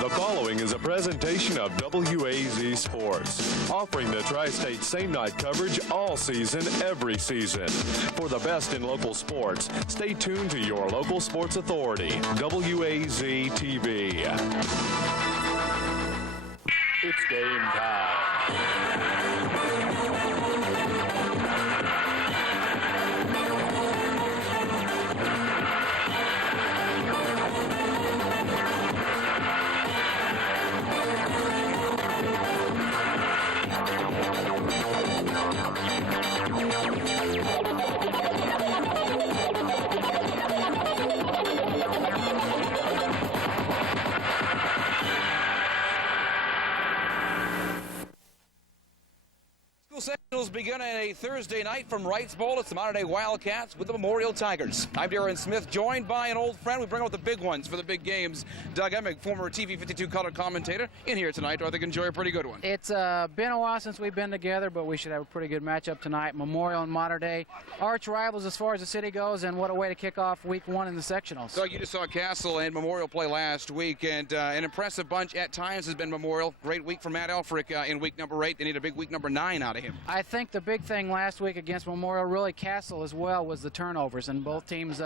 The following is a presentation of WAZ Sports, offering the Tri-State same-night coverage all season, every season. For the best in local sports, stay tuned to your local sports authority, WAZ-TV. It's game time. Sectionals begin on a Thursday night from Wrights Bowl. It's the modern-day Wildcats with the Memorial Tigers. I'm Darren Smith, joined by an old friend. We bring out the big ones for the big games. Doug Emig, former TV 52 color commentator, in here tonight. I think enjoy a pretty good one. It's been a while since we've been together, but we should have a pretty good matchup tonight. Memorial and modern day arch rivals as far as the city goes, and what a way to kick off week one in the sectionals. Doug, you just saw Castle and Memorial play last week, and an impressive bunch at times has been Memorial. Great week for Matt Elfrick in week number 8. They need a big week number 9 out of him. I think the big thing last week against Memorial, really Castle as well, was the turnovers, and both teams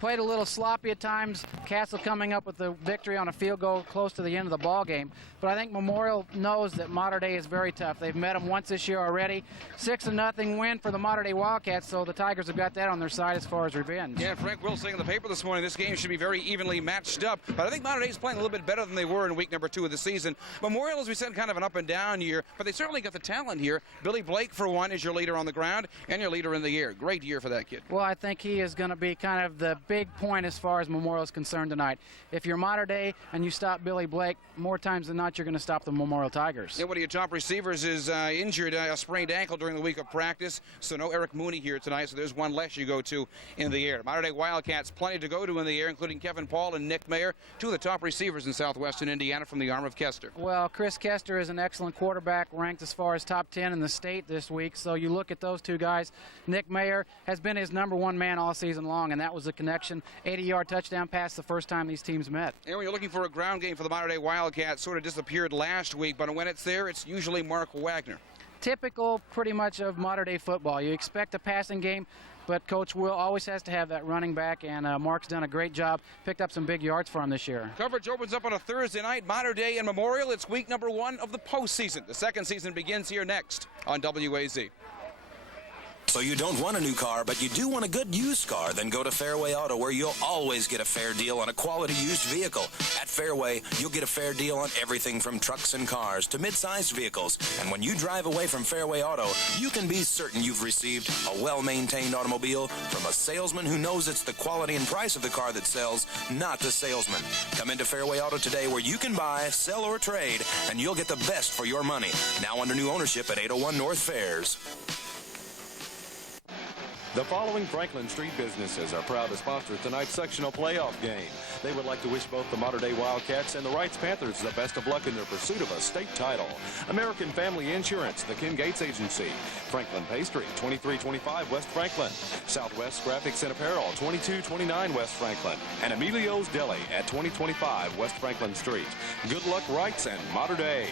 played a little sloppy at times. Castle coming up with the victory on a field goal close to the end of the ball game. But I think Memorial knows that Mater Dei is very tough. They've met them once this year already. 6-0 win for the Mater Dei Wildcats, so the Tigers have got that on their side as far as revenge. Yeah, Frank Will saying in the paper this morning, this game should be very evenly matched up. But I think Mater Dei is playing a little bit better than they were in week number 2 of the season. Memorial, as we said, kind of an up and down year, but they certainly got the talent here. Billy Blake, for one, is your leader on the ground and your leader in the air. Great year for that kid. Well, I think he is going to be kind of the big point as far as Memorial is concerned tonight. If you're Mater Dei and you stop Billy Blake, more times than not you're going to stop the Memorial Tigers. Yeah, one of your top receivers is injured, a sprained ankle during the week of practice, so no Eric Mooney here tonight, so there's one less you go to in the air. Mater Dei Wildcats, plenty to go to in the air, including Kevin Paul and Nick Mayer, two of the top receivers in southwestern Indiana from the arm of Kester. Well, Chris Kester is an excellent quarterback, ranked as far as top 10 in the state this week, so you look at those two guys. Nick Mayer has been his #1 man all season long, and that was the connection. 80-yard touchdown pass the first time these teams met. And when you're looking for a ground game for the Mater Dei Wildcats, sort of disappeared last week, but when it's there, it's usually Mark Wagner. Typical, pretty much, of Mater Dei football. You expect a passing game, but Coach Will always has to have that running back, and Mark's done a great job, picked up some big yards for him this year. Coverage opens up on a Thursday night, Mater Dei and Memorial. It's week number 1 of the postseason. The second season begins here next on WAZ. So you don't want a new car, but you do want a good used car, then go to Fairway Auto, where you'll always get a fair deal on a quality used vehicle. At Fairway, you'll get a fair deal on everything from trucks and cars to mid-sized vehicles. And when you drive away from Fairway Auto, you can be certain you've received a well-maintained automobile from a salesman who knows it's the quality and price of the car that sells, not the salesman. Come into Fairway Auto today, where you can buy, sell, or trade, and you'll get the best for your money. Now under new ownership at 801 North Fairs. The following Franklin Street businesses are proud to sponsor tonight's sectional playoff game. They would like to wish both the Mater Dei Wildcats and the Wrights Panthers the best of luck in their pursuit of a state title. American Family Insurance, the Ken Gates Agency. Franklin Pastry, 2325 West Franklin. Southwest Graphics and Apparel, 2229 West Franklin. And Emilio's Deli at 2025 West Franklin Street. Good luck, Wrights and Mater Dei.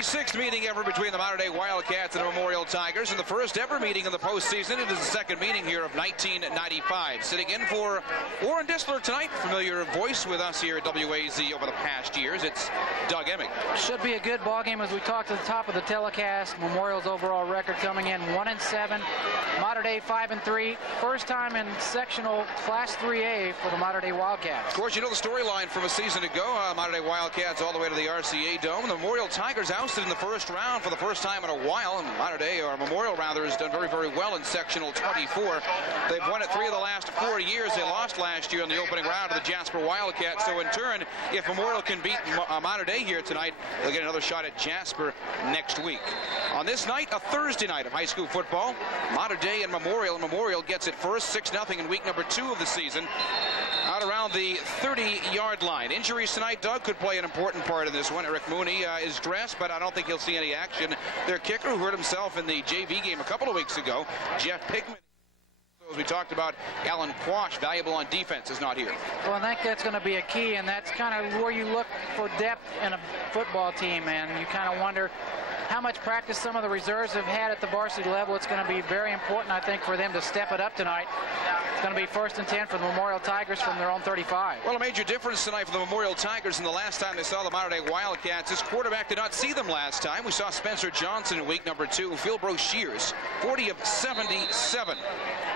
Sixth meeting ever between the Mater Dei Wildcats and the Memorial Tigers, and the first ever meeting in the postseason. It is the second meeting here of 1995. Sitting in for Warren Disler tonight, familiar voice with us here at WAZ over the past years. It's Doug Emig. Should be a good ball game as we talked at the top of the telecast. Memorial's overall record coming in 1-7. Mater Dei 5-3. First time in sectional Class 3A for the Mater Dei Wildcats. Of course, you know the storyline from a season ago. Mater Dei Wildcats all the way to the RCA Dome. The Memorial Tigers ousted in the first round for the first time in a while, and Mater Dei, or Memorial rather, has done very, very well in sectional 24. They've won it 3 of the last 4 years. They lost last year in the opening round to the Jasper Wildcats. So in turn, if Memorial can beat Mater Dei here tonight, they'll get another shot at Jasper next week On this night, a Thursday night of high school football, Mater Dei and Memorial. Memorial gets it first, 6-0 in week number 2 of the season, out around the 30-yard line. Injuries tonight, Doug, could play an important part in this one. Eric Mooney is dressed, but I don't think he'll see any action. Their kicker, who hurt himself in the JV game a couple of weeks ago, Jeff Pigman. As we talked about, Alan Quash, valuable on defense, is not here. Well, I think that's going to be a key, and that's kind of where you look for depth in a football team, and you kind of wonder how much practice some of the reserves have had at the varsity level. It's going to be very important, I think, for them to step it up tonight. It's going to be 1st and 10 for the Memorial Tigers from their own 35. Well, a major difference tonight for the Memorial Tigers than the last time they saw the Mater Dei Wildcats. This quarterback did not see them last time. We saw Spencer Johnson in week number 2. Phil Broshears, 40 of 77.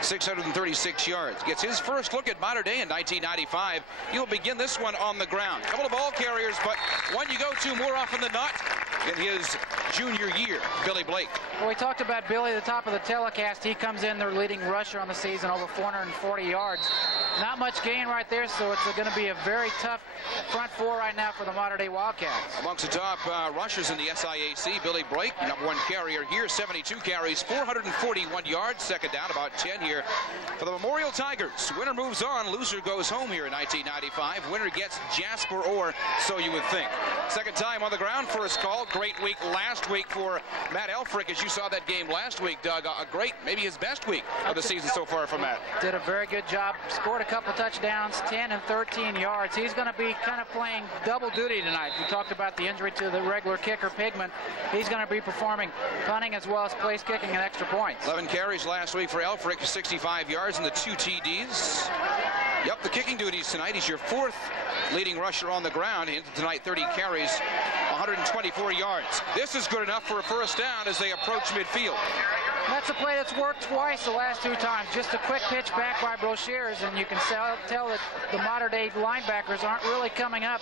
636 yards. Gets his first look at Mater Dei in 1995. He'll begin this one on the ground. A couple of ball carriers, but one you go to more often than not in his junior year, Billy Blake. Well, we talked about Billy at the top of the telecast. He comes in their leading rusher on the season, over 440 yards. Not much gain right there, so it's going to be a very tough front four right now for the Mater Dei Wildcats. Amongst the top rushers in the SIAC, Billy Blake, number 1 carrier here, 72 carries, 441 yards, second down, about 10 here for the Memorial Tigers. Winner moves on, loser goes home here in 1995. Winner gets Jasper Orr, so you would think. Second time on the ground, first call. Great week last week for Matt Elfrick, as you saw that game last week, Doug. A great, maybe his best week of the season so far for Matt. Did a very good job, scored a couple touchdowns, 10 and 13 yards. He's going to be kind of playing double duty tonight. We talked about the injury to the regular kicker, Pigman. He's going to be performing punting as well as place kicking and extra points. 11 carries last week for Elfrick, 65 yards and the 2 TDs. Yep, the kicking duties tonight. He's your 4th leading rusher on the ground. Into tonight, 30 carries, 124 yards. This is good enough for a first down as they approach midfield. That's a play that's worked twice the last 2 times. Just a quick pitch back by Broshears, and you can tell that the Mater Dei linebackers aren't really coming up.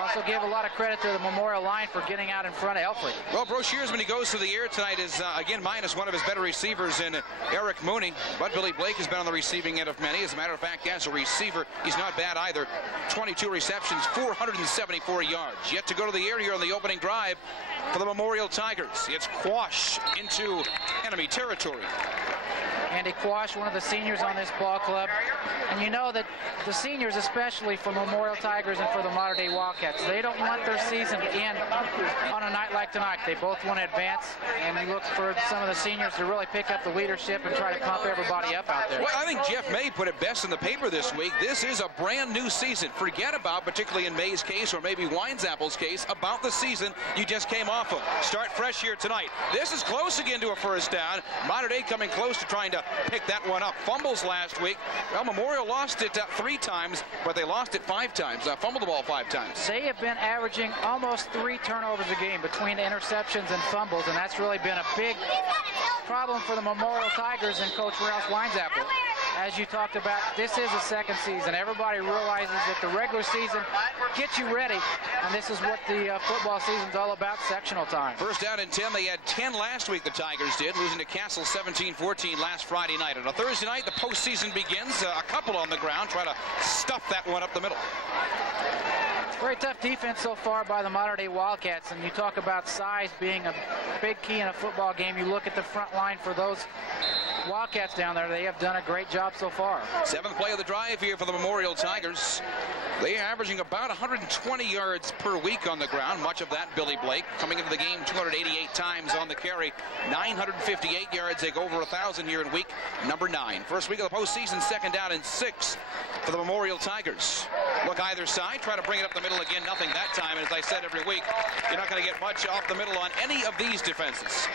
Also give a lot of credit to the Memorial line for getting out in front of Elfrick. Well, Broshears, when he goes to the air tonight, is again minus one of his better receivers in Eric Mooney. But Billy Blake has been on the receiving end of many. As a matter of fact, as a receiver, he's not bad either. 22 receptions, 474 yards. Yet to go to the air here on the opening drive for the Memorial Tigers. It's Quash into enemy territory. Andy Quash, one of the seniors on this ball club. And you know that the seniors, especially for Memorial Tigers and for the Mater Dei Wildcats, they don't want their season to end on a night like tonight. They both want to advance, and we look for some of the seniors to really pick up the leadership and try to pump everybody up out there. Well, I think Jeff May put it best in the paper this week. This is a brand new season. Forget about, particularly in May's case or maybe Winesapple's case, about the season you just came off of. Start fresh here tonight. This is close again to a first down. Mater Dei coming close to trying to pick that one up. Fumbles last week. Well, Memorial lost it 3 times, but they lost it 5 times. Fumbled the ball 5 times. They have been averaging almost 3 turnovers a game between interceptions and fumbles, and that's really been a big problem for the Memorial Tigers and Coach Ralph Winesapple. As you talked about, this is a second season. Everybody realizes that the regular season gets you ready, and this is what the football season's all about, sectional time. First down and 10. They had 10 last week, the Tigers did, losing to Castle 17-14 last Friday night. On a Thursday night, the postseason begins. A couple on the ground, try to stuff that one up the middle. Very tough defense so far by the Mater Dei Wildcats, and you talk about size being a big key in a football game. You look at the front line for those Wildcats down there. They have done a great job so far. 7th play of the drive here for the Memorial Tigers. They are averaging about 120 yards per week on the ground. Much of that, Billy Blake, coming into the game 288 times on the carry. 958 yards. They go over 1,000 here in week number 9. First week of the postseason, 2nd down and 6 for the Memorial Tigers. Look either side, try to bring it up the middle again. Nothing that time, and as I said every week, you're not going to get much off the middle on any of these defenses.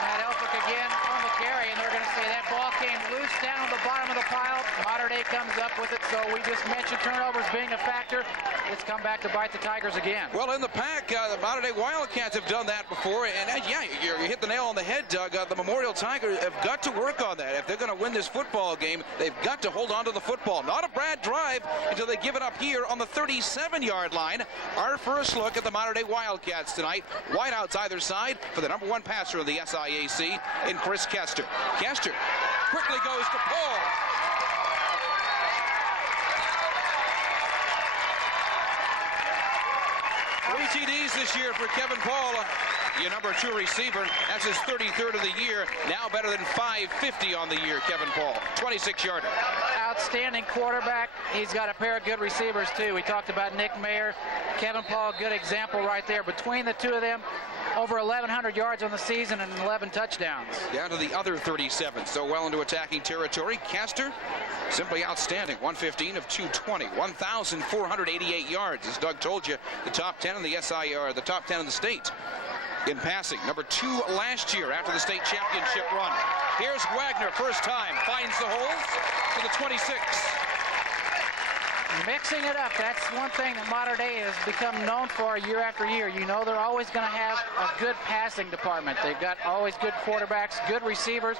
Matt Elfrick again on the carry, and they're going to say that ball came loose down on the bottom of the pile. Mater Dei comes up with it, so we just mentioned turnovers being a factor. It's come back to bite the Tigers again. Well, in the pack, the Mater Dei Wildcats have done that before, and yeah, you hit the nail on the head, Doug. The Memorial Tigers have got to work on that. If they're going to win this football game, they've got to hold on to the football. Not a bad drive until they give it up here on the 37-yard line. Our first look at the Mater Dei Wildcats tonight. Wideouts either side for the number 1 passer of the SIAC in Chris Kester. Kester quickly goes to Paul. TDs this year for Kevin Paul, your number 2 receiver. That's his 33rd of the year. Now better than 550 on the year, Kevin Paul. 26-yarder. Outstanding quarterback. He's got a pair of good receivers, too. We talked about Nick Mayer. Kevin Paul, good example right there. Between the two of them, over 1,100 yards on the season and 11 touchdowns. Down to the other 37, so well into attacking territory. Castor, simply outstanding. 115 of 220, 1,488 yards. As Doug told you, the top 10 in the SIR, the top 10 in the state in passing. Number 2 last year after the state championship run. Here's Wagner, first time, finds the holes to the 26. Mixing it up, that's one thing that Mater Dei has become known for year after year. You know they're always going to have a good passing department. They've got always good quarterbacks, good receivers,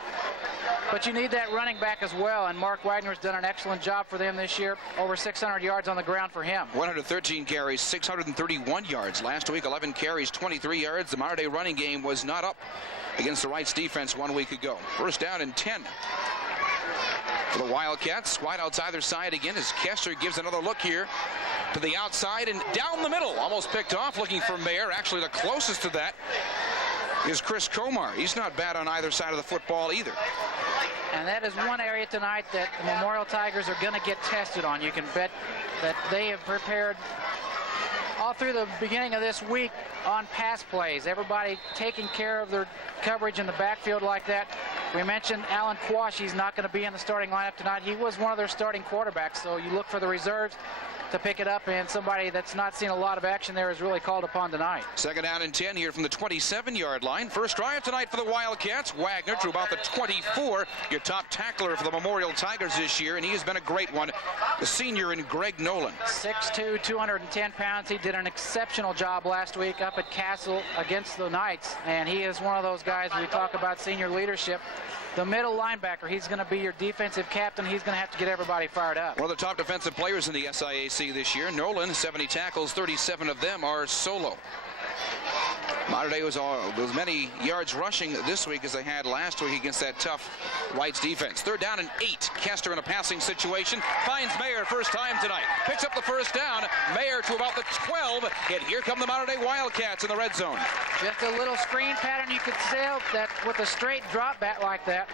but you need that running back as well, and Mark Wagner's done an excellent job for them this year. Over 600 yards on the ground for him. 113 carries, 631 yards. Last week, 11 carries, 23 yards. The Mater Dei running game was not up against the Wrights defense 1 week ago. First down and 10. For the Wildcats, wide outs either side again as Kester gives another look here to the outside and down the middle. Almost picked off, looking for Mayer. Actually, the closest to that is Chris Comar. He's not bad on either side of the football either. And that is one area tonight that the Memorial Tigers are going to get tested on. You can bet that they have prepared all through the beginning of this week on pass plays. Everybody taking care of their coverage in the backfield like that. We mentioned Alan Quash. He's not going to be in the starting lineup tonight. He was one of their starting quarterbacks, so you look for the reserves to pick it up, and somebody that's not seen a lot of action there is really called upon tonight. Second down and 10 here from the 27-yard line. First drive tonight for the Wildcats. Wagner to about the 24, your top tackler for the Memorial Tigers this year, and he has been a great one. The senior in Greg Nolan. 6'2", 210 pounds. He did an exceptional job last week up at Castle against the Knights, and he is one of those guys we talk about senior leadership. The middle linebacker, he's going to be your defensive captain. He's going to have to get everybody fired up. One of the top defensive players in the SIAC this year. Nolan, 70 tackles, 37 of them are solo. Mater Dei was as many yards rushing this week as they had last week against that tough Wrights defense. Third down and 8. Kester in a passing situation. Finds Mayer first time tonight. Picks up the first down. Mayer to about the 12. And here come the Mater Dei Wildcats in the red zone. Just a little screen pattern. You could tell that with a straight drop back like that.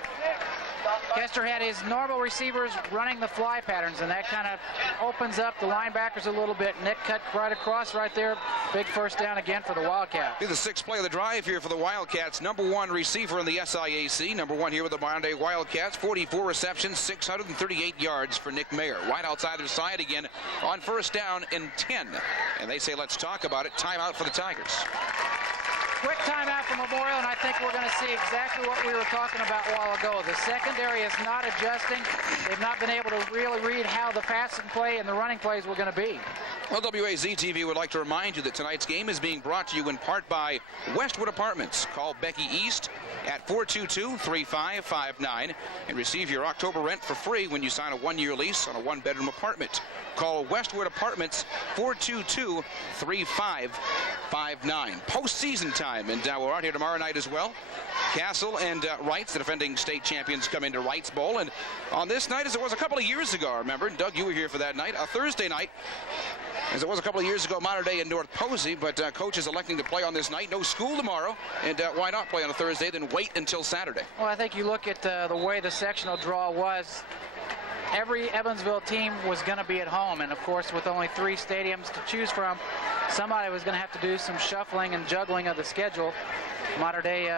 Kester had his normal receivers running the fly patterns, and that kind of opens up the linebackers a little bit. Nick cut right across right there. Big first down again for the Wildcats. Be the 6th play of the drive here for the Wildcats. Number 1 receiver in the SIAC. Number 1 here with the Mater Dei Wildcats. 44 receptions, 638 yards for Nick Mayer. Wide outs either side again on first down and 10. And they say, let's talk about it. Timeout for the Tigers. Quick timeout for Memorial, and I think we're going to see exactly what we were talking about a while ago. The secondary is not adjusting. They've not been able to really read how the passing play and the running plays were going to be. Well, WAZ-TV would like to remind you that tonight's game is being brought to you in part by Westwood Apartments. Call Becky East at 422-3559 and receive your October rent for free when you sign a 1-year lease on a 1-bedroom apartment. Call Westwood Apartments 422-3559. Postseason time, and we're out here tomorrow night as well. Castle and Wrights, the defending state champions, come into Wrights Bowl, and on this night, as it was a couple of years ago, I remember, and Doug, you were here for that night, a Thursday night, as it was a couple of years ago, Mater Dei and North Posey, but coach is electing to play on this night. No school tomorrow, and why not play on a Thursday, then wait until Saturday? Well, I think you look at the way the sectional draw was. Every Evansville team was going to be at home, and of course with only 3 stadiums to choose from, somebody was going to have to do some shuffling and juggling of the schedule. Mater Dei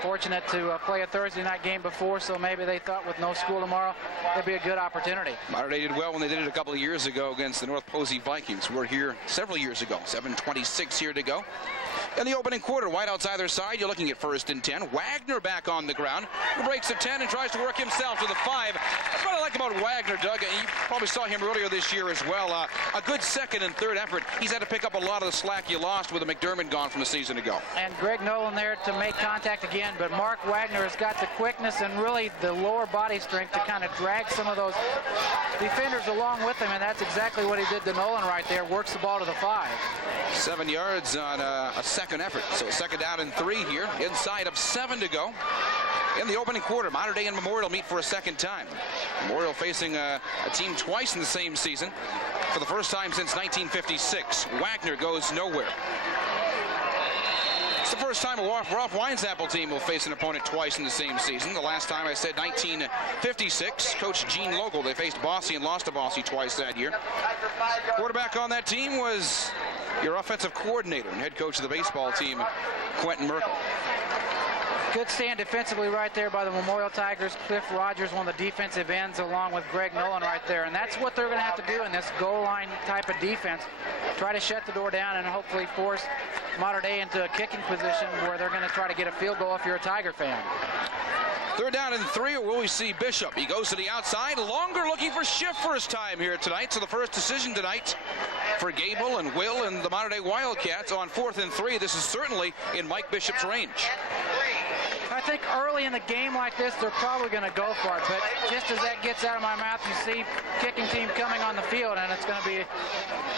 fortunate to play a Thursday night game before, so maybe they thought with no school tomorrow, it'd be a good opportunity. Mater Dei did well when they did it a couple of years ago against the North Posey Vikings, who were here several years ago. 7:26 here to go. In the opening quarter, wideouts either side, you're looking at first and 10. Wagner back on the ground, who breaks the 10 and tries to work himself to the 5. That's what I like about Wagner, Doug. You probably saw him earlier this year as well. A good second and third effort. He's had to pick up a lot of the slack you lost with the McDermott gone from a season ago. And Greg Nolan there to make contact again, but Mark Wagner has got the quickness and really the lower body strength to kind of drag some of those defenders along with him, and that's exactly what he did to Nolan right there. Works the ball to the 5. 7 yards on a second effort. So second down and 3 here. Inside of 7 to go. In the opening quarter, Mater Dei and Memorial meet for a second time. Memorial facing a team twice in the same season. for the first time since 1956. Wagner goes nowhere. It's the first time a Ralph Weinzapple team will face an opponent twice in the same season. The last time I said 1956, Coach Gene Logal. They faced Bosse and lost to Bosse twice that year. Quarterback on that team was your offensive coordinator and head coach of the baseball team, Quentin Merkel. Good stand defensively right there by the Memorial Tigers. Cliff Rogers, one of the defensive ends, along with Greg Nolan right there. And that's what they're going to have to do in this goal line type of defense. Try to shut the door down and hopefully force Mater Dei into a kicking position where they're going to try to get a field goal if you're a Tiger fan. 3rd down and 3, or will we see Bishop? He goes to the outside. Longer looking for Schiff for his time here tonight. So the first decision tonight for Gable and Will and the Mater Dei Wildcats on 4th and 3. This is certainly in Mike Bishop's range. I think early in the game like this, they're probably going to go for it. But just as that gets out of my mouth, you see kicking team coming on the field, and it's going to be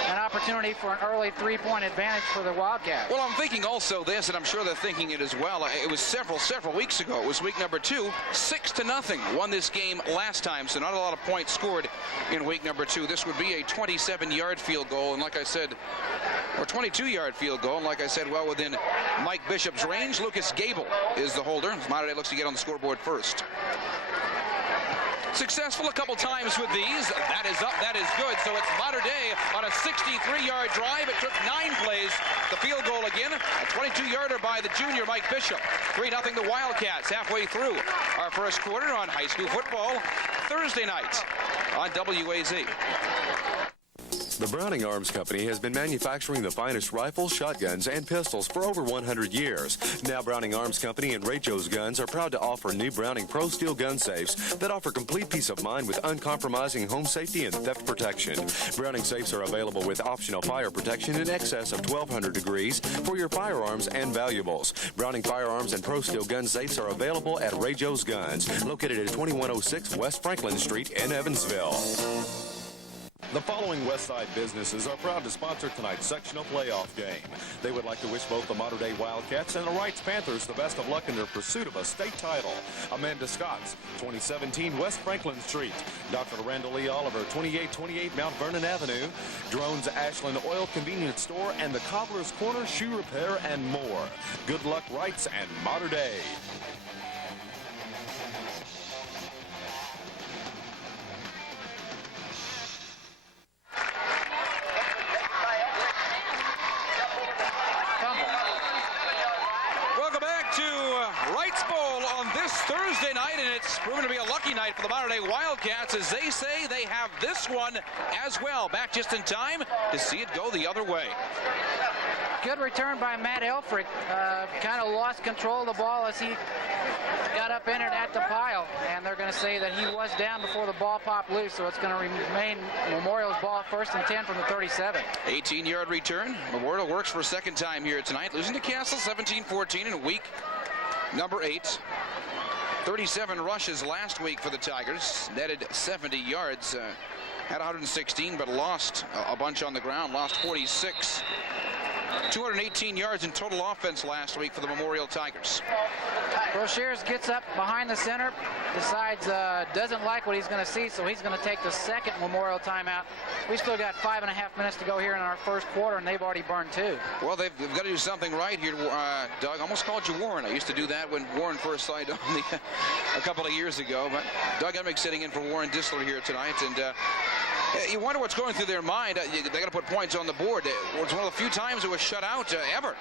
an opportunity for an early 3-point advantage for the Wildcats. Well, I'm thinking also this, and I'm sure they're thinking it as well. It was several weeks ago. It was week number 2. 6-0 won this game last time, so not a lot of points scored in week number 2. This would be a 27-yard field goal, and like I said, or 22-yard field goal, and like I said, well within Mike Bishop's range. Lucas Gable is the holder. Mater Dei looks to get on the scoreboard first. Successful a couple times with these. That is up, that is good. So it's Mater Dei on a 63-yard drive. It took 9 plays. The field goal again. A 22-yarder by the junior Mike Bishop. 3-0 the Wildcats halfway through our first quarter on high school football Thursday night on WAZ. The Browning Arms Company has been manufacturing the finest rifles, shotguns, and pistols for over 100 years. Now Browning Arms Company and Rachos Guns are proud to offer new Browning Pro Steel gun safes that offer complete peace of mind with uncompromising home safety and theft protection. Browning safes are available with optional fire protection in excess of 1,200 degrees for your firearms and valuables. Browning Firearms and Pro Steel gun safes are available at Rachos Guns, located at 2106 West Franklin Street in Evansville. The following Westside businesses are proud to sponsor tonight's sectional playoff game. They would like to wish both the Mater Dei Wildcats and the Wrights Panthers the best of luck in their pursuit of a state title. Amanda Scott's, 2017 West Franklin Street. Dr. Randall Lee Oliver, 2828 Mount Vernon Avenue. Drones Ashland Oil Convenience Store and the Cobbler's Corner Shoe Repair and more. Good luck, Wrights and Mater Dei. Thursday night, and it's proven to be a lucky night for the Mater Dei Wildcats, as they say they have this one as well. Back just in time to see it go the other way. Good return by Matt Elfrich. Kind of lost control of the ball as he got up in it at the pile, and they're going to say that he was down before the ball popped loose, so it's going to remain Memorial's ball 1st and 10 from the 37. 18-yard return. Memorial works for a second time here tonight, losing to Castle 17-14 in week number 8. 37 rushes last week for the Tigers, netted 70 yards, had 116, but lost a bunch on the ground, lost 46. 218 yards in total offense last week for the Memorial Tigers. Brochures gets up behind the center, decides doesn't like what he's going to see, so he's going to take the second Memorial timeout. We still got 5.5 minutes to go here in our first quarter, and they've already burned 2. Well, they've got to do something right here, Doug. Almost called you Warren. I used to do that when Warren first signed on a couple of years ago. But Doug Emmich sitting in for Warren Disler here tonight, and you wonder what's going through their mind. They got to put points on the board. It was one of the few times it was shut out ever.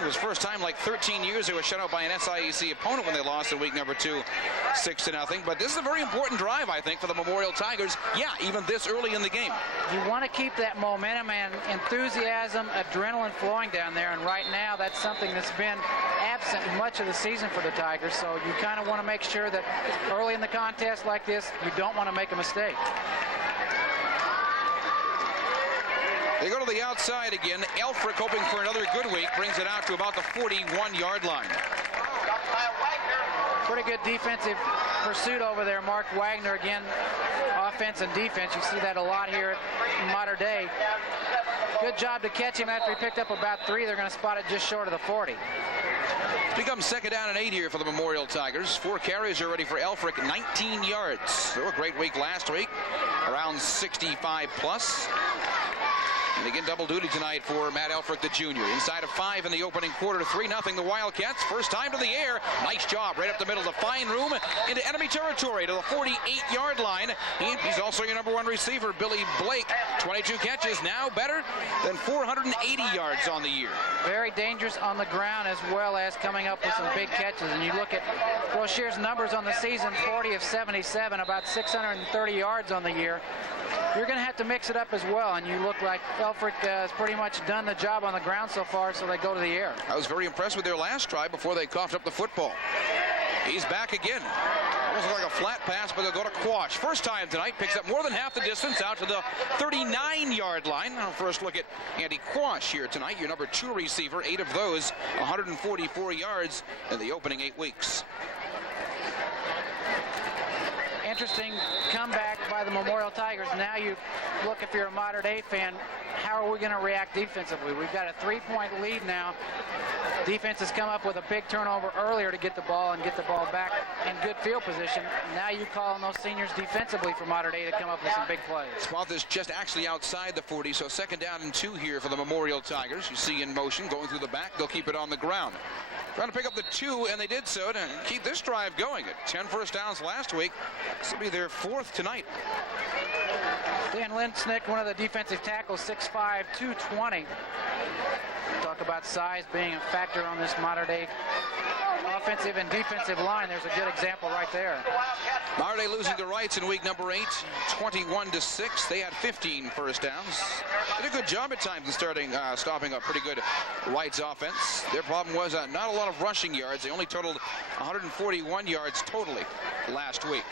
It was first time like 13 years they were shut out by an SIAC opponent when they lost in week number 2, 6-0. But this is a very important drive, I think, for the Memorial Tigers. Yeah, even this early in the game. You want to keep that momentum and enthusiasm, adrenaline flowing down there, and right now that's something that's been absent much of the season for the Tigers. So you kind of want to make sure that early in the contest like this, you don't want to make a mistake. They go to the outside again. Elfrich, hoping for another good week, brings it out to about the 41-yard line. Pretty good defensive pursuit over there. Mark Wagner again, offense and defense. You see that a lot here in Mater Dei. Good job to catch him after he picked up about 3. They're going to spot it just short of the 40. It's become 2nd down and 8 here for the Memorial Tigers. 4 carries already for Elfrich, 19 yards. So a great week last week, around 65 plus. And again, double duty tonight for Matt Elfrich, the junior. Inside of 5 in the opening quarter, 3-0 the Wildcats. First time to the air. Nice job right up the middle. The fine room into enemy territory to the 48-yard line. He's also your number 1 receiver, Billy Blake. 22 catches, now better than 480 yards on the year. Very dangerous on the ground as well as coming up with some big catches. And you look at Rocher's numbers on the season, 40 of 77, about 630 yards on the year. You're going to have to mix it up as well, and you look like Elfrich has pretty much done the job on the ground so far, so they go to the air. I was very impressed with their last try before they coughed up the football. He's back again. Almost like a flat pass, but they'll go to Quash. First time tonight, picks up more than half the distance out to the 39-yard line. Now first look at Andy Quash here tonight, your number 2 receiver. 8 of those, 144 yards in the opening 8 weeks. Interesting comeback by the Memorial Tigers. Now you look, if you're a Mater Dei fan, how are we going to react defensively? We've got a 3-point lead now. Defense has come up with a big turnover earlier to get the ball and get the ball back in good field position. Now you call on those seniors defensively for Mater Dei to come up with some big plays. Spot this just actually outside the 40, so 2nd down and 2 here for the Memorial Tigers. You see in motion, going through the back, they'll keep it on the ground. Trying to pick up the 2, and they did so to keep this drive going. 10 first downs last week. This will be their 4th tonight. Dan Linsnick, one of the defensive tackles, 6'5", 220. Talk about size being a factor on this Mater Dei offensive and defensive line. There's a good example right there. Mater Dei losing to Wrights in week number 8, 21-6. They had 15 first downs. Did a good job at times in stopping a pretty good Wrights offense. Their problem was not a lot of rushing yards. They only totaled 141 yards totally last week.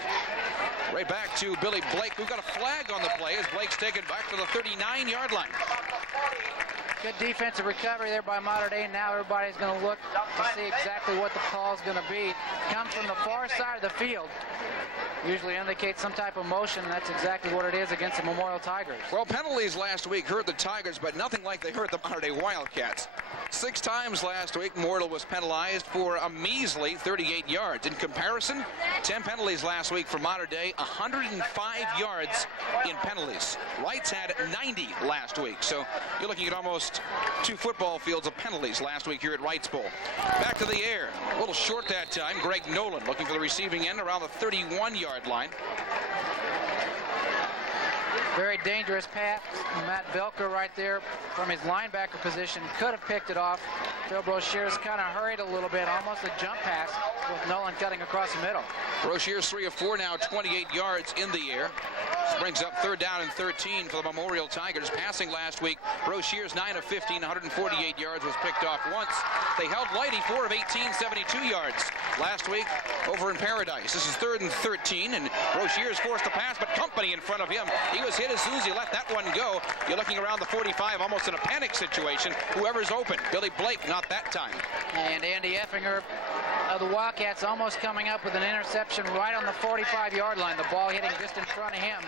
Right back to Billy Blake. We've got a flag on the play as Blake's taken back to the 39-yard line. Good defensive recovery there by Mater Dei. Now everybody's going to look to see exactly what the call is going to be. Comes from the far side of the field. Usually indicates some type of motion, and that's exactly what it is against the Memorial Tigers. Well, penalties last week hurt the Tigers, but nothing like they hurt the Mater Dei Wildcats. 6 times last week, Memorial was penalized for a measly 38 yards. In comparison, 10 penalties last week for Mater Dei, 105 yards in penalties. Wrights had 90 last week, so you're looking at almost 2 football fields of penalties last week here at Wrights Bowl. Back to the air. A little short that time. Greg Nolan looking for the receiving end around the 31-yard line. Very dangerous pass. Matt Belker right there from his linebacker position could have picked it off. Phil Brochier's kind of hurried a little bit, almost a jump pass with Nolan cutting across the middle. Brochier's 3 of 4 now, 28 yards in the air. This brings up 3rd down and 13 for the Memorial Tigers. Passing last week, Brochier's 9 of 15, 148 yards, was picked off once. They held Lighty 4 of 18, 72 yards last week over in Paradise. This is 3rd and 13, and Brochier's forced to pass, but company in front of him. He was hit as soon as he let that one go. You're looking around the 45, almost in a panic situation. Whoever's open. Billy Blake, not that time. And Andy Effinger of the Wildcats almost coming up with an interception right on the 45-yard line. The ball hitting just in front of him.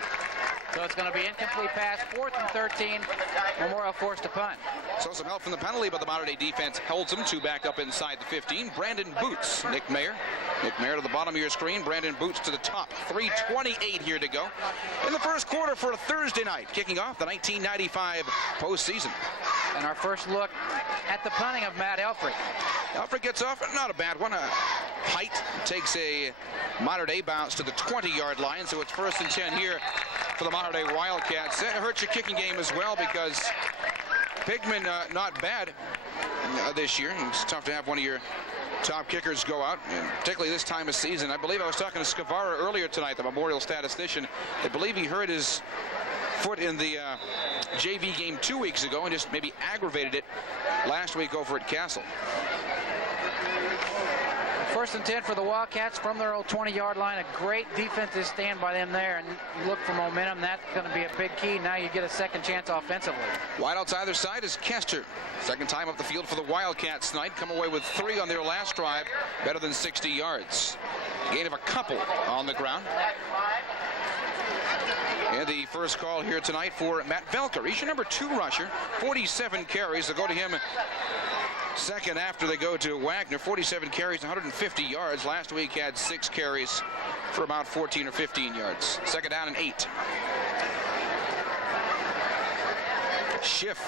So it's going to be incomplete pass, 4th and 13. Memorial forced to punt. So some help from the penalty, but the Mater Dei defense holds them 2 back up inside the 15. Brandon Boots, Nick Mayer to the bottom of your screen. Brandon Boots to the top. 3:28 here to go in the first quarter for a Thursday night, kicking off the 1995 postseason. And our first look at the punting of Matt Elfrich. Elfrich gets off, not a bad one. Height takes a Mater Dei bounce to the 20-yard line, so it's 1st and 10 here for the Mater Dei Wildcats. That hurts your kicking game as well because Pigman not bad this year. It's tough to have one of your top kickers go out, and particularly this time of season. I believe I was talking to Scavara earlier tonight, the Memorial statistician. I believe he hurt his foot in the JV game 2 weeks ago and just maybe aggravated it last week over at Castle. First and 10 for the Wildcats from their old 20-yard line. A great defensive stand by them there, and you look for momentum. That's going to be a big key. Now you get a second chance offensively. Wide outs either side is Kester. Second time up the field for the Wildcats tonight. Come away with 3 on their last drive. Better than 60 yards. Gain of a couple on the ground. And the first call here tonight for Matt Velker. He's your number 2 rusher. 47 carries. They'll go to him second after they go to Wagner. 47 carries, 150 yards. Last week had 6 carries for about 14 or 15 yards. Second down and 8. Shift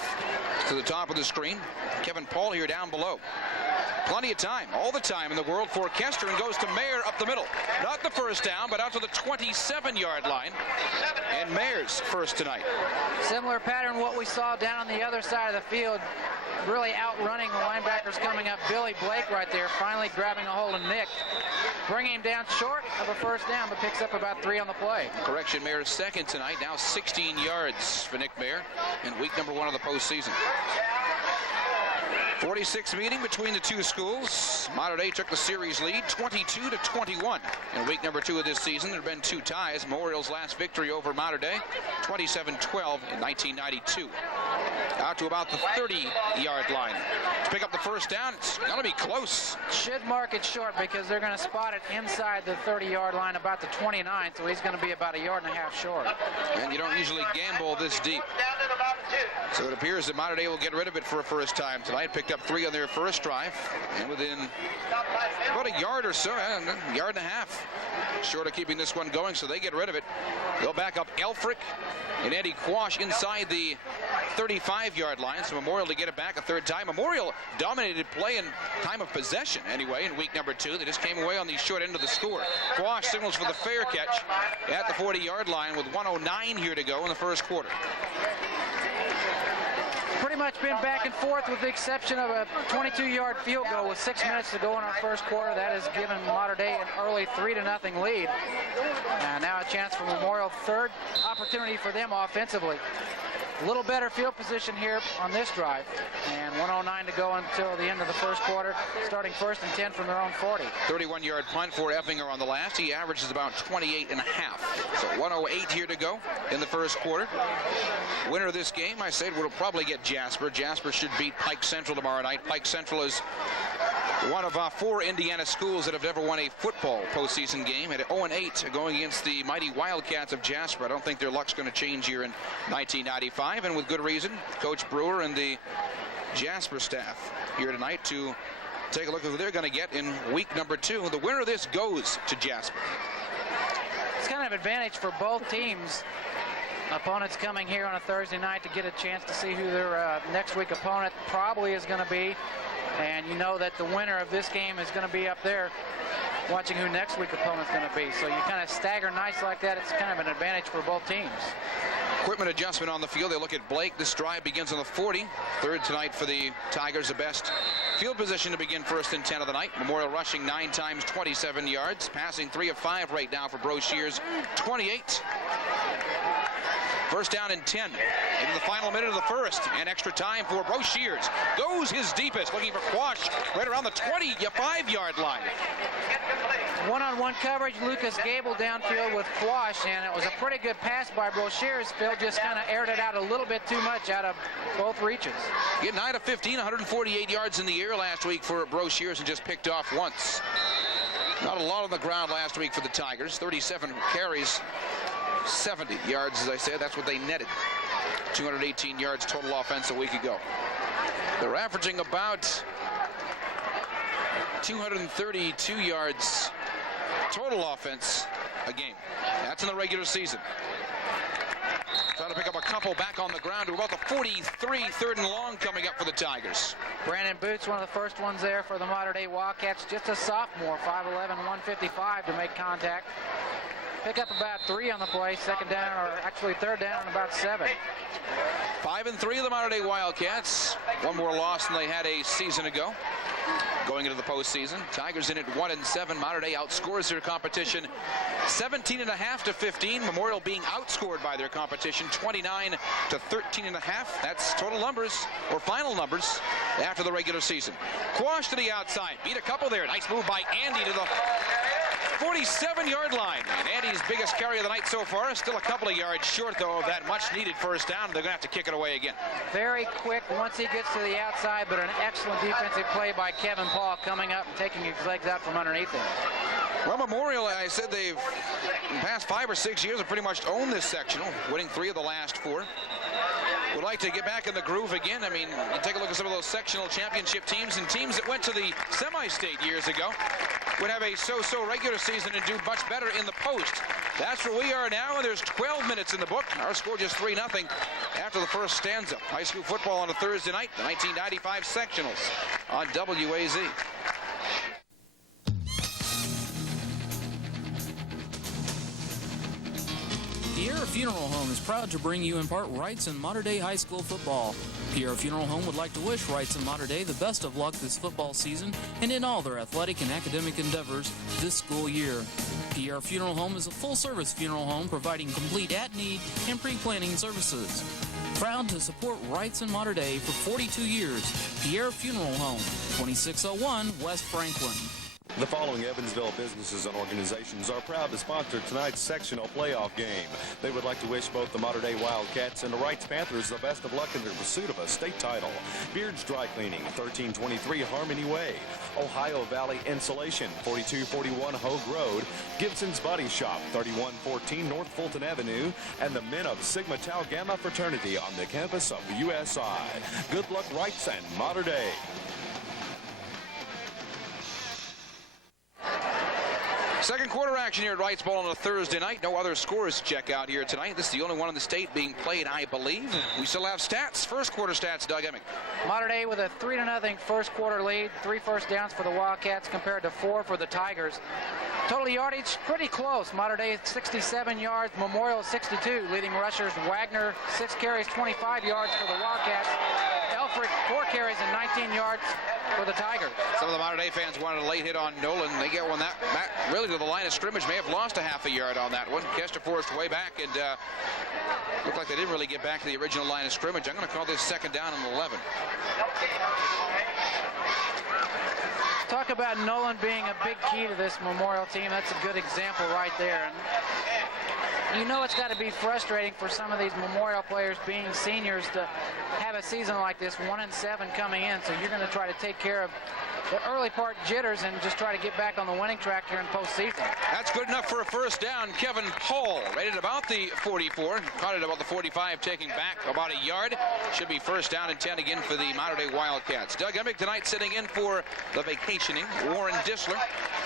to the top of the screen. Kevin Paul here down below. Plenty of time, all the time in the world for Kester, and goes to Mayer up the middle. Not the first down, but out to the 27-yard line. And Mayer's first tonight. Similar pattern what we saw down on the other side of the field. Really outrunning the linebackers coming up. Billy Blake right there finally grabbing a hold of Nick. Bringing him down short of a first down, but picks up about 3 on the play. Correction, Mayer's second tonight. Now 16 yards for Nick Mayer in week number 1 of the postseason. 46 meeting between the two schools. Mater Dei took the series lead 22-21. In week number 2 of this season, there have been 2 ties. Memorial's last victory over Mater Dei, 27-12 in 1992. Out to about the 30-yard line. To pick up the first down, it's going to be close. Should mark it short because they're going to spot it inside the 30-yard line, about the 29, so he's going to be about 1.5 yards short. And you don't usually gamble this deep. So it appears that Mater Dei will get rid of it for a first time tonight. Picked up 3 on their first drive, and within about 1 yard or so, 1.5 yards, short of keeping this one going, so they get rid of it. They'll back up Elfrick and Eddie Quash inside the 35-yard line, so Memorial to get it back a third time. Memorial dominated play in time of possession anyway in week number 2. They just came away on the short end of the score. Quash signals for the fair catch at the 40-yard line with 1:09 here to go in the first quarter. Pretty much been back and forth with the exception of a 22-yard field goal with 6 minutes to go in our first quarter. That has given Mater Dei an early 3-0 lead. And now a chance for Memorial. Third opportunity for them offensively. A little better field position here on this drive. And 1:09 to go until the end of the first quarter, starting first and 10 from their own 40. 31-yard punt for Effinger on the last. He averages about 28.5. So 1:08 here to go in the first quarter. Winner of this game, I said, will probably get Jasper. Jasper should beat Pike Central tomorrow night. Pike Central is one of 4 Indiana schools that have never won a football postseason game. At 0-8 going against the mighty Wildcats of Jasper. I don't think their luck's going to change here in 1995, and with good reason. Coach Brewer and the Jasper staff here tonight to take a look at who they're going to get in week number 2. The winner of this goes to Jasper. It's kind of an advantage for both teams. Opponents coming here on a Thursday night to get a chance to see who their next week opponent probably is going to be. And you know that the winner of this game is going to be up there watching who next week opponent's going to be. So you kind of stagger nights like that. It's kind of an advantage for both teams. Equipment adjustment on the field. They look at Blake. This drive begins on the 40. Third tonight for the Tigers, the best field position to begin first and 10 of the night. Memorial rushing 9 times, 27 yards. Passing 3 of 5 right now for Broshears, 28. First down and 10 into the final minute of the first, and extra time for Broshears. Goes his deepest, looking for Quash right around the 25-yard line. One-on-one coverage, Lucas Gable downfield with Quash, and it was a pretty good pass by Broshears. Phil just kind of aired it out a little bit too much out of both reaches. Get 9 of 15, 148 yards in the air last week for Broshears, and just picked off once. Not a lot on the ground last week for the Tigers. 37 carries. 70 yards, as I said. That's what they netted. 218 yards total offense a week ago. They're averaging about 232 yards total offense a game. That's in the regular season. Trying to pick up a couple back on the ground to about the 43, third and long coming up for the Tigers. Brandon Boots, one of the first ones there for the Mater Dei Wildcats. Just a sophomore, 5'11", 155 to make contact. Pick up about 3 on the play, second down, or actually third down, and about 7. 5-3 of the Mater Dei Wildcats. One more loss than they had a season ago. going into the postseason. Tigers in at 1-7. Mater Dei outscores their competition 17.5 to 15. Memorial being outscored by their competition 29 to 13.5. That's total numbers, or final numbers, after the regular season. Quash to the outside. Beat a couple there. Nice move by Andy to the 47-yard line. And Andy's biggest carry of the night so far. Still a couple of yards short, though, of that much-needed first down. They're going to have to kick it away again. Very quick once he gets to the outside, but an excellent defensive play by Kevin Paul coming up and taking his legs out from underneath him. Well, Memorial, I said they've, in the past 5 or 6 years, have pretty much owned this sectional, winning 3 of the last 4. Would like to get back in the groove again. I mean, you take a look at some of those sectional championship teams and teams that went to the semi-state years ago would have a so-so regular season and do much better in the post. That's where we are now, and there's 12 minutes in the book. Our score just 3-0 after the first stanza. High school football on a Thursday night, the 1995 sectionals on WAZ. Pierre Funeral Home is proud to bring you in part Wrights and Mater Dei High School football. Pierre Funeral Home would like to wish Wrights and Mater Dei the best of luck this football season and in all their athletic and academic endeavors this school year. Pierre Funeral Home is a full-service funeral home providing complete at-need and pre-planning services. Proud to support Wrights and Mater Dei for 42 years. Pierre Funeral Home, 2601 West Franklin. The following Evansville businesses and organizations are proud to sponsor tonight's sectional playoff game. They would like to wish both the Mater Dei Wildcats and the Wrights Panthers the best of luck in their pursuit of a state title. Beard's Dry Cleaning, 1323 Harmony Way. Ohio Valley Insulation, 4241 Hogue Road. Gibson's Body Shop, 3114 North Fulton Avenue. And the men of Sigma Tau Gamma Fraternity on the campus of USI. Good luck, Wrights and Mater Dei. Second quarter action here at Wrights Ball on a Thursday night. No other scores to check out here tonight. This is the only one in the state being played, I believe. We still have stats. First quarter stats, Doug Emming. Mater Dei with a 3-0 first quarter lead. 3 first downs for the Wildcats compared to 4 for the Tigers. Total yardage pretty close. Mater Dei 67 yards, Memorial 62. Leading rushers Wagner 6 carries, 25 yards for the Wildcats. Elfrick 4 carries and 19 yards for the Tigers. Some of the Mater Dei fans wanted a late hit on Nolan. They get one that really to the line of scrimmage. May have lost a half a yard on that one. Kester forced way back, and looked like they didn't really get back to the original line of scrimmage. I'm going to call this second down and 11. Talk about Nolan being a big key to this Memorial team. That's a good example right there. And you know it's got to be frustrating for some of these Memorial players being seniors to have a season like this, 1-7 coming in. So you're going to try to take care of the early part jitters and just try to get back on the winning track here in postseason. That's good enough for a first down. Kevin Paul right at about the 44. Caught it about the 45, taking back about a yard. Should be first down and 10 again for the Mater Dei Wildcats. Doug Emmick tonight sitting in for the vacationing Warren Disler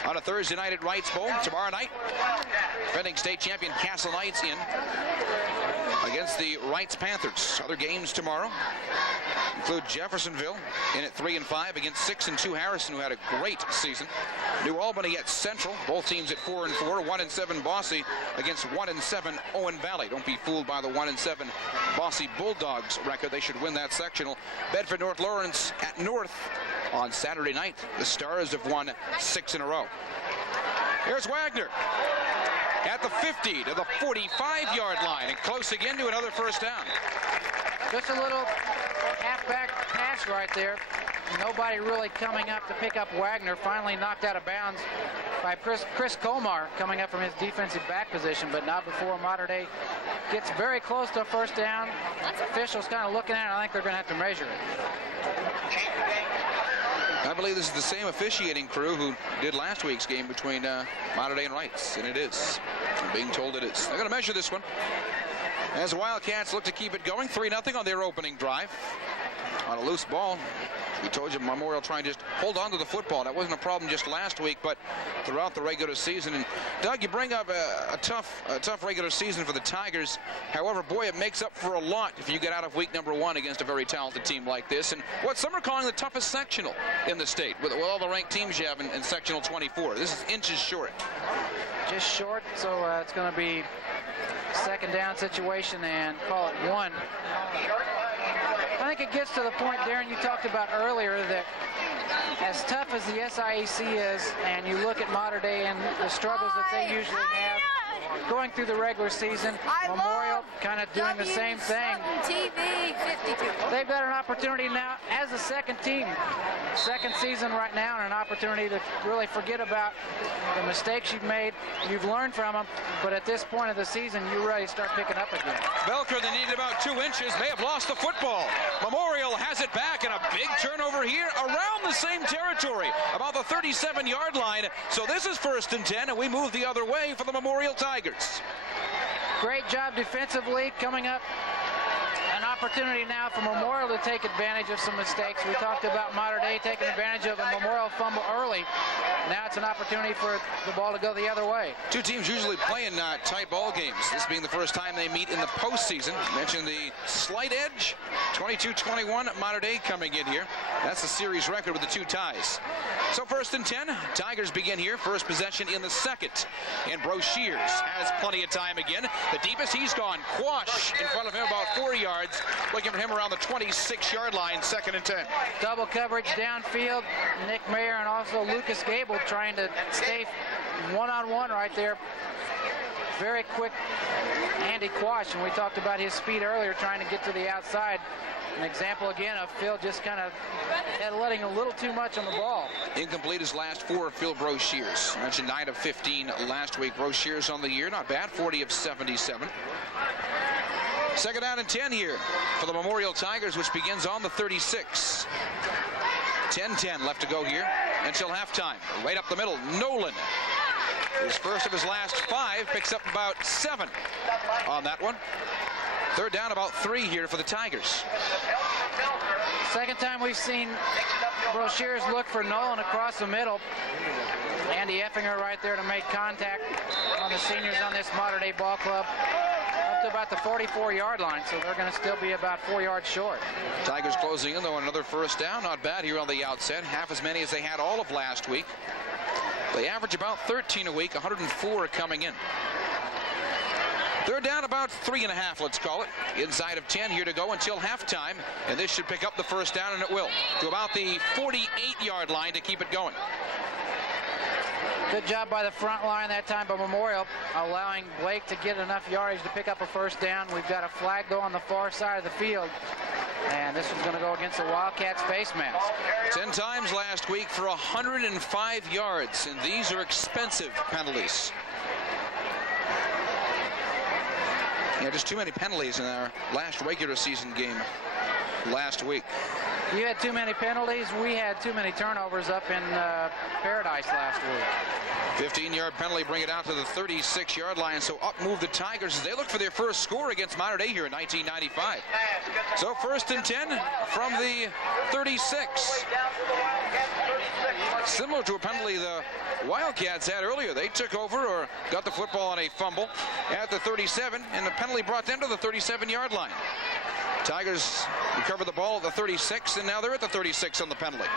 on a Thursday night at Wrights Bowl. Tomorrow night, defending state champion Castle Knights in against the Wrights Panthers. Other games tomorrow include Jeffersonville in at 3-5 against 6-2 Harrison, who had a great season. New Albany at Central, both teams at 4-4. 1-7 Bossy against 1-7 Owen Valley. Don't be fooled by the 1-7 Bossy Bulldogs record. They should win that sectional. Bedford North Lawrence at North on Saturday night. The Stars have won 6 in a row. Here's Wagner at the 50 to the 45-yard line, and close again to another first down. Just a little halfback pass right there. Nobody really coming up to pick up Wagner. Finally knocked out of bounds by Chris Colmar coming up from his defensive back position, but not before Mater Dei gets very close to a first down. Officials kind of looking at it. I think they're going to have to measure it. I believe this is the same officiating crew who did last week's game between Mater Dei and Wrights, and it is. I'm being told it is. They're going to measure this one as the Wildcats look to keep it going. 3-0 on their opening drive on a loose ball. We told you Memorial trying to just hold on to the football. That wasn't a problem just last week, but throughout the regular season. And Doug, you bring up a tough regular season for the Tigers. However, boy, it makes up for a lot if you get out of week number 1 against a very talented team like this. And what some are calling the toughest sectional in the state, with all the ranked teams you have in sectional 24. This is inches short. Just short, so it's going to be second down situation and call it 1. I think think it gets to the point, Darren, you talked about earlier, that as tough as the SIAC is, and you look at Mater Dei and the struggles that they usually have going through the regular season, Memorial kind of doing the same thing. TV 52. They've got an opportunity now as a second team, second season right now, and an opportunity to really forget about the mistakes you've made. You've learned from them, but at this point of the season, you really start picking up again. Belker, they needed about 2 inches. They have lost the football. Memorial has it back, and a big turnover here around the same territory, about the 37-yard line. So this is 1st and 10, and we move the other way for the Memorial Tigers. Great job defensively. Coming up, an opportunity now for Memorial to take advantage of some mistakes. We talked about Mater Dei taking advantage of a Memorial fumble early. Now it's an opportunity for the ball to go the other way. Two teams usually playing tight ball games. This being the first time they meet in the postseason. Mentioned the slight edge. 22-21, Mater Dei coming in here. That's the series record with the 2 ties. So 1st and 10, Tigers begin here. First possession in the second. And Broshears has plenty of time again. The deepest he's gone. Quash in front of him about 4 yards. Looking for him around the 26-yard line, 2nd and 10. Double coverage downfield. Nick Mayer and also Lucas Gable trying to stay one-on-one right there. Very quick Andy Quash, and we talked about his speed earlier, trying to get to the outside. An example again of Phil just kind of letting a little too much on the ball. Incomplete his last 4 of Phil Broshears. I mentioned 9 of 15 last week. Broshears on the year, not bad, 40 of 77. 2nd down and 10 here for the Memorial Tigers, which begins on the 36. 10-10 left to go here until halftime. Right up the middle, Nolan. His first of his last 5, picks up about 7 on that one. 3rd down, about 3 here for the Tigers. Second time we've seen Broshears look for Nolan across the middle. Andy Effinger right there to make contact on the seniors on this Mater Dei ball club. Up to about the 44-yard line, so they're going to still be about 4 yards short. Tigers closing in, though, another 1st down. Not bad here on the outset. Half as many as they had all of last week. They average about 13 a week, 104 coming in. 3rd down, about 3.5, let's call it. Inside of 10 here to go until halftime, and this should pick up the 1st down, and it will. To about the 48-yard line to keep it going. Good job by the front line that time by Memorial, allowing Blake to get enough yardage to pick up a 1st down. We've got a flag though on the far side of the field, and this is going to go against the Wildcats face mask. 10 times last week for 105 yards, and these are expensive penalties. Yeah, just too many penalties in our last regular season game last week. You had too many penalties. We had too many turnovers up in Paradise last week. 15-yard penalty, bring it out to the 36-yard line. So up move the Tigers as they look for their first score against Mater Dei here in 1995. So 1st and 10 from the 36. Similar to a penalty the Wildcats had earlier. They took over or got the football on a fumble at the 37, and the penalty brought them to the 37-yard line. Tigers recover the ball at the 36, and now they're at the 36 on the penalty.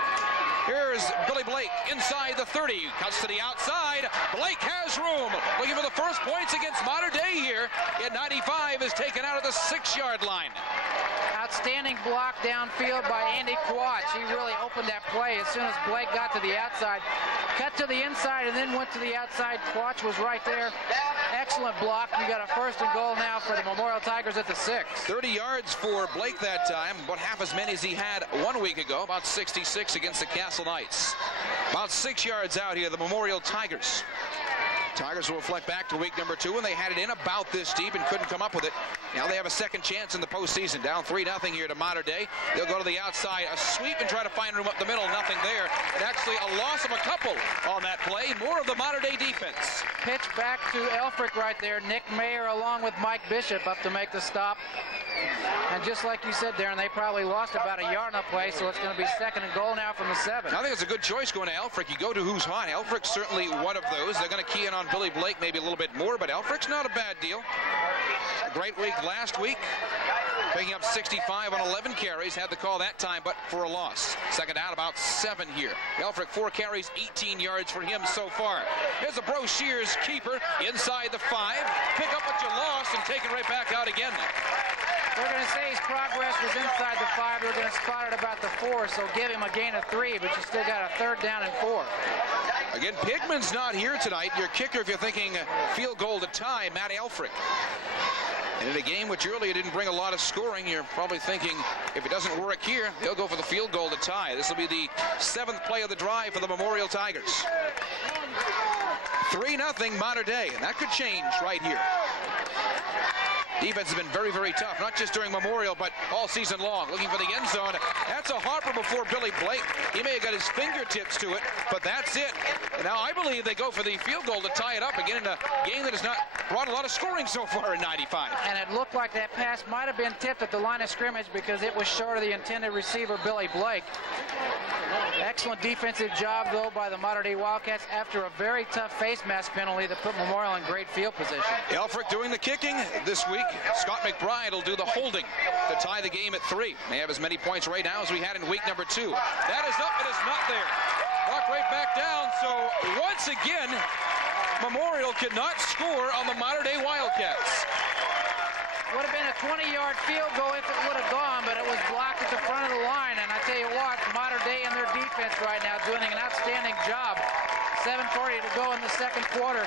Here's Billy Blake inside the 30, cuts to the outside. Blake has room, looking for the first points against Mater Dei here. At 95 is taken out of the 6-yard line. Outstanding block downfield by Andy Quatch. He really opened that play as soon as Blake got to the outside. Cut to the inside and then went to the outside. Quatch was right there. Excellent block. We got a 1st and goal now for the Memorial Tigers at the 6. 30 yards for Blake that time, about half as many as he had 1 week ago, about 66 against the Castle Knights. About 6 yards out here, the Memorial Tigers. Tigers will reflect back to week number 2, and they had it in about this deep and couldn't come up with it. Now they have a second chance in the postseason. Down 3-0 here to Mater Dei. They'll go to the outside, a sweep, and try to find room up the middle. Nothing there. And actually a loss of a couple on that play. More of the Mater Dei defense. Pitch back to Elfrick right there. Nick Mayer along with Mike Bishop up to make the stop. And just like you said, Darren, they probably lost about a yard on the play, so it's going to be 2nd and goal now from the 7. I think it's a good choice going to Elfrick. You go to who's hot. Elfrick's certainly one of those. They're going to key in on Billy Blake maybe a little bit more, but Elfrick's not a bad deal. A great week last week, picking up 65 on 11 carries. Had the call that time, but for a loss. 2nd down, about 7 here. Elfrick, 4 carries, 18 yards for him so far. Here's a Broshears keeper inside the 5. Pick up what you lost and take it right back out again. They're going to say his progress was inside the 5. They're going to spot it about the 4, so give him a gain of 3, but you still got a 3rd down and 4. Again, Pigman's not here tonight. Your kicker, if you're thinking field goal to tie, Matt Elfrick. And in a game which earlier didn't bring a lot of scoring, you're probably thinking if it doesn't work here, they'll go for the field goal to tie. This will be the 7th play of the drive for the Memorial Tigers. 3-0 Mater Dei, and that could change right here. Defense has been very, very tough, not just during Memorial, but all season long. Looking for the end zone. That's a hopper before Billy Blake. He may have got his fingertips to it, but that's it. And now I believe they go for the field goal to tie it up again in a game that has not brought a lot of scoring so far in 95. And it looked like that pass might have been tipped at the line of scrimmage because it was short of the intended receiver, Billy Blake. Excellent defensive job, though, by the Mater Dei Wildcats after a very tough face mask penalty that put Memorial in great field position. Elfrick doing the kicking this week. Scott McBride will do the holding to tie the game at 3. May have as many points right now as we had in week number 2. That is up, it is not there. Knocked right back down, so once again, Memorial could not score on the Mater Dei Wildcats. Would have been a 20-yard field goal if it would have gone, but it was blocked at the front of the line. And I tell you what, Mater Dei and their defense right now doing an outstanding job. 7:40 to go in the second quarter.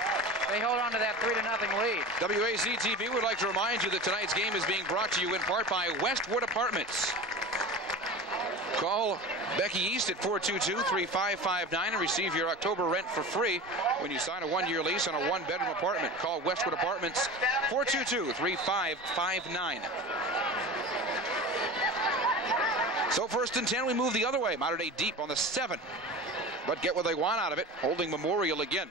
They hold on to that 3-0 lead. WAZ-TV would like to remind you that tonight's game is being brought to you in part by Westwood Apartments. Call Becky East at 422-3559 and receive your October rent for free when you sign a 1-year lease on a 1-bedroom apartment. Call Westwood Apartments 422-3559. So 1st and 10, we move the other way. Mater Dei deep on the 7, but get what they want out of it, holding Memorial again.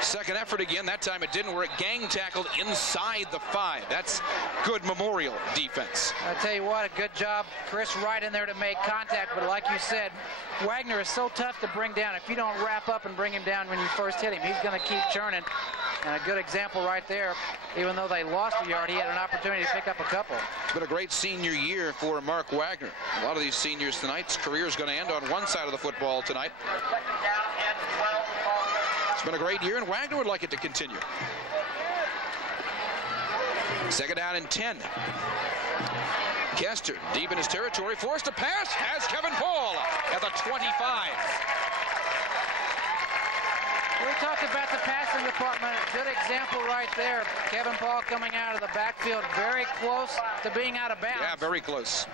Second effort again. That time it didn't work. Gang tackled inside the 5. That's good Memorial defense. I tell you what, a good job. Chris right in there to make contact, but like you said, Wagner is so tough to bring down. If you don't wrap up and bring him down when you first hit him, he's going to keep churning. And a good example right there. Even though they lost a yard, he had an opportunity to pick up a couple. It's been a great senior year for Mark Wagner. A lot of these seniors tonight's career is going to end on one side of the football tonight. It's been a great year, and Wagner would like it to continue. 2nd down and 10. Kester deep in his territory, forced to pass, has Kevin Paul at the 25. We talked about the passing department. Good example right there. Kevin Paul coming out of the backfield, very close to being out of bounds. Yeah, very close.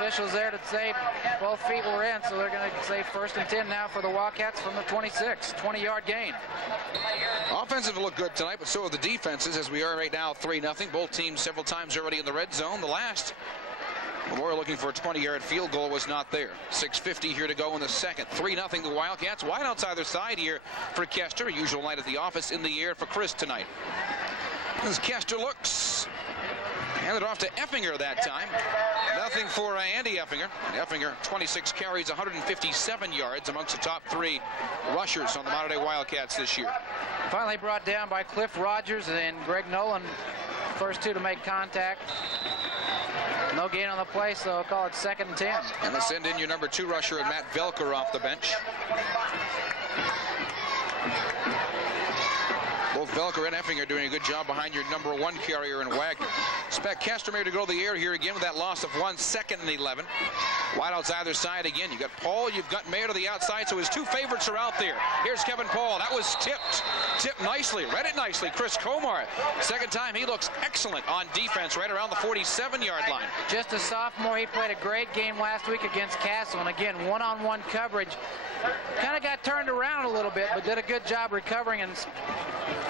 Officials there to say both feet were in, so they're going to say 1st and 10 now for the Wildcats from the 26. 20-yard gain. Offensive look good tonight, but so are the defenses as we are right now 3-0. Both teams several times already in the red zone. The last Memorial looking for a 20-yard field goal was not there. 6:50 here to go in the second. 3-0 the Wildcats. Wide outside their side here for Kester. Usual night at the office in the air for Chris tonight. As Kester looks. Handed off to Effinger that time. Nothing for Andy Effinger. Effinger, 26 carries, 157 yards amongst the top 3 rushers on the Mater Dei Wildcats this year. Finally brought down by Cliff Rogers and Greg Nolan. First 2 to make contact. No gain on the play, so I'll call it 2nd and 10. And they send in your number 2 rusher and Matt Velker off the bench. Both Velker and Effinger doing a good job behind your number 1 carrier in Wagner. Expect Castromayor to go to the air here again with that loss of 1, 2nd and 11. Wide outs either side again. You've got Paul, you've got Mayer to the outside, so his 2 favorites are out there. Here's Kevin Paul. That was tipped nicely, read it nicely. Chris Komar, second time he looks excellent on defense right around the 47-yard line. Just a sophomore, he played a great game last week against Castle, and again, one-on-one coverage. Kind of got turned around a little bit, but did a good job recovering and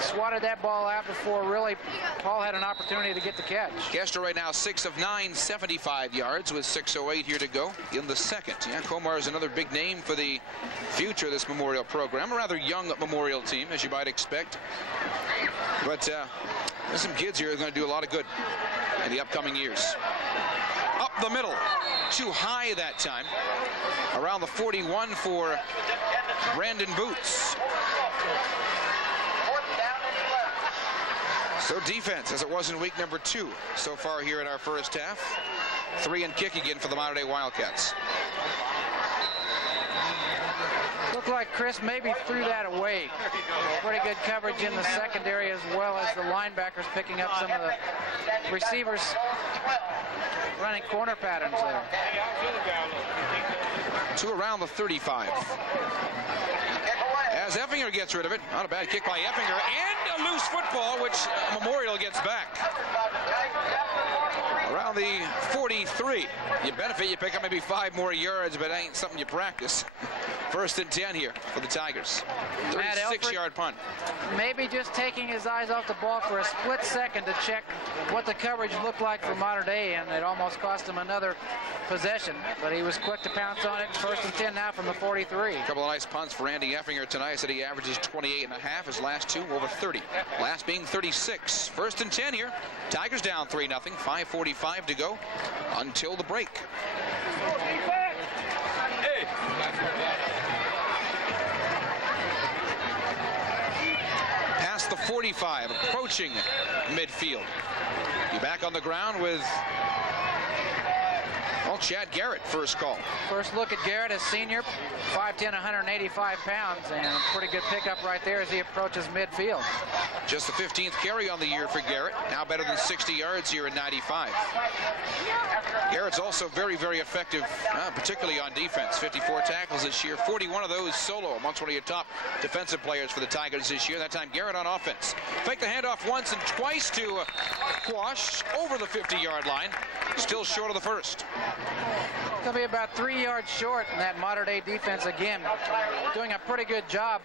swatted that ball out before really Paul had an opportunity to get the catch. Kester right now 6 of 9, 75 yards with 6:08 here to go in the second. Yeah, Komar is another big name for the future of this Memorial program. A rather young Memorial team, as you might expect. But there's some kids here who are going to do a lot of good in the upcoming years. Up the middle. Too high that time. Around the 41 for Brandon Boots. So defense, as it was in week number 2 so far here in our first half. 3 and kick again for the Mater Dei Wildcats. Looked like Chris maybe threw that away. Pretty good coverage in the secondary as well as the linebackers picking up some of the receivers running corner patterns there. To around the 35. As Effinger gets rid of it. Not a bad kick by Effinger. And a loose football, which Memorial gets back. Around the 43. You benefit, you pick up maybe 5 more yards, but it ain't something you practice. 1st and 10 here for the Tigers. 36-yard punt. Maybe just taking his eyes off the ball for a split second to check what the coverage looked like for Mater Dei, and it almost cost him another possession, but he was quick to pounce on it. 1st and 10 now from the 43. A couple of nice punts for Andy Effinger tonight. Said he averages 28.5. His last 2 over 30. Last being 36. 1st and 10 here. Tigers down 3-0. 5:45 to go until the break. Past the 45, approaching midfield. Be back on the ground with, well, Chad Garrett, first call. First look at Garrett, a senior, 5'10", 185 pounds, and a pretty good pickup right there as he approaches midfield. Just the 15th carry on the year for Garrett. Now better than 60 yards here in 95. Garrett's also very, very effective, particularly on defense. 54 tackles this year, 41 of those solo, amongst one of your top defensive players for the Tigers this year. That time Garrett on offense. Fake the handoff once and twice to Quash over the 50-yard line. Still short of the first. Going to be about 3 yards short, and that Mater Dei defense again doing a pretty good job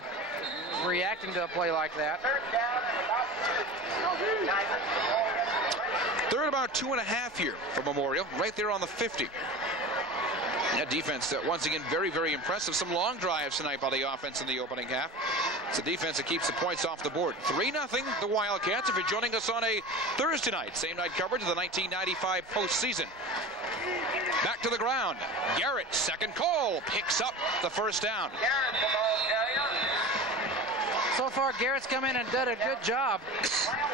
reacting to a play like that. Third about 2.5 here for Memorial, right there on the 50. That defense, once again, very, very impressive. Some long drives tonight by the offense in the opening half. It's a defense that keeps the points off the board. 3-0, the Wildcats. If you're joining us on a Thursday night, same night coverage of the 1995 postseason. Back to the ground. Garrett, second call, picks up the first down. So far, Garrett's come in and done a good job.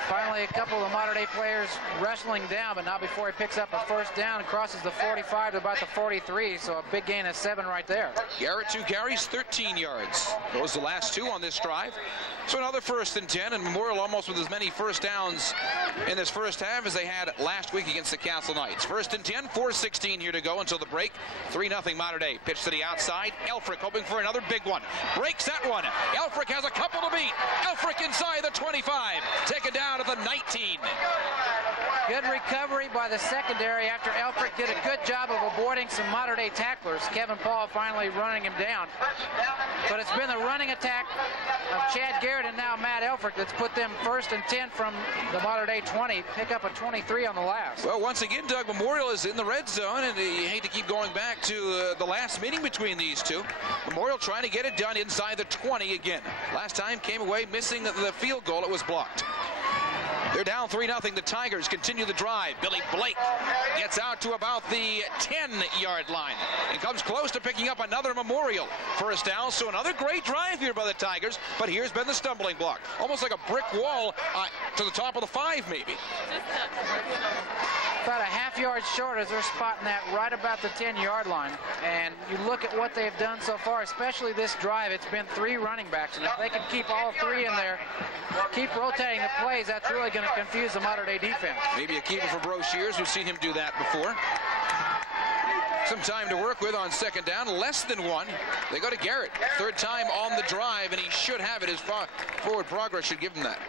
Finally, a couple of the Mater Dei players wrestling down, but not before he picks up a first down and crosses the 45 to about the 43, so a big gain of 7 right there. Garrett, 2 carries, 13 yards. Those the last 2 on this drive. So another 1st and 10, and Memorial almost with as many first downs in this first half as they had last week against the Castle Knights. 1st and 10, 4:16 here to go until the break. 3-0 Mater Dei. Pitch to the outside. Elfrick hoping for another big one. Breaks that one. Elfrick has a couple to beat. Elfrick inside the 25. Taken down at the 19. Good recovery by the secondary after Elfrick did a good job of avoiding some Mater Dei tacklers. Kevin Paul finally running him down. But it's been the running attack of Chad Garrett and now Matt Elfrick that's put them 1st and 10 from the Mater Dei 20. Pick up a 23 on the last. Well, once again, Doug, Memorial is in the red zone, and you hate to keep going back to the last meeting between these two. Memorial trying to get it done inside the 20 again. Last time came away missing the field goal. It was blocked. They're down 3-0. The Tigers continue the drive. Billy Blake gets out to about the 10-yard line and comes close to picking up another Memorial first down. So another great drive here by the Tigers, but here's been the stumbling block. Almost like a brick wall to the top of the 5, maybe. About a half-yard short as they're spotting that right about the 10-yard line. And you look at what they've done so far, especially this drive. It's been 3 running backs, and if they can keep all 3 in there, keep rotating the plays, that's really going to confuse the Mater Dei defense. Maybe a keeper for Broshiers. We've seen him do that before. Some time to work with on second down, less than 1. They go to Garrett. 3rd time on the drive, and he should have it. His forward progress should give him that.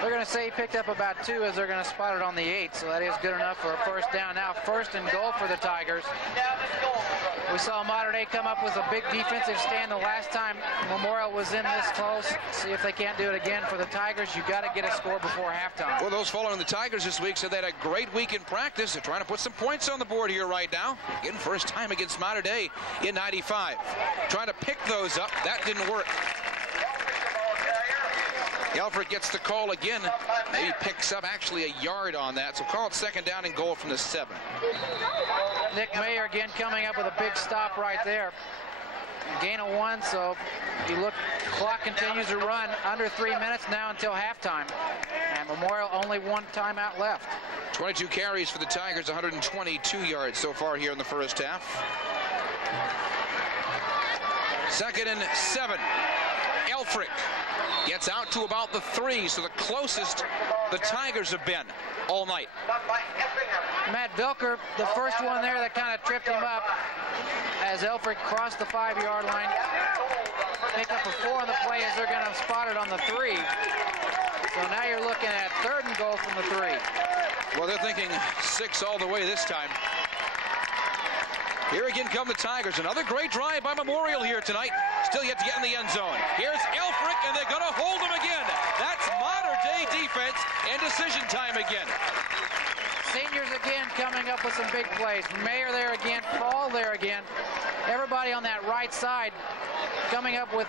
They're going to say he picked up about 2 as they're going to spot it on the 8, so that is good enough for a first down. Now 1st and goal for the Tigers. We saw Mater Dei come up with a big defensive stand the last time Memorial was in this close. See if they can't do it again for the Tigers. You got to get a score before halftime. Well, those following the Tigers this week said they had a great week in practice. They're trying to put some points on the board here right now. Again, first time against Mater Dei in 95. Trying to pick those up. That didn't work. Alfred gets the call again. Maybe picks up actually a yard on that. So call it second down and goal from the 7. Nick Mayer again coming up with a big stop right there. Gain of 1, so you look, clock continues to run under 3 minutes now until halftime. And Memorial only 1 timeout left. 22 carries for the Tigers, 122 yards so far here in the first half. 2nd and 7. Elfrick gets out to about the 3, so the closest the Tigers have been all night. Matt Vilker, the first one there that kind of tripped him up as Elfrick crossed the 5-yard line. Pick up a 4 on the play as they're going to spot it on the 3. So now you're looking at 3rd and goal from the 3. Well, they're thinking 6 all the way this time. Here again come the Tigers. Another great drive by Memorial here tonight. Still yet to get in the end zone. Here's Elfrick, and they're going to hold him again. That's modern-day defense and decision time again. Seniors again coming up with some big plays. Mayer there again, Paul there again. Everybody on that right side coming up with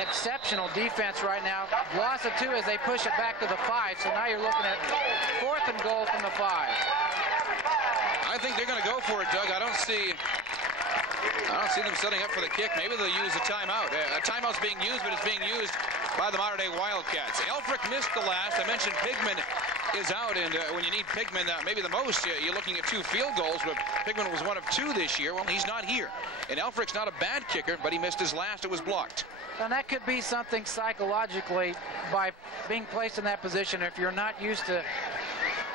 exceptional defense right now. Loss of 2 as they push it back to the 5. So now you're looking at 4th and goal from the 5. I think they're going to go for it, Doug. I don't see them setting up for the kick. Maybe they'll use a timeout. A timeout's being used, but it's being used by the modern-day Wildcats. Elfrick missed the last. I mentioned Pigman is out, and when you need Pigman maybe the most, you're looking at 2 field goals, but Pigman was 1 of 2 this year. Well, he's not here. And Elfrick's not a bad kicker, but he missed his last. It was blocked. And that could be something psychologically by being placed in that position. If you're not used to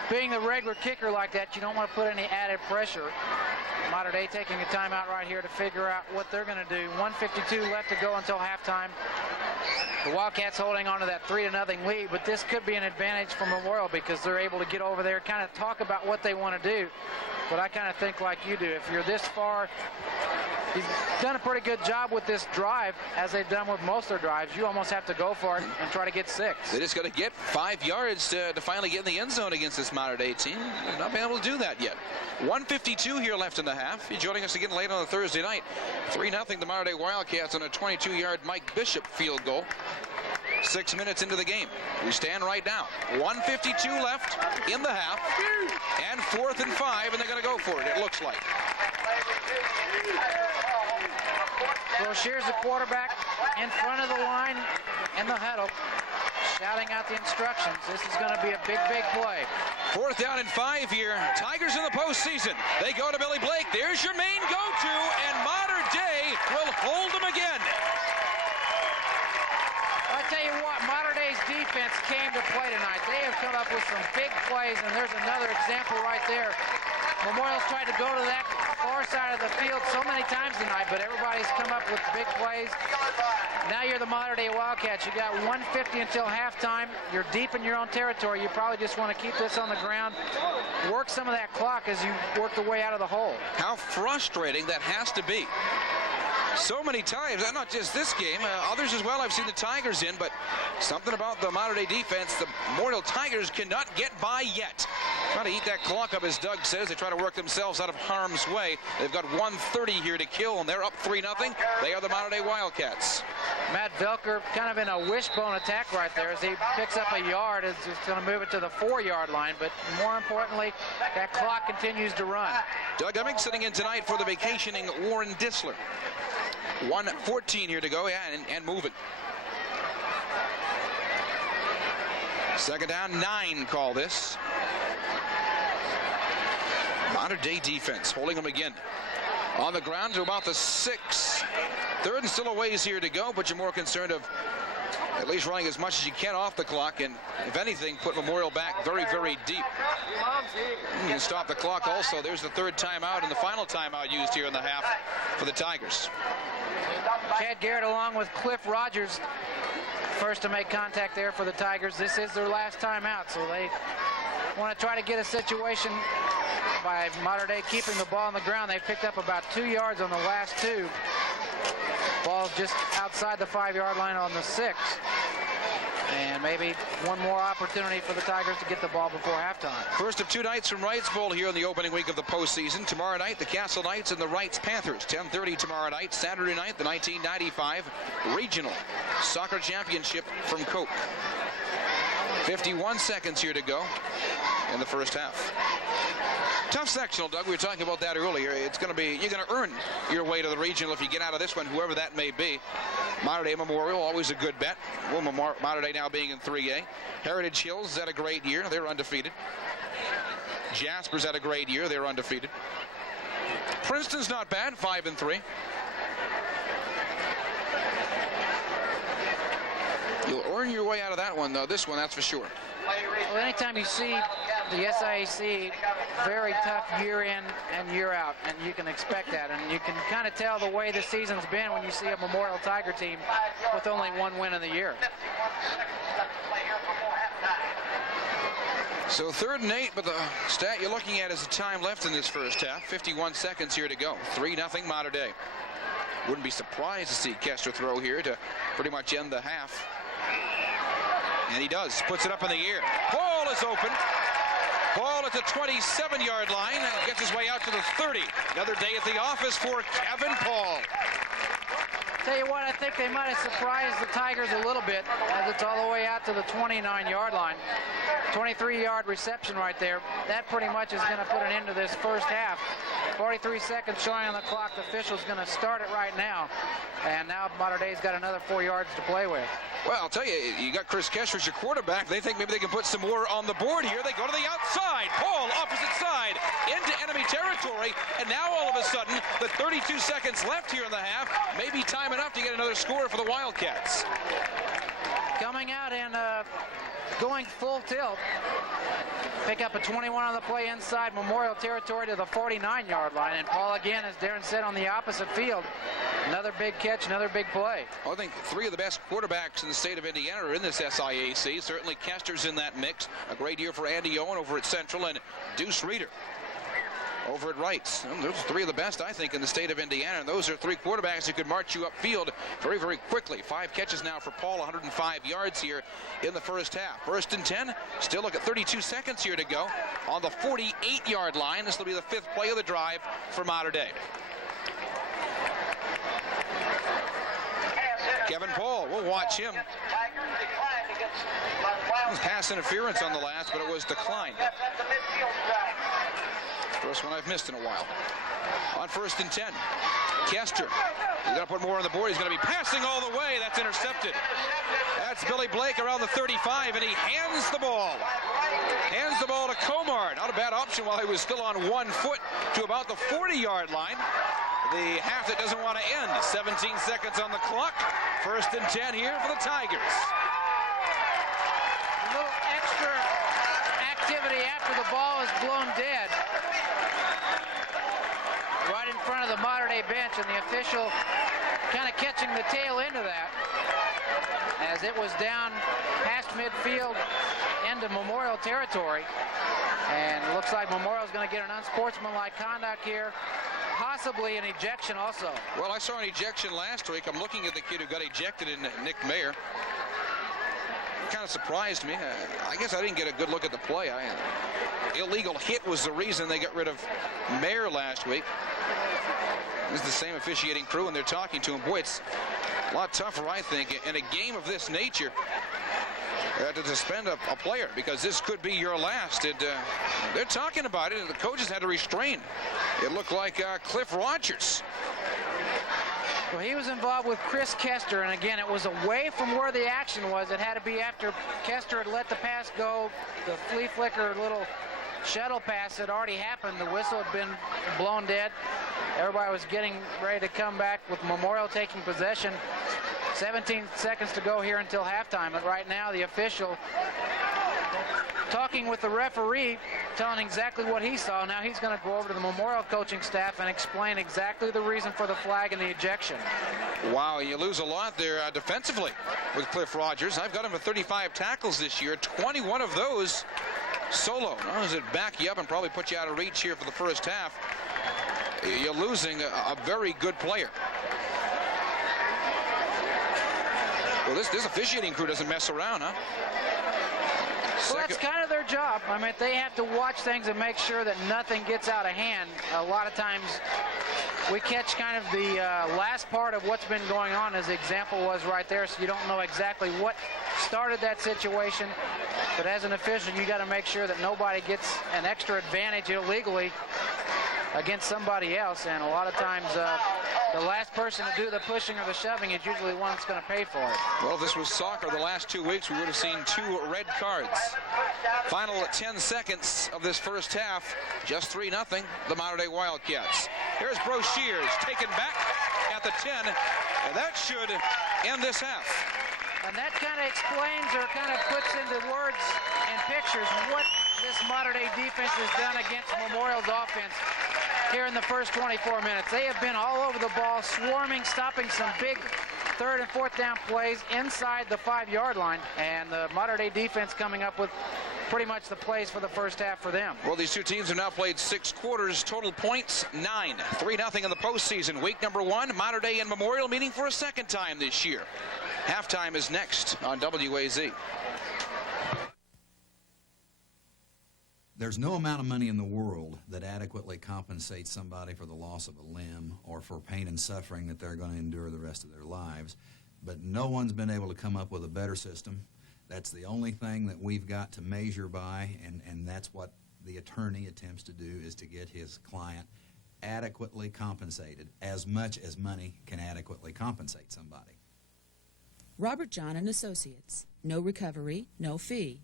being the regular kicker like that, you don't want to put any added pressure. Mater Dei taking a timeout right here to figure out what they're going to do. 1:52 left to go until halftime. The Wildcats holding on to that 3-0 lead, but this could be an advantage for Memorial because they're able to get over there, kind of talk about what they want to do. But I kind of think like you do. If you're this far, he's done a pretty good job with this drive, as they've done with most of their drives. You almost have to go for it and try to get 6. They just got to get 5 yards to finally get in the end zone against this Mater Dei team. They've not been able to do that yet. 1:52 here left in the half. You're joining us again late on a Thursday night. 3-0 the Mater Dei Wildcats on a 22-yard Mike Bishop field goal. 6 minutes into the game. We stand right now. 1:52 left in the half. And 4th and 5, and they're going to go for it, it looks like. Brochier's the quarterback in front of the line in the huddle, shouting out the instructions. This is going to be a big, big play. 4th down and 5 here. Tigers in the postseason. They go to Billy Blake. There's your main go-to, and Mater Dei will hold them again. I tell you what, Mater Dei's defense came to play tonight. They have come up with some big plays, and there's another example right there. Memorial's tried to go to that far side of the field so many times tonight, but everybody's come up with big plays. Now you're the Mater Dei Wildcats. You got 1:50 until halftime. You're deep in your own territory. You probably just want to keep this on the ground, work some of that clock as you work the way out of the hole. How frustrating that has to be. So many times, not just this game, others as well I've seen the Tigers in, but something about the Mater Dei defense, the Memorial Tigers cannot get by yet. Trying to eat that clock up, as Doug says. They try to work themselves out of harm's way. They've got 1:30 here to kill, and they're up 3-0. They are the Mater Dei Wildcats. Matt Velker kind of in a wishbone attack right there as he picks up a yard. It's just going to move it to the 4-yard line, but more importantly, that clock continues to run. Doug Emming sitting in tonight for the vacationing Warren Disler. 1:14 here to go, yeah, and moving. 2nd down, 9 call this. Mater Dei defense holding them again. On the ground to about the 6. 3rd and still a ways here to go, but you're more concerned of at least running as much as you can off the clock, and if anything, put Memorial back very, very deep. You can stop the clock also. There's the 3rd timeout and the final timeout used here in the half for the Tigers. Chad Garrett along with Cliff Rogers, first to make contact there for the Tigers. This is their last timeout, so they want to try to get a situation by Mater Dei keeping the ball on the ground. They picked up about 2 yards on the last 2. Ball just outside the 5-yard line on the 6. And maybe one more opportunity for the Tigers to get the ball before halftime. First of 2 nights from Wrights Bowl here in the opening week of the postseason. Tomorrow night, the Castle Knights and the Wrights Panthers. 10:30 tomorrow night. Saturday night, the 1995 Regional Soccer Championship from Coke. 51 seconds here to go in the first half. Tough sectional, Doug. We were talking about that earlier. It's going to be, you're going to earn your way to the regional if you get out of this one, whoever that may be. Mater Dei Memorial, always a good bet. Well, Mater Dei now being in 3A. Heritage Hills had a great year. They're undefeated. Jasper's had a great year. They're undefeated. Princeton's not bad, 5-3. earn your way out of that one, though. This one, that's for sure. Well, anytime you see the SIAC, very tough year in and year out, and you can expect that. And you can kind of tell the way the season's been when you see a Memorial Tiger team with only one win in the year. So 3rd and 8, but the stat you're looking at is the time left in this first half. 51 seconds here to go. 3-0 Mater Dei. Wouldn't be surprised to see Kester throw here to pretty much end the half. And he does. Puts it up in the air. Ball is open. Ball at the 27-yard line and gets his way out to the 30. Another day at the office for Kevin Paul. Tell you what, I think they might have surprised the Tigers a little bit as it's all the way out to the 29-yard line. 23-yard reception right there. That pretty much is going to put an end to this first half. 43 seconds showing on the clock. The official's going to start it right now. And now Mater Dei's got another 4 yards to play with. Well, I'll tell you, you got Chris Kester as your quarterback. They think maybe they can put some more on the board here. They go to the outside. Paul, opposite side, into enemy territory. And now all of a sudden, the 32 seconds left here in the half, maybe time enough to get another score for the Wildcats. Coming out and going full tilt. Pick up a 21 on the play inside Memorial territory to the 49-yard line. And Paul again, as Darren said, on the opposite field. Another big catch, another big play. Well, I think 3 of the best quarterbacks in the state of Indiana are in this SIAC. Certainly Kester's in that mix. A great year for Andy Owen over at Central and Deuce Reeder over at Wrights. Those are 3 of the best, I think, in the state of Indiana. And those are 3 quarterbacks who could march you upfield very, very quickly. 5 catches now for Paul, 105 yards here in the first half. 1st and 10. Still look at 32 seconds here to go on the 48-yard line. This will be the 5th play of the drive for Mater Dei. Kevin Paul, we'll watch him. Pass interference on the last, but it was declined. First one I've missed in a while. On 1st and 10, Kester. He's going to put more on the board. He's going to be passing all the way. That's intercepted. That's Billy Blake around the 35, and he hands the ball. Hands the ball to Comar. Not a bad option while he was still on 1 foot to about the 40-yard line. The half that doesn't want to end. 17 seconds on the clock. 1st and 10 here for the Tigers. A little extra activity after the ball is blown dead. Right in front of the Mater Dei bench, and the official kind of catching the tail end of that as it was down past midfield into Memorial territory. And it looks like Memorial's going to get an unsportsmanlike conduct here. Possibly an ejection also. Well, I saw an ejection last week. I'm looking at the kid who got ejected in Nick Mayer. Kind of surprised me. I guess I didn't get a good look at the play. Illegal hit was the reason they got rid of Mayer last week. This is the same officiating crew, and they're talking to him. Boy, it's a lot tougher, I think, in a game of this nature to suspend a player, because this could be your last. They're talking about it, and the coaches had to restrain. It looked like Cliff Rogers. Well, he was involved with Chris Kester, and again, it was away from where the action was. It had to be after Kester had let the pass go. The flea flicker little shuttle pass had already happened. The whistle had been blown dead. Everybody was getting ready to come back with Memorial taking possession. 17 seconds to go here until halftime, but right now the official talking with the referee, telling exactly what he saw. Now he's going to go over to the Memorial coaching staff and explain exactly the reason for the flag and the ejection. Wow, you lose a lot there defensively with Cliff Rogers. I've got him at 35 tackles this year, 21 of those solo. Now does it back you up and probably put you out of reach here for the first half? You're losing a very good player. Well, this officiating crew doesn't mess around, huh? Well, that's kind of their job. I mean, they have to watch things and make sure that nothing gets out of hand. A lot of times we catch kind of the last part of what's been going on, as the example was right there, so you don't know exactly what started that situation. But as an official, you got to make sure that nobody gets an extra advantage illegally against somebody else, and a lot of times the last person to do the pushing or the shoving is usually the one that's going to pay for it. Well, if this was soccer the last 2 weeks, we would have seen 2 red cards. Final 10 seconds of this first half, just 3-0, the Mater Dei Wildcats. Here's Broshears taken back at the 10, and that should end this half. And that kind of explains or kind of puts into words and pictures what this modern-day defense has done against Memorial's offense here in the first 24 minutes. They have been all over the ball, swarming, stopping some big third and fourth down plays inside the 5-yard line, and the modern-day defense coming up with pretty much the plays for the first half for them. Well, these two teams have now played 6 quarters, total points 9, 3-0 in the postseason. Week number 1, Mater Dei and Memorial meeting for a second time this year. Halftime is next on WAZ. There's no amount of money in the world that adequately compensates somebody for the loss of a limb or for pain and suffering that they're going to endure the rest of their lives. But no one's been able to come up with a better system. That's the only thing that we've got to measure by, and that's what the attorney attempts to do, is to get his client adequately compensated, as much as money can adequately compensate somebody. Robert John and Associates. No recovery, no fee.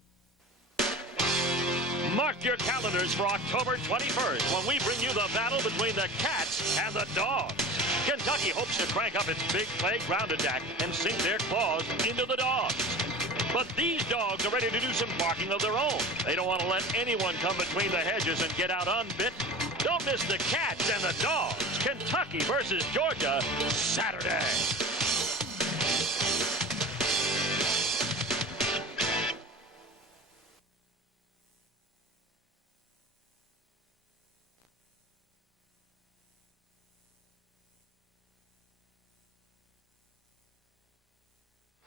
Mark your calendars for October 21st when we bring you the battle between the Cats and the Dogs. Kentucky hopes to crank up its big playground attack and sink their claws into the Dogs. But these Dogs are ready to do some barking of their own. They don't want to let anyone come between the hedges and get out unbit. Don't miss the Cats and the Dogs. Kentucky versus Georgia, Saturday.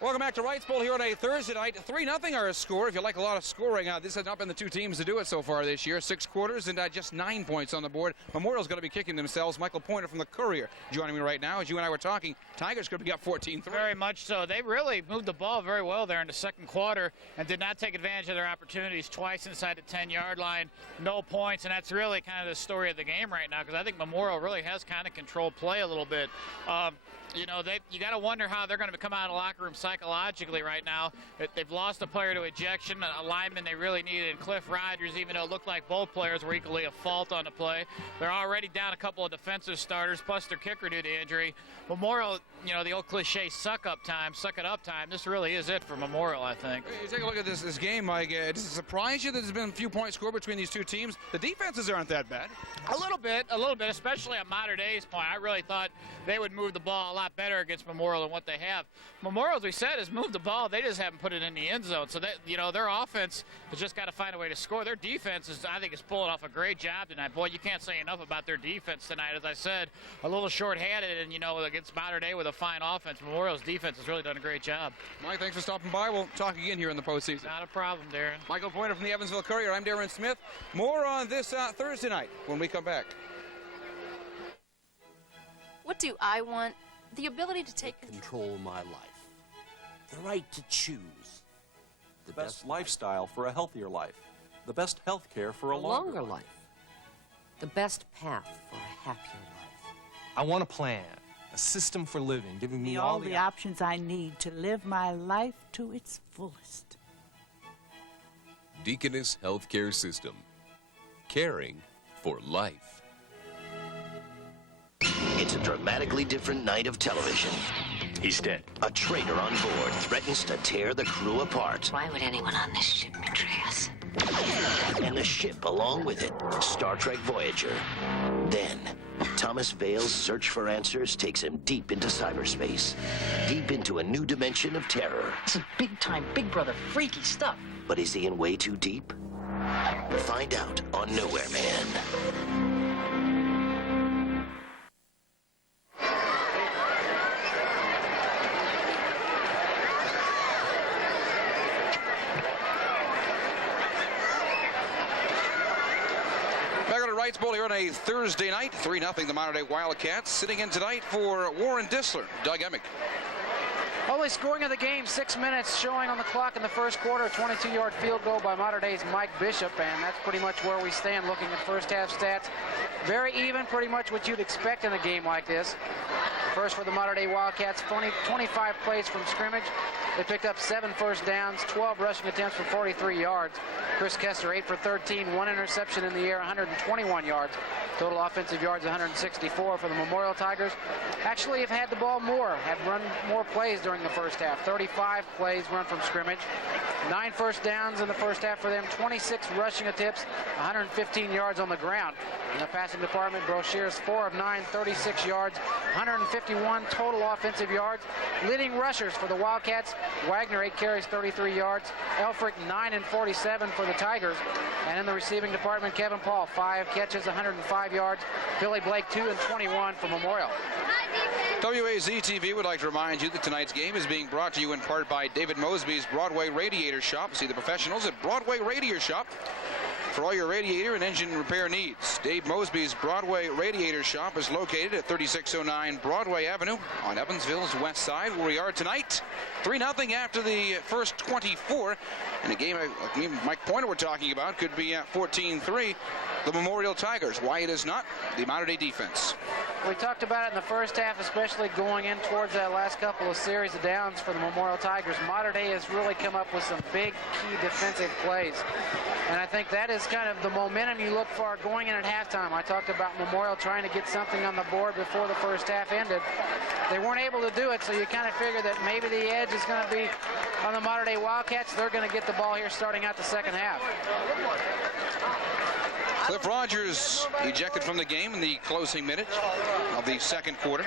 Welcome back to Wrights Bowl here on a Thursday night. 3-0 our score. If you like a lot of scoring, this has not been the two teams to do it so far this year. 6 quarters and just 9 points on the board. Memorial's going to be kicking themselves. Michael Pointer from the Courier joining me right now. As you and I were talking, Tigers could be up 14-3. Very much so. They really moved the ball very well there in the second quarter and did not take advantage of their opportunities. Twice inside the 10-yard line, no points, and that's really kind of the story of the game right now, because I think Memorial really has kind of controlled play a little bit. You know, you got to wonder how they're going to come out of the locker room psychologically right now. They've lost a player to ejection, a lineman they really needed, and Cliff Rogers, even though it looked like both players were equally at fault on the play. They're already down a couple of defensive starters, plus their kicker due to injury. Memorial, you know, the old cliche, suck it up time. This really is it for Memorial, I think. You take a look at this game, Mike. Does it surprise you that there's been a few points scored between these two teams? The defenses aren't that bad. A little bit, especially at Mater Dei's point. I really thought they would move the ball a lot better against Memorial than what they have. Memorial, as we said, has moved the ball. They just haven't put it in the end zone. So, you know, their offense has just got to find a way to score. Their defense, I think, is pulling off a great job tonight. Boy, you can't say enough about their defense tonight. As I said, a little short-handed, and, you know, against Mater Dei with a fine offense, Memorial's defense has really done a great job. Mike, thanks for stopping by. We'll talk again here in the postseason. Not a problem, Darren. Michael Pointer from the Evansville Courier. I'm Darren Smith. More on this Thursday night when we come back. What do I want? The ability to take control my life. The right to choose. The best lifestyle for a healthier life. The best health care for a longer life. The best path for a happier life. I want a plan, a system for living, giving me all the options I need to live my life to its fullest. Deaconess Healthcare System. Caring for life. It's a dramatically different night of television. He's dead. A traitor on board threatens to tear the crew apart. Why would anyone on this ship betray us? And the ship along with it, Star Trek Voyager. Then, Thomas Vale's search for answers takes him deep into cyberspace, deep into a new dimension of terror. This is big-time, Big Brother, freaky stuff. But is he in way too deep? Find out on Nowhere Man. Wrights Bowl here on a Thursday night. 3-0 the Mater Dei Wildcats. Sitting in tonight for Warren Dissler, Doug Emick. Only scoring of the game, 6 minutes showing on the clock in the first quarter. A 22-yard field goal by Mater Dei's Mike Bishop, and that's pretty much where we stand looking at first half stats. Very even, pretty much what you'd expect in a game like this. First for the Mater Dei Wildcats, 25 plays from scrimmage. They picked up 7 first downs, 12 rushing attempts for 43 yards. Chris Kester, 8 for 13, 1 interception in the air, 121 yards. Total offensive yards, 164 for the Memorial Tigers. Actually have had the ball more, have run more plays during the first half. 35 plays run from scrimmage. 9 first downs in the first half for them, 26 rushing attempts, 115 yards on the ground. In the passing department, Brochier's 4 of 9, 36 yards, 151 total offensive yards. Leading rushers for the Wildcats, Wagner, 8 carries, 33 yards. Elfrick, 9 and 47 for the Tigers. And in the receiving department, Kevin Paul, 5 catches, 105 yards. Billy Blake, 2 and 21 for Memorial. WAZ-TV would like to remind you that tonight's game is being brought to you in part by David Mosby's Broadway Radiator Shop. See the professionals at Broadway Radiator Shop for all your radiator and engine repair needs. Dave Mosby's Broadway Radiator Shop is located at 3609 Broadway Avenue on Evansville's west side, where we are tonight. 3-0 after the first 24. And a game Mike Pointer we're talking about could be at 14-3. The Memorial Tigers. Why it is not? The Mater Dei defense. We talked about it in the first half, especially going in towards that last couple of series of downs for the Memorial Tigers. Mater Dei has really come up with some big key defensive plays. And I think that is kind of the momentum you look for going in at halftime. I talked about Memorial trying to get something on the board before the first half ended. They weren't able to do it, so you kind of figure that maybe the edge is going to be on the Mater Dei Wildcats. They're going to get the ball here starting out the second half. Cliff Rogers ejected from the game in the closing minute of the second quarter.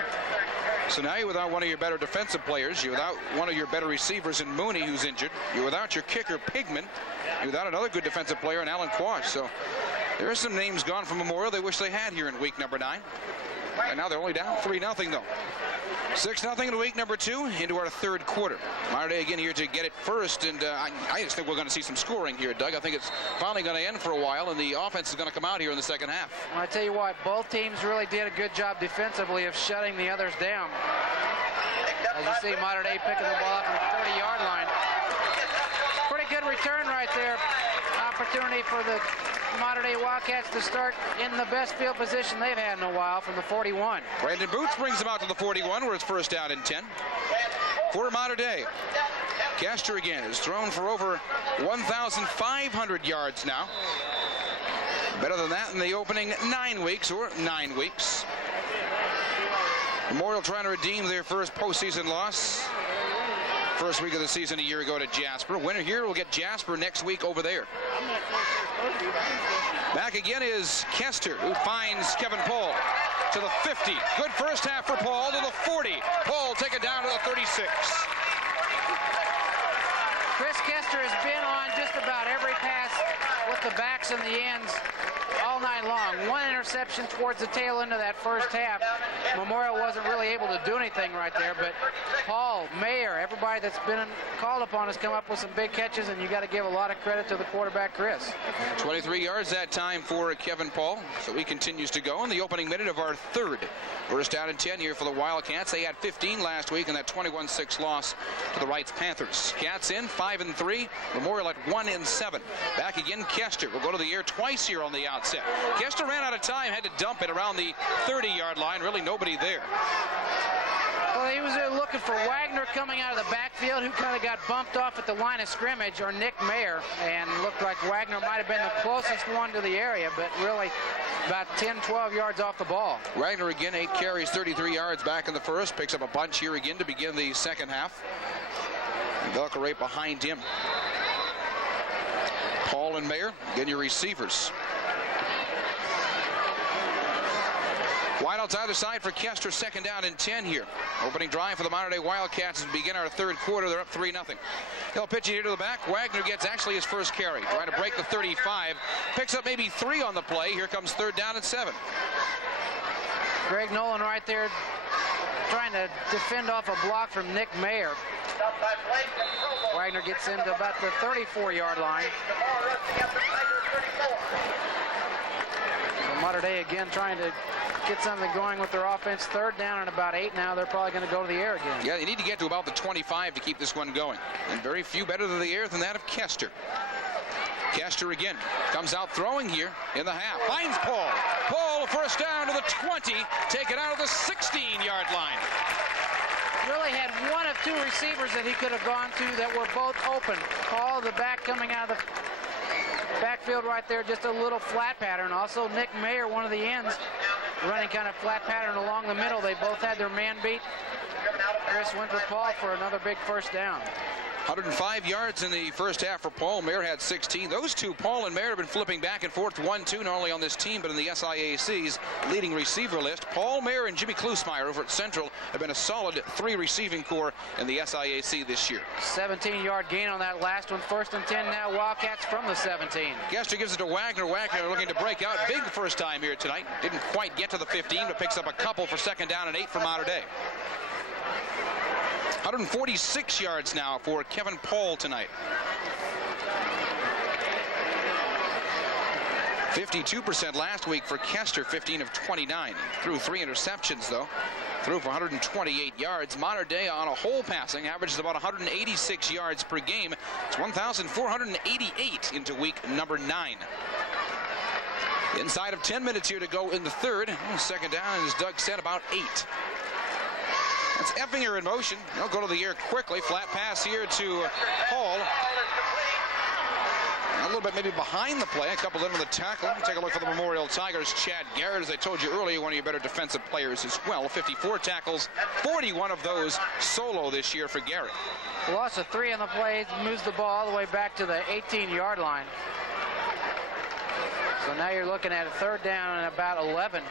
So now you're without one of your better defensive players. You're without one of your better receivers in Mooney, who's injured. You're without your kicker, Pigman. You're without another good defensive player in Alan Quash. So there are some names gone from Memorial they wish they had here in week number 9. And now they're only down 3-0 though. 6-0 in week number 2 into our third quarter. Mater Dei again here to get it first, and I just think we're going to see some scoring here, Doug. I think it's finally going to end for a while, and the offense is going to come out here in the second half. Well, I tell you what, both teams really did a good job defensively of shutting the others down. As you see, Mater Dei picking the ball up on the 30-yard line. Pretty good return right there. Opportunity for the Mater Dei Wildcats to start in the best field position they've had in a while from the 41. Brandon Boots brings them out to the 41, where it's first down and 10. For Mater Dei, Kester again has thrown for over 1,500 yards now. Better than that in the opening 9 weeks, or 9 weeks. Memorial trying to redeem their first postseason loss. First week of the season a year ago to Jasper. Winner here will get Jasper next week over there. Back again is Kester, who finds Kevin Paul to the 50. Good first half for Paul to the 40. Paul take it down to the 36. Chris Kester has been on just about every pass with the backs and the ends all night long. 1 interception towards the tail end of that first half. Memorial wasn't really able to do anything right there, but Paul, Mayer, everybody that's been called upon has come up with some big catches, and you got to give a lot of credit to the quarterback, Chris. 23 yards that time for Kevin Paul, so he continues to go in the opening minute of our third. First down and 10 here for the Wildcats. They had 15 last week in that 21-6 loss to the Wrights Panthers. Cats in 5-3. Memorial at 1-7. Back again, Kester will go to the air twice here on the outset. Kester ran out of time, had to dump it around the 30-yard line. Really nobody there. Well, he was looking for Wagner coming out of the backfield, who kind of got bumped off at the line of scrimmage, or Nick Mayer, and looked like Wagner might have been the closest one to the area, but really about 10, 12 yards off the ball. Wagner again, 8 carries, 33 yards back in the first. Picks up a bunch here again to begin the second half. Velka right behind him. Paul and Mayer, again your receivers. Wide outs either side for Kester, second down and 10 here. Opening drive for the Mater Dei Wildcats as we begin our third quarter. They're up 3-0. He'll pitch it here to the back. Wagner gets actually his first carry. Trying to break the 35. Picks up maybe 3 on the play. Here comes third down and 7. Greg Nolan right there trying to defend off a block from Nick Mayer. Wagner gets into about the 34-yard line. So Mater Dei again trying to get something going with their offense. Third down and about 8 now. They're probably going to go to the air again. Yeah, they need to get to about the 25 to keep this one going. And very few better than the air than that of Kester. Kester again comes out throwing here in the half. Finds Paul. Paul first down to the 20. Take it out of the 16-yard line. Really had one of two receivers that he could have gone to that were both open. Paul, the back, coming out of the backfield right there, just a little flat pattern. Also, Nick Mayer, one of the ends, running kind of flat pattern along the middle. They both had their man beat. Chris went with Paul for another big first down. 105 yards in the first half for Paul. Mayer had 16. Those two, Paul and Mayer, have been flipping back and forth 1-2, not only on this team, but in the SIAC's leading receiver list. Paul Mayer and Jimmy Klusmeyer over at Central have been a solid 3 receiving core in the SIAC this year. 17-yard gain on that last one. 1st and 10 now, Wildcats from the 17. Kester gives it to Wagner. Wagner looking to break out big first time here tonight. Didn't quite get to the 15, but picks up a couple for 2nd down and 8 for Mater Dei. 146 yards now for Kevin Paul tonight. 52% last week for Kester, 15 of 29. Threw 3 interceptions, though. Threw for 128 yards. Mater Dei on a whole passing averages about 186 yards per game. It's 1,488 into week number 9. Inside of 10 minutes here to go in the third. 2nd down, as Doug said, about 8. That's Effinger in motion. He'll go to the air quickly. Flat pass here to Hall. A little bit maybe behind the play. A couple in on the tackle. Take a look for the Memorial Tigers. Chad Garrett, as I told you earlier, one of your better defensive players as well. 54 tackles, 41 of those solo this year for Garrett. Loss of 3 on the play. Moves the ball all the way back to the 18-yard line. So now you're looking at a 3rd down and about 11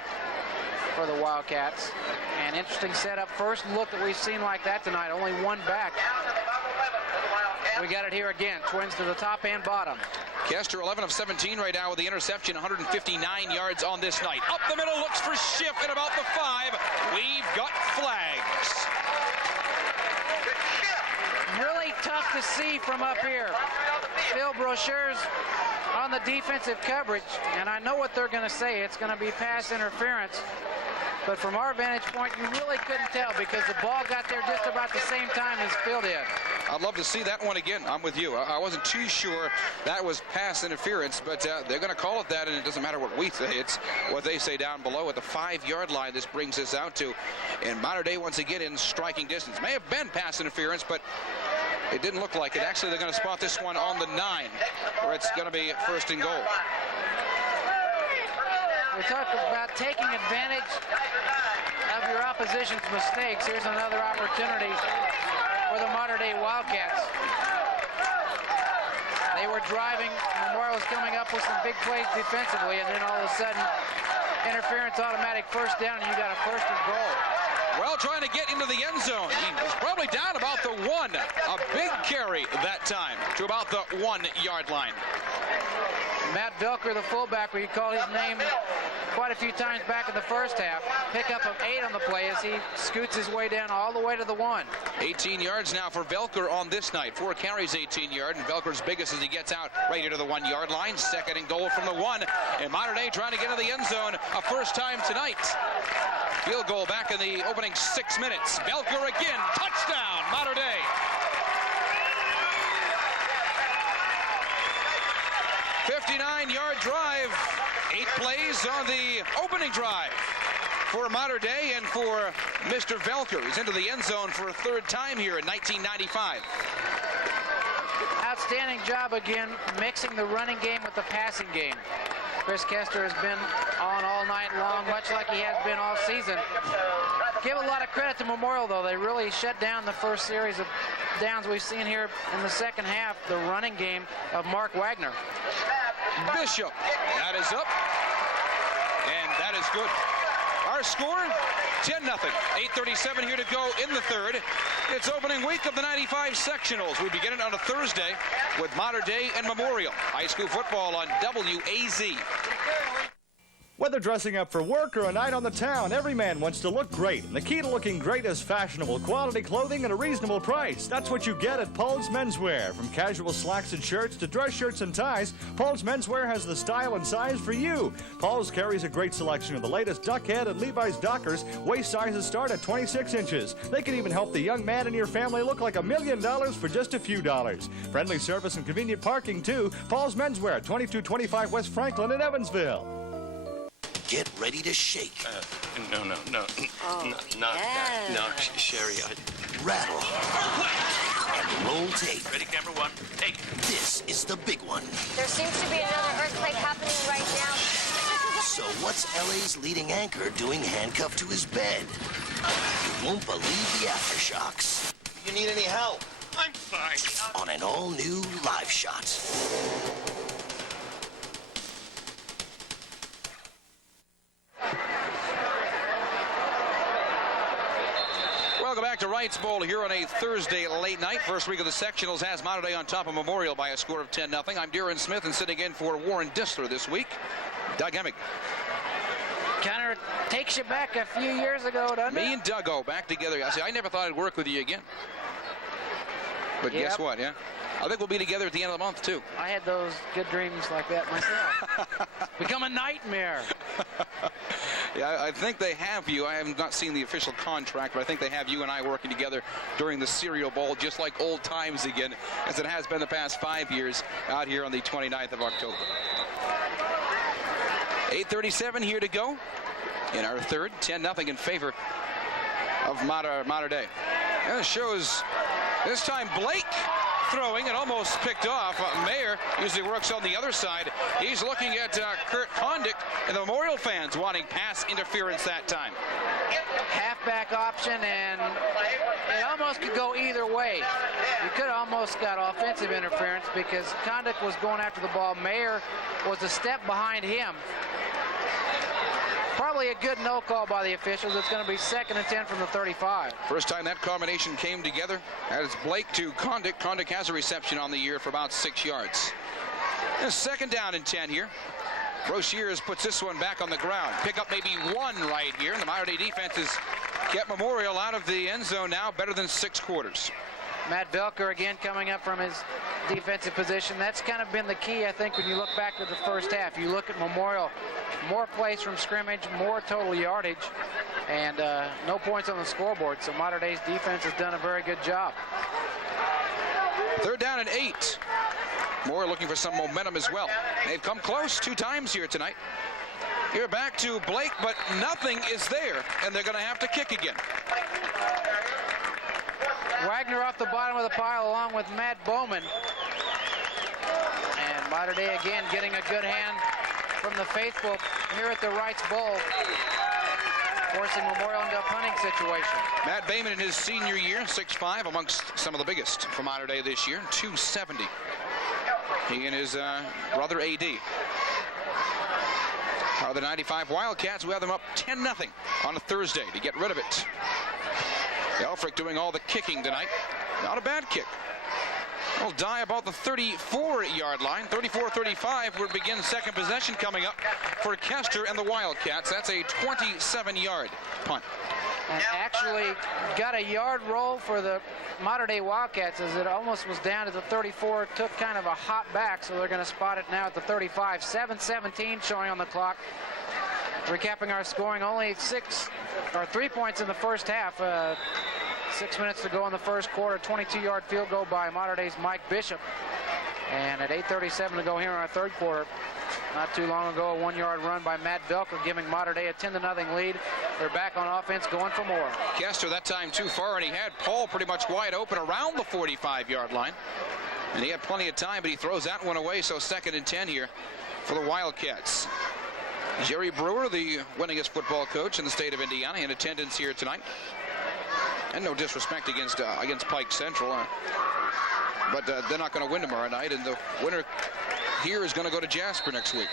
for the Wildcats. An interesting setup. First look that we've seen like that tonight. Only one back. We got it here again. Twins to the top and bottom. Kester 11 of 17 right now with the interception. 159 yards on this night. Up the middle, looks for Schiff at about the 5. We've got flags. Really tough to see from up here. Phil Brochure's on the defensive coverage, and I know what they're going to say. It's going to be pass interference. But from our vantage point, you really couldn't tell because the ball got there just about the same time as Phil did. I'd love to see that one again. I'm with you. I wasn't too sure that was pass interference, but they're going to call it that, and it doesn't matter what we say. It's what they say down below at the 5-yard line. This brings us out to, and Mater Dei once again in striking distance. May have been pass interference, but it didn't look like it. Actually, they're going to spot this one on the 9, where it's going to be 1st and goal. We talked about taking advantage of your opposition's mistakes. Here's another opportunity for the Mater Dei Wildcats. They were driving. Memorial was coming up with some big plays defensively, and then all of a sudden, interference, automatic 1st down, and you got a 1st and goal. Well, trying to get into the end zone. He was probably down about the 1. A big carry that time to about the 1-yard line. Matt Velker, the fullback, we called his name quite a few times back in the first half. Pickup of 8 on the play as he scoots his way down all the way to the 1. 18 yards now for Velker on this night. 4 carries, 18 yards, and Velker's biggest as he gets out right into the 1-yard line. 2nd and goal from the 1. And Mater Dei trying to get into the end zone a first time tonight. Field goal back in the opening 6 minutes. Velker again, touchdown, Mater Dei. 59-yard drive. 8 plays on the opening drive for Mater Dei and for Mr. Velker. He's into the end zone for a 3rd time here in 1995. Outstanding job again, mixing the running game with the passing game. Chris Kester has been on all night long, much like he has been all season. Give a lot of credit to Memorial, though. They really shut down the first series of downs we've seen here in the second half, the running game of Mark Wagner. Bishop, that is up, and that is good. Our score, 10-0. 8:37 here to go in the third. It's opening week of the 95 sectionals. We begin it on a Thursday with Mater Dei and Memorial. High school football on WAZ. Whether dressing up for work or a night on the town, every man wants to look great. And the key to looking great is fashionable, quality clothing at a reasonable price. That's what you get at Paul's Menswear. From casual slacks and shirts to dress shirts and ties, Paul's Menswear has the style and size for you. Paul's carries a great selection of the latest Duckhead and Levi's Dockers. Waist sizes start at 26 inches. They can even help the young man in your family look like $1 million for just a few dollars. Friendly service and convenient parking, too. Paul's Menswear, 2225 West Franklin in Evansville. get ready to shake. No. Oh, Not that. yes. No, Sherry, Rattle. And roll tape. Ready, camera one, take. This is the big one. There seems to be another earthquake happening right now. So what's LA's leading anchor doing handcuffed to his bed? You won't believe the aftershocks. You need any help? I'm fine. On an all-new Live Shot. Welcome back to Wrights Bowl here on a Thursday late night. First week of the sectionals has Mater Dei on top of Memorial by a score of 10-0. I'm Darren Smith, and sitting in for Warren Disler this week, Doug Emmig. Kind of takes you back a few years ago, doesn't it? Me and Doug back together. I never thought I'd work with you again. But guess what, yeah? I think we'll be together at the end of the month, too. I had those good dreams like that myself. Become a nightmare. Yeah, I think they have you. I have not seen the official contract, but I think they have you and I working together during the Cereal Bowl, just like old times again, as it has been the past 5 years out here on the 29th of October. 8:37 here to go in our third. 10-0 in favor of Mater Dei. And it shows this time Blake throwing and almost picked off. Mayer usually works on the other side. He's looking at Kurt Kondik, and the Memorial fans wanting pass interference that time. Halfback option, and it almost could go either way. You could have almost got offensive interference because Kondik was going after the ball. Mayer was a step behind him. Probably a good no call by the officials. It's going to be 2nd and 10 from the 35. First time that combination came together as Blake to Kondik. Kondik has a reception on the year for about 6 yards. And 2nd down and 10 here. Roziers puts this one back on the ground. Pick up maybe one right here. And the Mater Dei defense has kept Memorial out of the end zone now better than 6 quarters. Matt Velker again coming up from his defensive position. That's kind of been the key, I think, when you look back to the first half. You look at Memorial, more plays from scrimmage, more total yardage, and no points on the scoreboard. So Mater Dei's defense has done a very good job. 3rd down and 8. Memorial looking for some momentum as well. They've come close 2 times here tonight. Here back to Blake, but nothing is there, and they're going to have to kick again. Wagner off the bottom of the pile along with Matt Bowman. And Mater Dei again getting a good hand from the faithful here at the Wrights Bowl, forcing Memorial into a punting situation. Matt Bowman in his senior year, 6'5", amongst some of the biggest for Mater Dei this year, 270. He and his brother AD. Are the 95 Wildcats. We have them up 10-0 on a Thursday to get rid of it. Elfrick doing all the kicking tonight. Not a bad kick. Will die about the 34-yard line. 34-35 would begin second possession coming up for Kester and the Wildcats. That's a 27-yard punt. And actually got a yard roll for the Mater Dei Wildcats as it almost was down to the 34. Took kind of a hop back, so they're going to spot it now at the 35. 7:17 showing on the clock. Recapping our scoring, only 3 points in the first half. 6 minutes to go in the first quarter. 22-yard field goal by Mater Dei's Mike Bishop. And at 8:37 to go here in our third quarter, not too long ago, a 1-yard run by Matt Velker giving Mater Dei a 10-0 lead. They're back on offense, going for more. Kester that time too far, and he had Paul pretty much wide open around the 45-yard line. And he had plenty of time, but he throws that one away, so 2nd and 10 here for the Wildcats. Jerry Brewer, the winningest football coach in the state of Indiana, in attendance here tonight. And no disrespect against Pike Central, but they're not going to win tomorrow night, and the winner here is going to go to Jasper next week.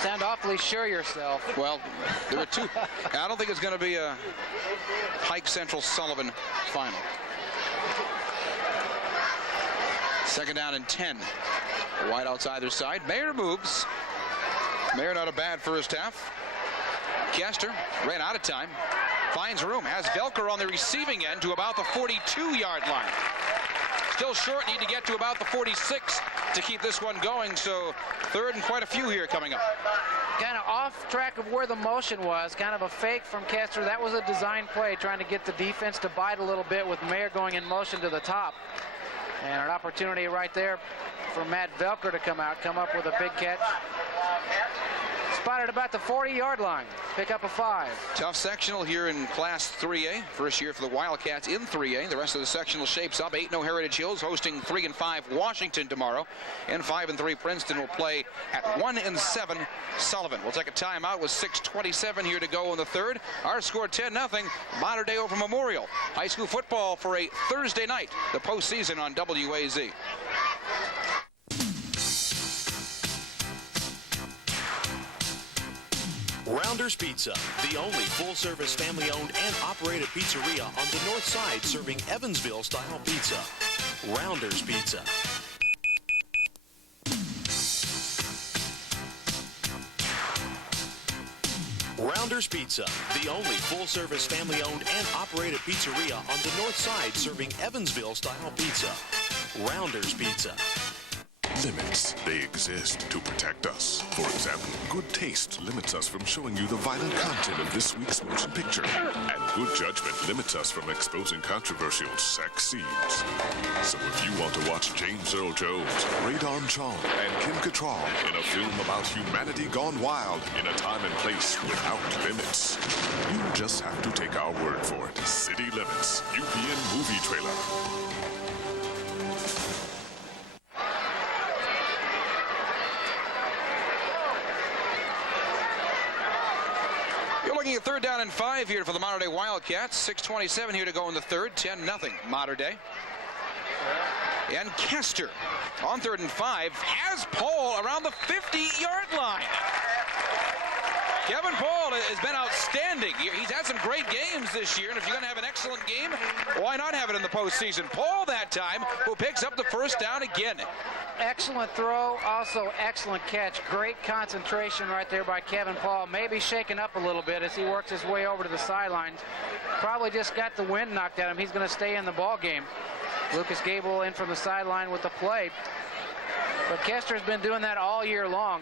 Sound awfully sure yourself. Well, there are 2. I don't think it's going to be a Pike Central Sullivan final. 2nd down and 10. Wide outside their side. Mayer moves. Mayer not a bad first half. Kester ran out of time. Finds room. Has Velker on the receiving end to about the 42-yard line. Still short. Need to get to about the 46 to keep this one going. So 3rd and quite a few here coming up. Kind of off track of where the motion was. Kind of a fake from Kester. That was a design play, trying to get the defense to bite a little bit with Mayer going in motion to the top. And an opportunity right there for Matt Velker to come up with a big catch. spotted about the 40-yard line. Pick up a 5. Tough sectional here in Class 3A. First year for the Wildcats in 3A. The rest of the sectional shapes up. 8-0 Heritage Hills hosting 3-5 Washington tomorrow. And 5-3 Princeton will play at 1-7 Sullivan. We'll take a timeout with 6:27 here to go in the third. Our score 10-0. Mater Dei over Memorial. High school football for a Thursday night. The postseason on WAZ. Rounders Pizza, the only full-service family-owned and operated pizzeria on the north side serving Evansville-style pizza. Rounders Pizza. Rounders Pizza, the only full-service family-owned and operated pizzeria on the north side serving Evansville-style pizza. Rounders Pizza. Limits. They exist to protect us. For example, good taste limits us from showing you the violent content of this week's motion picture. And good judgment limits us from exposing controversial sex scenes. So if you want to watch James Earl Jones, Radon Chong, and Kim Cattrall in a film about humanity gone wild in a time and place without limits, you just have to take our word for it. City Limits, UPN movie trailer. Looking at 3rd down and 5 here for the Mater Dei Wildcats. 6:27 here to go in the third. 10-0 Mater Dei. And Kester on 3rd and 5 has Paul around the 50-yard line. Kevin Paul has been outstanding. He's had some great games this year, and if you're going to have an excellent game, why not have it in the postseason? Paul that time, who picks up the first down again. Excellent throw, also excellent catch. Great concentration right there by Kevin Paul. Maybe shaken up a little bit as he works his way over to the sidelines. Probably just got the wind knocked at him. He's going to stay in the ball game. Lucas Gable in from the sideline with the play. But Kester's been doing that all year long.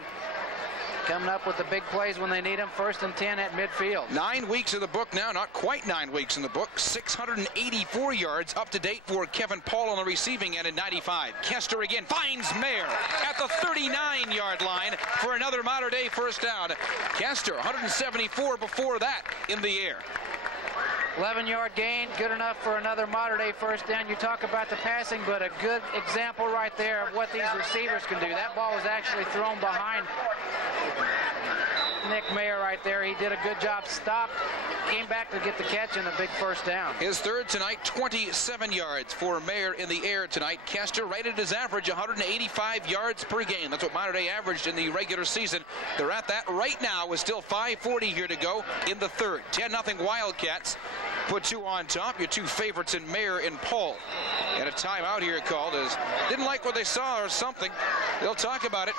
Coming up with the big plays when they need him. 1st and 10 at midfield. 9 weeks in the book now, not quite 9 weeks in the book. 684 yards up to date for Kevin Paul on the receiving end in 95. Kester again finds Mayer at the 39-yard line for another Mater Dei first down. Kester 174 before that in the air. 11-yard gain, good enough for another Mater Dei first down. You talk about the passing, but a good example right there of what these receivers can do. That ball was actually thrown behind Nick Mayer right there. He did a good job, stopped, came back to get the catch and a big first down. His third tonight, 27 yards for Mayer in the air tonight. Kester right at his average, 185 yards per game. That's what Mater Dei averaged in the regular season. They're at that right now with still 5:40 here to go in the third. 10-0 Wildcats. Put 2 on top, your 2 favorites in Mayer and Paul. And a timeout here called as didn't like what they saw or something. They'll talk about it.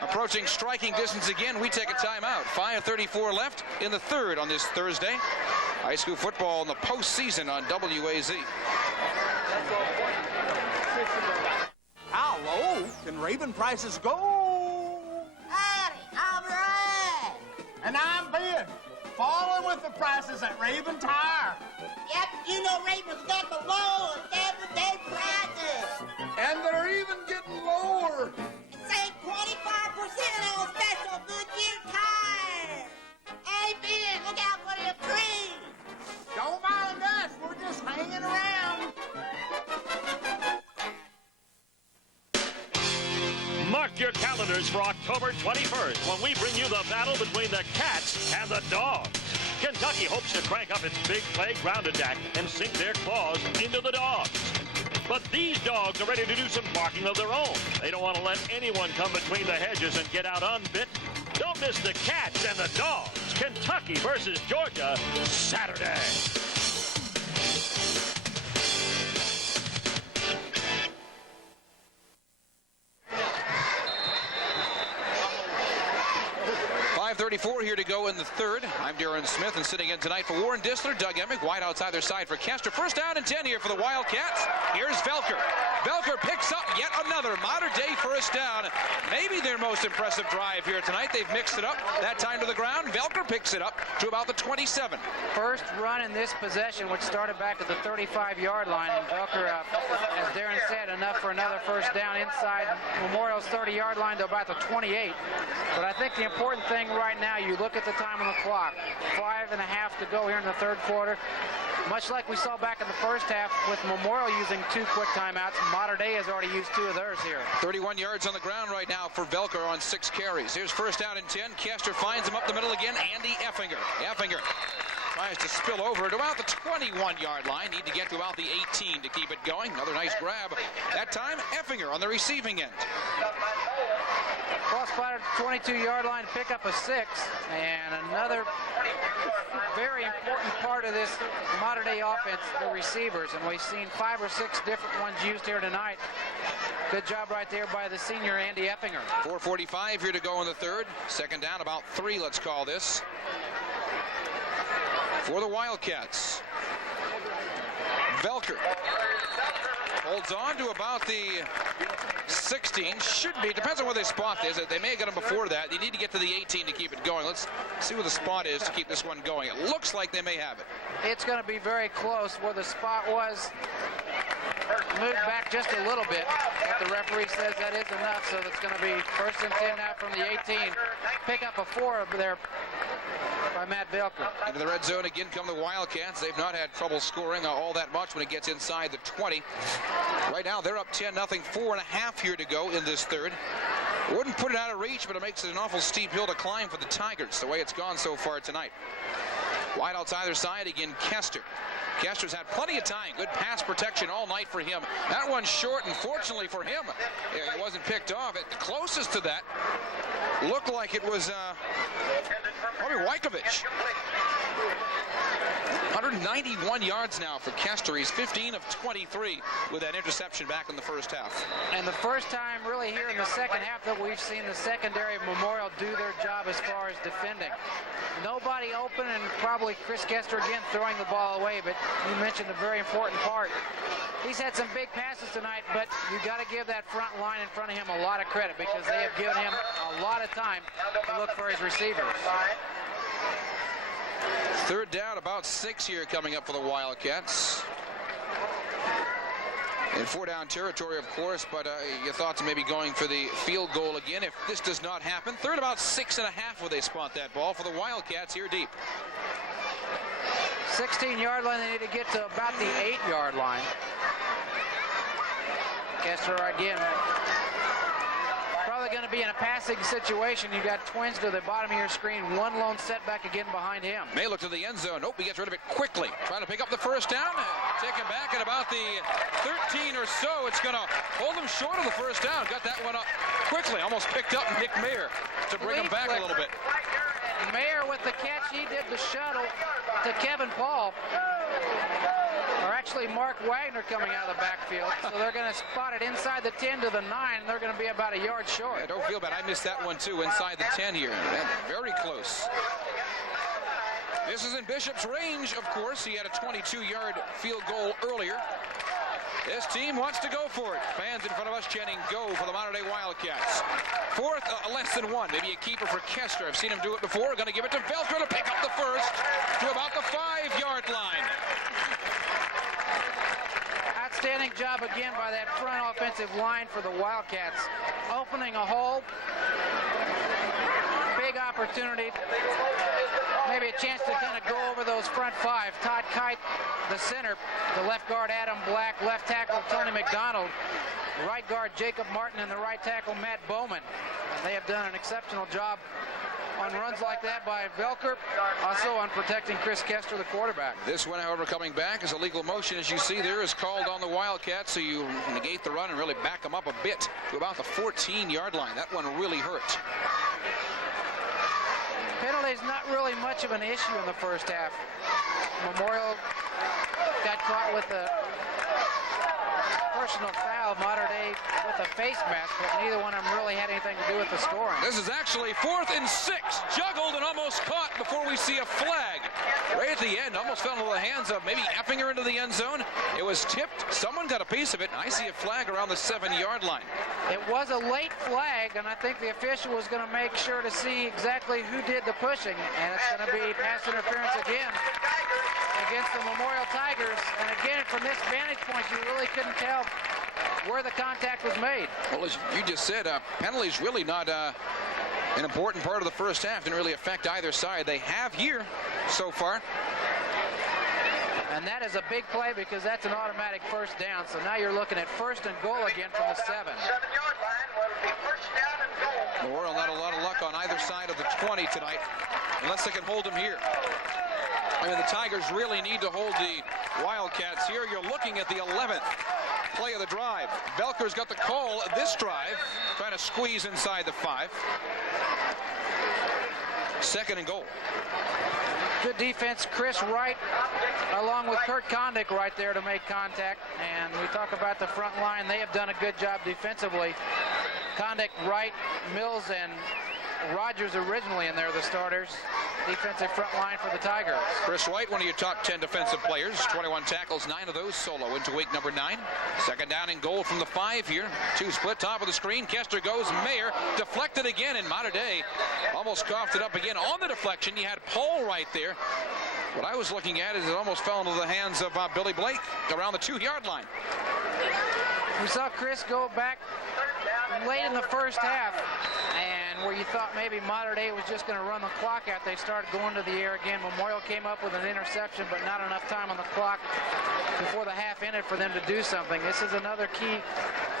Approaching striking distance again, we take a timeout. 5:34 left in the third on this Thursday. High school football in the postseason on WAZ. How low can Raven prices go? Howdy, I'm Ryan. And I'm Ben. Falling with the prices at Raven Tire. Yep, you know Raven's got the lowest everyday prices. And they're even getting lower. Save 25% on special Goodyear tires. Hey, Ben, look out for them trees. Don't mind us, we're just hanging around. Mark your calendars for October 21st when we bring you the battle between the Cats and the Dogs. Kentucky hopes to crank up its big playground attack and sink their claws into the Dogs. But these Dogs are ready to do some barking of their own. They don't want to let anyone come between the hedges and get out unbitten. Don't miss the Cats and the Dogs. Kentucky versus Georgia, Saturday. 2:34 here to go in the third. I'm Darren Smith, and sitting in tonight for Warren Distler, Doug Emmick, wide outside their side for Kester. First down and 10 here for the Wildcats. Here's Velker. Velker picks up yet another modern-day first down. Maybe their most impressive drive here tonight. They've mixed it up. That time to the ground. Velker picks it up to about the 27. First run in this possession, which started back at the 35-yard line. And Velker, as Darren said, enough for another first down inside Memorial's 30-yard line to about the 28. But I think the important thing right now, you look at the time on the clock. 5.5 to go here in the third quarter. Much like we saw back in the first half with Memorial using 2 quick timeouts, Mater Dei has already used 2 of theirs here. 31 yards on the ground right now for Velker on 6 carries. Here's first down and 10. Kester finds him up the middle again. Andy Effinger. Effinger tries to spill over at about the 21-yard line. Need to get to about the 18 to keep it going. Another nice grab. That time, Effinger on the receiving end. Ball spotted at the 22-yard line to pick up a 6. And another very important part of this Mater Dei offense, the receivers. And we've seen 5 or 6 different ones used here tonight. Good job right there by the senior Andy Effinger. 4:45 here to go in the third. Second down, about 3, let's call this, for the Wildcats. Velker holds on to about the 16. Should be, depends on where they spot this. They may have got him before that. They need to get to the 18 to keep it going. Let's see where the spot is to keep this one going. It looks like they may have it. It's going to be very close. Where the spot was, moved back just a little bit, but the referee says that is enough, so it's going to be first and 10 now from the 18. Pick up a 4 over there by Matt Velker. Into the red zone again come the Wildcats. They've not had trouble scoring all that much when it gets inside the 20. Right now they're up 10-0, 4.5 here to go in this third. Wouldn't put it out of reach, but it makes it an awful steep hill to climb for the Tigers, the way it's gone so far tonight. Wide outside either side again, Kester. Kester's had plenty of time. Good pass protection all night for him. That one's short, and fortunately for him, it wasn't picked off. The closest to that looked like it was probably Wykovich. 191 yards now for Kester. He's 15 of 23 with that interception back in the first half. And the first time really here in the second half that we've seen the secondary of Memorial do their job as far as defending. Nobody open, and probably Chris Kester again throwing the ball away, but you mentioned a very important part. He's had some big passes tonight, but you got to give that front line in front of him a lot of credit because they have given him a lot of time to look for his receivers. Third down, about 6 here coming up for the Wildcats. In 4-down territory, of course, but your thoughts are maybe going for the field goal again if this does not happen. Third, about 6.5 where they spot that ball for the Wildcats here deep. 16-yard line, they need to get to about the 8-yard line. Kester again. Probably going to be in a passing situation. You've got twins to the bottom of your screen. One lone setback again behind him. May look to the end zone. Nope, he gets rid of it quickly. Trying to pick up the first down. Take him back at about the 13 or so. It's going to hold him short of the first down. Got that one up quickly. Almost picked up Nick Mayer to bring him back a little bit. Mayer with the catch. He did the shuttle to Kevin Paul. Or actually Mark Wagner coming out of the backfield. So they're going to spot it inside the 10 to the 9, and they're going to be about a yard short. Yeah, don't feel bad. I missed that one too, inside the 10 here. Very close. This is in Bishop's range, of course. He had a 22-yard field goal earlier. This team wants to go for it. Fans in front of us chanting go for the Mater Dei Wildcats. Fourth, less than 1. Maybe a keeper for Kester. I've seen him do it before. Going to give it to Velker to pick up the first to about the 5-yard line. Outstanding job again by that front offensive line for the Wildcats. Opening a hole. Big opportunity. Maybe a chance to kind of go over those front 5. Todd Kite, the center. The left guard, Adam Black. Left tackle, Tony McDonald. The right guard, Jacob Martin. And the right tackle, Matt Bowman. And they have done an exceptional job on runs like that by Velker, also on protecting Chris Kester, the quarterback. This one, however, coming back is a legal motion, as you see there, is called on the Wildcats, so you negate the run and really back them up a bit to about the 14-yard line. That one really hurt. Penalties not really much of an issue in the first half. Memorial got caught with a personal foul, Mater Dei with a face mask, but neither one of them really had anything to do with the scoring. This is actually 4th and 6. Juggled and almost caught before we see a flag. Right at the end, almost fell into the hands of maybe Effinger into the end zone. It was tipped. Someone got a piece of it. I see a flag around the 7-yard line. It was a late flag, and I think the official was going to make sure to see exactly who did the pushing, and it's going to be pass interference again against the Memorial Tigers. And again, from this vantage point, you really couldn't tell where the contact was made. Well, as you just said, penalties really not an important part of the first half. Didn't really affect either side. They have here so far. And that is a big play because that's an automatic first down. So now you're looking at 1st and goal again from the 7. 7-yard line will be first down and goal. Memorial not a lot of luck on either side of the 20 tonight, unless they can hold them here. I mean, the Tigers really need to hold the Wildcats here. You're looking at the 11th play of the drive. Belker's got the call this drive, trying to squeeze inside the 5. 2nd and goal. Good defense, Chris Wright, along with Kurt Kondick right there to make contact. And we talk about the front line. They have done a good job defensively. Kondick, Wright, Mills, and Rogers originally in there, the starters. Defensive front line for the Tigers. Chris Wright, one of your top 10 defensive players. 21 tackles, 9 of those solo into week number 9. 2nd down and goal from the 5 here. 2 split, top of the screen. Kester goes. Mayer deflected again, and Mater Dei almost coughed it up again. On the deflection, you had Paul right there. What I was looking at is it almost fell into the hands of Billy Blake around the 2-yard line. We saw Chris go back late in the first half, and where you thought maybe Mater Dei was just going to run the clock out, they started going to the air again. Memorial came up with an interception, but not enough time on the clock before the half ended for them to do something. This is another key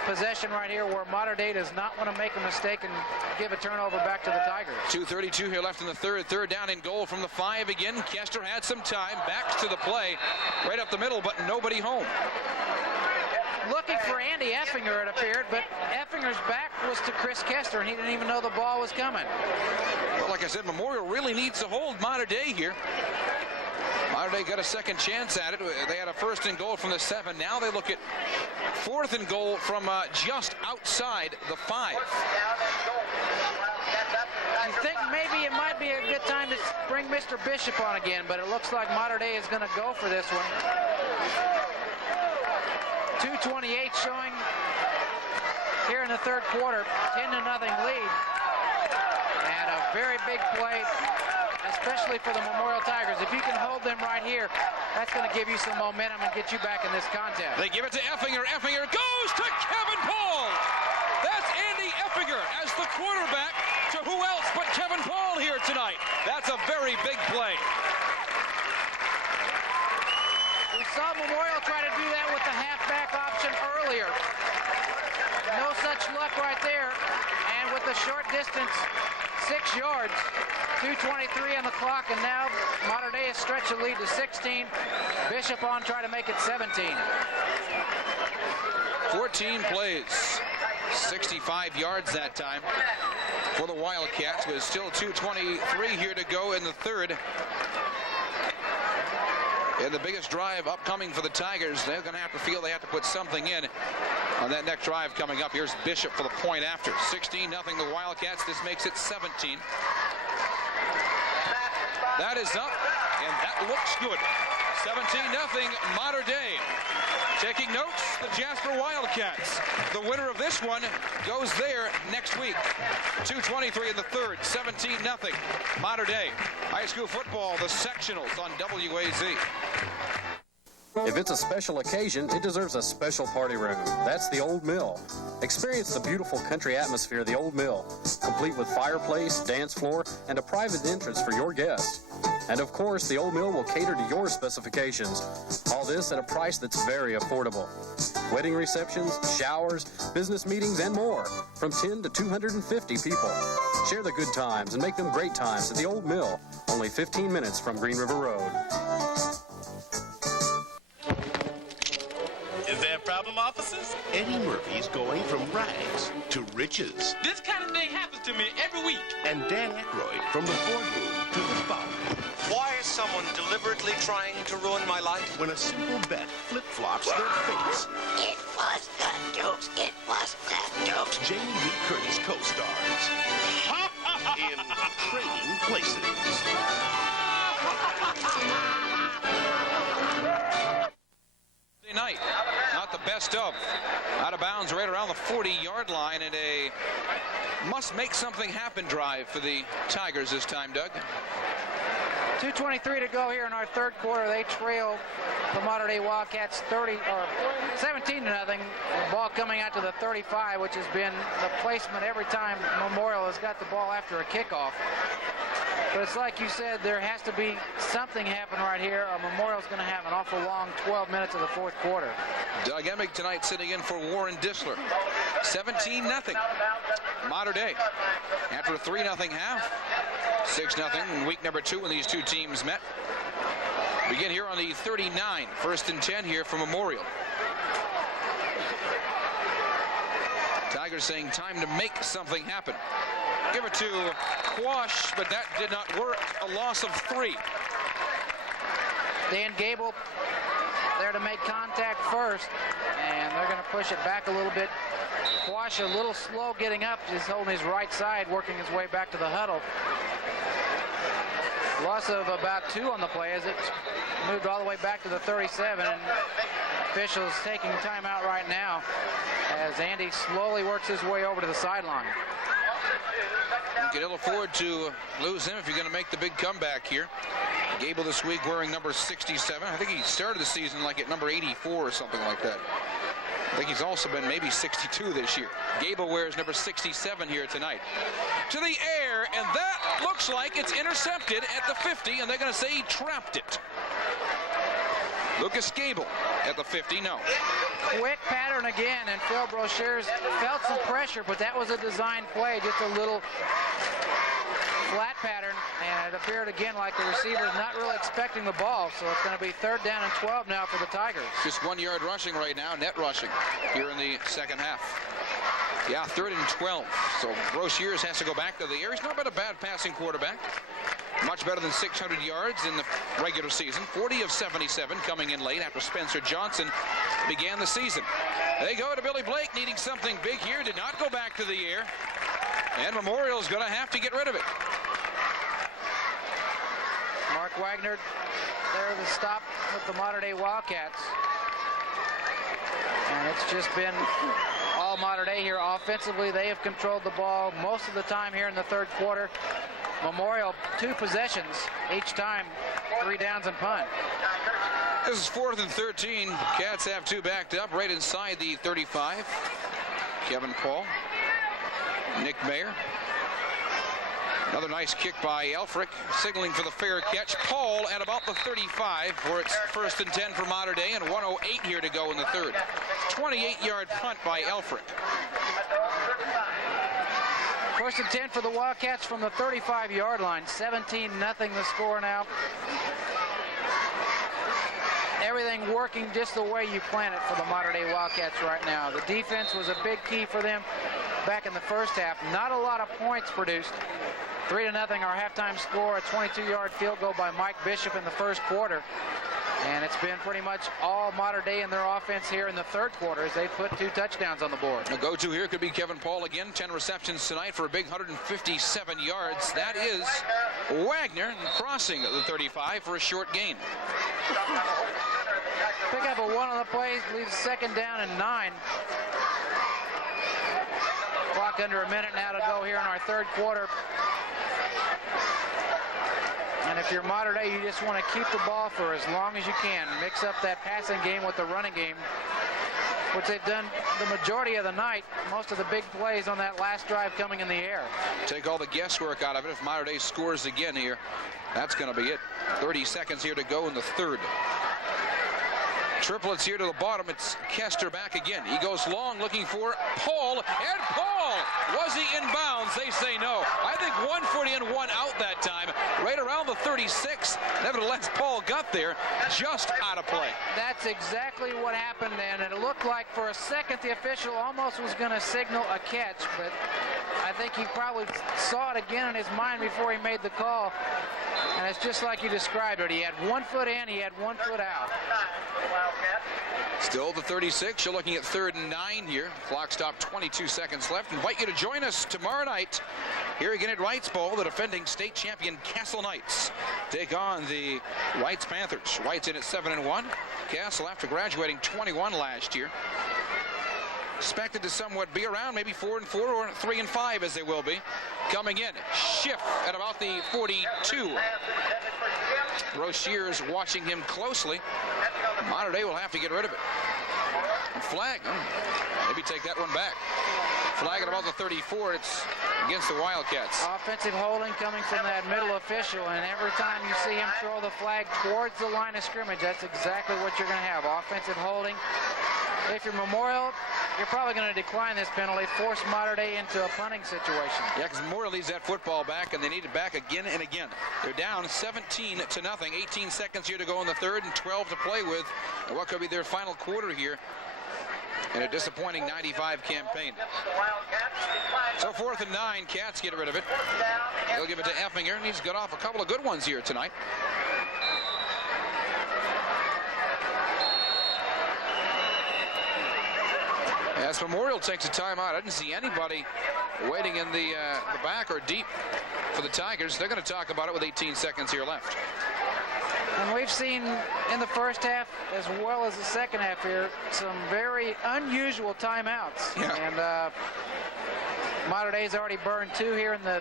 possession right here where Mater Dei does not want to make a mistake and give a turnover back to the Tigers. 2:32 here left in the 3rd. 3rd down and goal from the 5 again. Kester had some time, backs to the play, right up the middle, but nobody home. Looking for Andy Effinger, it appeared, but Effinger's back was to Chris Kester, and he didn't even know the ball was coming. Well, like I said, Memorial really needs to hold Mater Dei here. Mater Dei got a second chance at it. They had a 1st and goal from the 7. Now they look at 4th and goal from just outside the 5. I think maybe it might be a good time to bring Mr. Bishop on again, but it looks like Mater Dei is going to go for this one. 2:28 showing here in the 3rd quarter, 10-0 lead. And a very big play, especially for the Memorial Tigers. If you can hold them right here, that's going to give you some momentum and get you back in this contest. They give it to Effinger. Effinger goes to Kevin Paul. That's Andy Effinger as the quarterback to who else but Kevin Paul here tonight. That's a very big play. We saw Memorial try to do that with the halfback option earlier. No such luck right there. And with the short distance, 6 yards, 2:23 on the clock, and now Mater Dei has stretched the lead to 16. Bishop on try to make it 17. 14 plays, 65 yards that time for the Wildcats, with still 2:23 here to go in the 3rd. And the biggest drive upcoming for the Tigers. They're going to have to feel they have to put something in on that next drive coming up. Here's Bishop for the point after. 16-0 the Wildcats. This makes it 17. That is up, and that looks good. 17-0 Mater Dei. Taking notes, the Jasper Wildcats. The winner of this one goes there next week. 2:23 in the 3rd, 17-0 Mater Dei. High school football, the sectionals on WAZ. If it's a special occasion, it deserves a special party room. That's the Old Mill. Experience the beautiful country atmosphere of the Old Mill, complete with fireplace, dance floor, and a private entrance for your guests. And of course, the Old Mill will cater to your specifications. All this at a price that's very affordable. Wedding receptions, showers, business meetings, and more. From 10 to 250 people. Share the good times and make them great times at the Old Mill. Only 15 minutes from Green River Road. Is there a problem, officers? Eddie Murphy's going from rags to riches. This kind of thing happens to me every week. And Dan Aykroyd from the boardroom to the bout. Why is someone deliberately trying to ruin my life? When a simple bet flip-flops their face. It places. Night, not the best of. Out of bounds right around the 40-yard line, and a must-make something happen drive for the Tigers this time, Doug. 2:23 to go here in our third quarter. They trail the Mater Dei Wildcats 17 to nothing. The ball coming out to the 35, which has been the placement every time Memorial has got the ball after a kickoff. But it's like you said, there has to be something happen right here, or Memorial's going to have an awful long 12 minutes of the fourth quarter. Doug Emig tonight sitting in for Warren Disler. 17-0. Mater Dei after a 3-0 half. 6-0 in week number 2 when these two teams met. Begin here on the 39. 1st and 10 here for Memorial. Tigers saying time to make something happen. Give it to Quash, but that did not work. A loss of 3. Dan Gable there to make contact first, and they're going to push it back a little bit. Quash a little slow getting up, just holding his right side, working his way back to the huddle. Loss of about 2 on the play as it moved all the way back to the 37, and officials taking time out right now as Andy slowly works his way over to the sideline. You can ill afford to lose him if you're going to make the big comeback here. Gable this week wearing number 67. I think he started the season like at number 84 or something like that. I think he's also been maybe 62 this year. Gable wears number 67 here tonight. To the air, and that looks like it's intercepted at the 50, and they're going to say he trapped it. Lucas Gable at the 50, no. Quick pattern again, and Phil Brochures felt some pressure, but that was a design play, just a little flat pattern, and it appeared again like the receiver is not really expecting the ball, so it's going to be 3rd down and 12 now for the Tigers. Just 1-yard rushing right now, net rushing here in the second half. Yeah, 3rd and 12. So Brochures has to go back to the air. He's not been a bad passing quarterback. Much better than 600 yards in the regular season. 40 of 77 coming in late after Spencer Johnson began the season. They go to Billy Blake needing something big here. Did not go back to the air. And Memorial's going to have to get rid of it. Mark Wagner there to stop with the Mater Dei Wildcats. And it's just been all Mater Dei here. Offensively, they have controlled the ball most of the time here in the third quarter. Memorial 2 possessions each time, 3 downs and punt. This is 4th and 13. Cats have 2 backed up right inside the 35. Kevin Paul, Nick Mayer. Another nice kick by Elfrick, signaling for the fair catch. Paul at about the 35 for its 1st and 10 for Mater Dei, and 1:08 here to go in the third. 28-yard punt by Elfrick. 1st and 10 for the Wildcats from the 35-yard line. 17-0 the score now. Everything working just the way you plan it for the Mater Dei Wildcats right now. The defense was a big key for them back in the first half. Not a lot of points produced. 3-0 our halftime score. A 22-yard field goal by Mike Bishop in the first quarter. And it's been pretty much all Mater Dei in their offense here in the third quarter as they put 2 touchdowns on the board. A go-to here could be Kevin Paul again. 10 receptions tonight for a big 157 yards. That is Wagner crossing the 35 for a short gain. Pick up a 1 on the play, leaves 2nd down and 9. Clock under a minute now to go here in our third quarter. And if you're Mater Dei, you just want to keep the ball for as long as you can. Mix up that passing game with the running game, which they've done the majority of the night. Most of the big plays on that last drive coming in the air. Take all the guesswork out of it. If Mater Dei scores again here, that's going to be it. 30 seconds here to go in the third. Triplets here to the bottom. It's Kester back again. He goes long looking for Paul, and Paul! Was he in bounds? They say no. I think 1 foot in, 1 out that time. Right around the 36. Nevertheless, Paul got there just out of play. That's exactly what happened, and it looked like for a second the official almost was going to signal a catch, but I think he probably saw it again in his mind before he made the call. And it's just like you described it. He had 1 foot in, he had 1 foot out. Still the 36. You're looking at 3rd and 9 here. Clock stop, 22 seconds left. Invite you to join us tomorrow night Here again at Wrights Bowl, the defending state champion Castle Knights take on the Wrights Panthers. Wrights in at 7-1. Castle, after graduating 21 last year, expected to somewhat be around maybe 4-4 or 3-5 as they will be. Coming in, Schiff at about the 42. Rochier's watching him closely. Mater Dei will have to get rid of it. Flag, maybe take that one back. Flag at about the 34. It's against the Wildcats. Offensive holding coming from that middle official, and every time you see him throw the flag towards the line of scrimmage, that's exactly what you're going to have. Offensive holding. If you're Memorial, you're probably going to decline this penalty, force Mater Dei into a punting situation. Yeah, because Memorial needs that football back, and they need it back again and again. They're down 17-0. 18 seconds here to go in the third and 12 to play with. And what could be their final quarter here in a disappointing 95 campaign. So 4th and 9, Cats get rid of it. They'll give it to Effinger, and he's got off a couple of good ones here tonight. As Memorial takes a timeout, I didn't see anybody waiting in the back or deep for the Tigers. They're going to talk about it with 18 seconds here left. And we've seen in the first half as well as the second half here some very unusual timeouts. Yeah. And Mater Dei's already burned 2 here in the